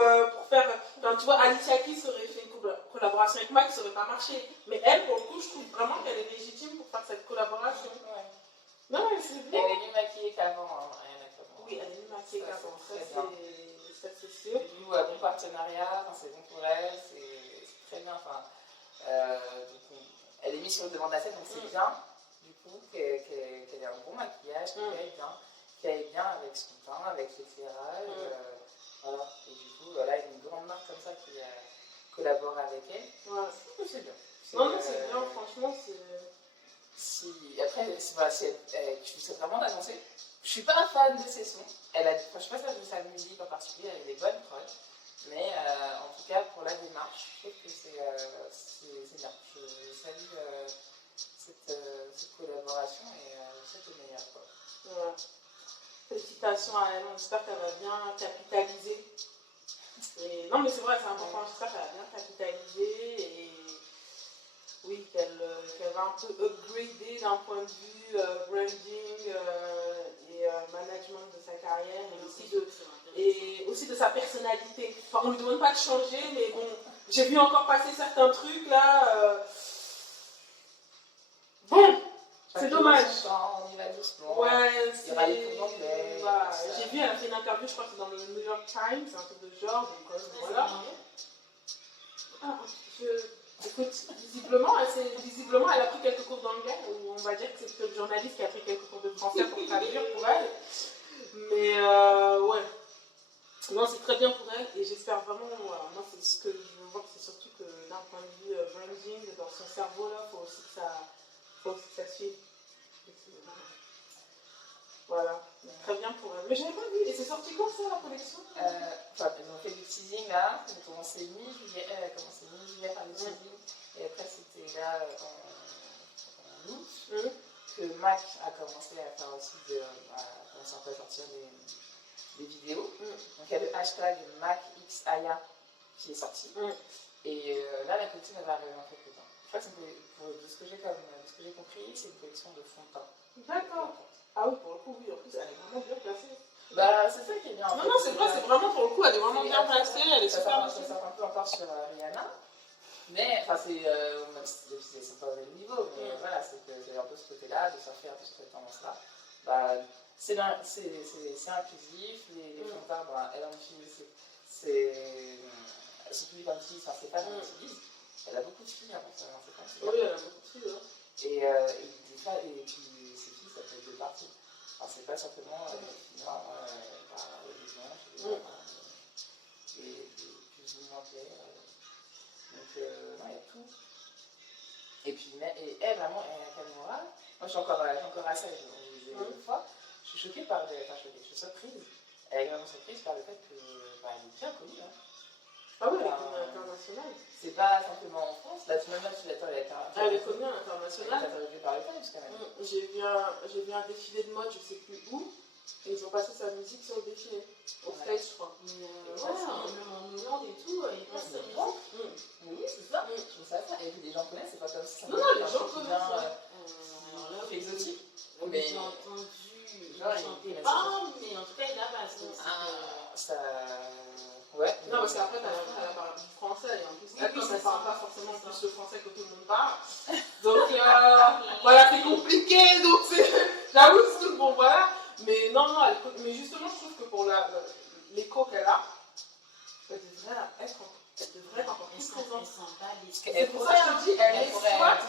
faire. Enfin, tu vois, Alicia Keys aurait fait une collaboration avec Mac, ça aurait pas marché. Mais elle, pour le coup, je trouve vraiment qu'elle est légitime pour faire cette collaboration. Ouais. Non, mais c'est bien. Elle est mieux maquillée qu'avant, Aya Nakamura. Oui, elle est mieux maquillée qu'avant. Ça, c'est sûr. Et du coup, bon partenariat, c'est bon pour elle, c'est très bien. Donc, elle est mise sur le devant de la scène, donc c'est bien, du coup, qu'elle ait un bon maquillage, qu'elle aille bien avec son teint, avec l'éclairage. Voilà. Et du coup, voilà, une grande marque comme ça qui collabore avec elle. Ouais. C'est bien. Non, mais c'est bien, franchement, Après, tu sais vraiment d'avancer. Je suis pas fan de ses sons. Je suis pas fan de sa musique en particulier, elle a des bonnes prods. Mais en tout cas, pour la démarche, je trouve que c'est bien. Je salue cette collaboration et c'est le meilleur. Ouais. Félicitations à elle, on espère qu'elle va bien capitaliser. Non, mais c'est vrai, c'est important, j'espère qu'elle va bien capitaliser et oui, qu'elle va un peu upgrader d'un point de vue branding et management de sa carrière et aussi de sa personnalité. Enfin, on ne lui demande pas de changer, mais bon, j'ai vu encore passer certains trucs là. Bon, c'est dommage. On y va doucement. Ouais, il y aura les cours d'anglais. Voilà. J'ai vu, elle a fait une interview, je crois que c'est dans le New York Times, un truc de genre, donc voilà. Écoute, visiblement, elle a pris quelques cours d'anglais, ou on va dire que c'est le journaliste qui a pris quelques cours de français pour traduire pour elle. Mais ouais. Non, c'est très bien pour elle et j'espère vraiment, voilà, moi c'est ce que je veux voir, c'est surtout que d'un point de vue branding, dans son cerveau là, il faut aussi que ça suive. Voilà, très bien pour elle. Mais j'avais pas vu, et c'est sorti quand ça la collection? Ils ont fait du teasing là, ils ont commencé mi-juillet, par le teasing, et après c'était là en août, que Mac a commencé à faire aussi commencer à sortir des vidéos. Donc il y a le hashtag MacXAya qui est sorti. Et là, la collection elle va arriver en quelques temps. Je crois que de ce que j'ai compris, c'est une collection de fond de teint. D'accord. Ah oui, pour le coup, oui, en plus, elle est vraiment bien placée. Bah, c'est ça qui est bien. Non, c'est vrai, c'est vraiment pour le coup, elle est vraiment bien placée, elle est super placée. Ça sort un peu encore sur Rihanna. Mais, enfin, c'est pas au même niveau, mais voilà, c'est que c'est un peu ce côté-là, de surfer un peu sur cette tendance-là. Bah, c'est inclusif, les fondards, bah, elles ont utilisé, elles sont publiques en utilise, enfin, c'est pas qu'on utilise. Elle a beaucoup de filles, hein, personnellement, c'est pas c'est Oui, elle a beaucoup de filles, hein. et puis ces filles, ça peut être de partout. Enfin, c'est pas simplement des filles noires, des blanches, des noirs, et plus ou moins claires. Donc, non, il y a tout. Et puis, elle, vraiment, elle a Kamura. Moi, je suis encore à ça, on disait une fois. Je suis choquée je suis surprise. Elle est vraiment surprise par le fait qu'elle est bien connue. Hein. Ah oui, elle est connue à l'international. C'est pas simplement en France. Là, tu l'attends, elle est connue à l'international. Elle est interviewée par le Times, quand même. J'ai vu un défilé de mode, je sais plus où, et ils ont passé sa musique sur le défilé. Au States, je crois. Même en Hollande et tout, il passe sa musique. Oui, c'est ça. Je trouve ça. Et puis les gens connaissent, c'est pas comme ça. Non, les gens connaissent. C'est exotique. Mais j'ai entendu, je ne chantais pas, mais en tout cas, il a base. Ouais. Non, parce qu'après, elle parle du français, et en plus, elle ne parle pas forcément plus le français que tout le monde parle. Donc, voilà, c'est compliqué, donc j'avoue, bon, voilà. Mais non, mais justement, je trouve que pour l'écho qu'elle a, elle devrait être encore plus présente. C'est pour ça que je te dis, elle exploite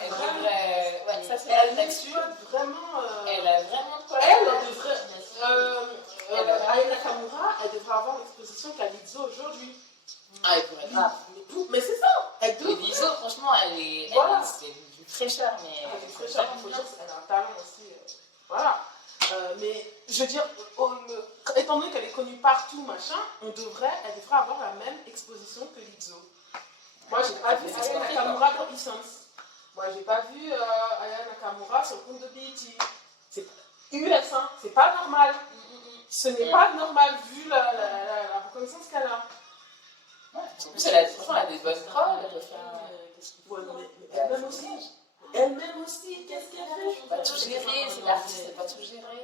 vraiment. Elle a vraiment de quoi. Elle devrait. Aya Nakamura, elle devrait avoir l'exposition qu'a Lizzo aujourd'hui. Ah, elle pourrait pas. Mais c'est ça. Elle devrait. Lizzo, franchement, c'est du fraîcheur, mais. Elle est fraîcheur, il faut dire qu'elle a un talent aussi. Voilà. Mais je veux dire, étant donné qu'elle est connue partout, machin, elle devrait avoir la même exposition que Lizzo. Moi, j'ai pas vu Aya Nakamura dans Essence. Moi, j'ai pas vu Aya Nakamura sur le compte de BET. C'est US, hein, c'est pas normal. Ce n'est pas normal vu la reconnaissance qu'elle a. Ouais, en plus, elle a des bonnes prods, elle peut faire. Elle-même aussi. Elle-même aussi, qu'est-ce qu'elle fait? C'est pas tout géré, c'est l'artiste, c'est pas tout géré.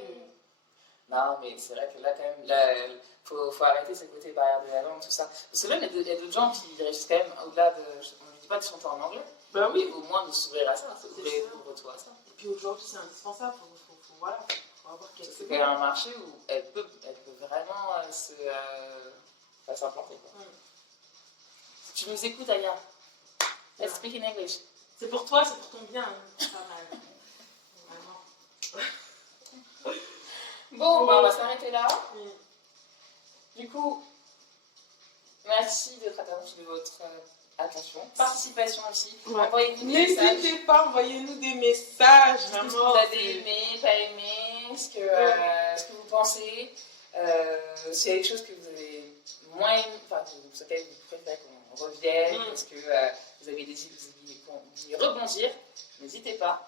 Non, mais c'est vrai que là, quand même, faut arrêter ce côté barrière de la langue, tout ça. Parce que là, il y a d'autres gens qui réussissent quand même, au-delà de. On ne dit pas de chanter en anglais. Ben oui. Au moins de s'ouvrir à ça, ouvrir-toi à ça. Et puis aujourd'hui, c'est indispensable. Voilà. C'est quand même un marché où elle peut vraiment s'implanter. Si tu nous écoutes, Aya, let's speak in English. C'est pour toi, c'est pour ton bien. Pas mal. Vraiment. Bon, on va s'arrêter là. Du coup, merci de votre attention, de votre attention, participation aussi. Ouais. Envoyez-nous des messages. N'hésitez pas, envoyez-nous des messages. Vraiment. Ce que vous avez aimé, pas aimé, ce que vous pensez. S'il y a des choses que vous avez moins aimé, enfin, vous préférez qu'on revienne, parce que vous avez des idées, vous voulez rebondir, n'hésitez pas.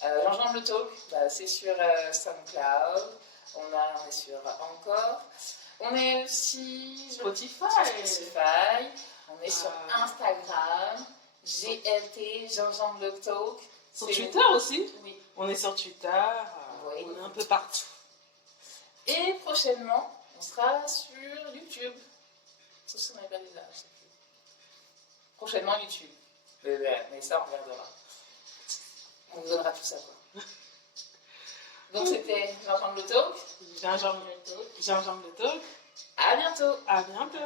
Jean-Jean Le Talk, c'est sur SoundCloud, on est sur Encore, on est aussi Spotify. On est sur Instagram, GLT, Jean-Jean Le Talk. Sur Twitter aussi? Oui. On est sur Twitter, on est un peu partout. Et prochainement, on sera sur YouTube. Sauf si on n'avait pas déjà, je sais plus. Prochainement YouTube. Mais ça, on regardera. On vous donnera tout ça, quoi. Donc c'était Jean-Jean Le Talk. Jean-Jean Le Talk. À bientôt. À bientôt.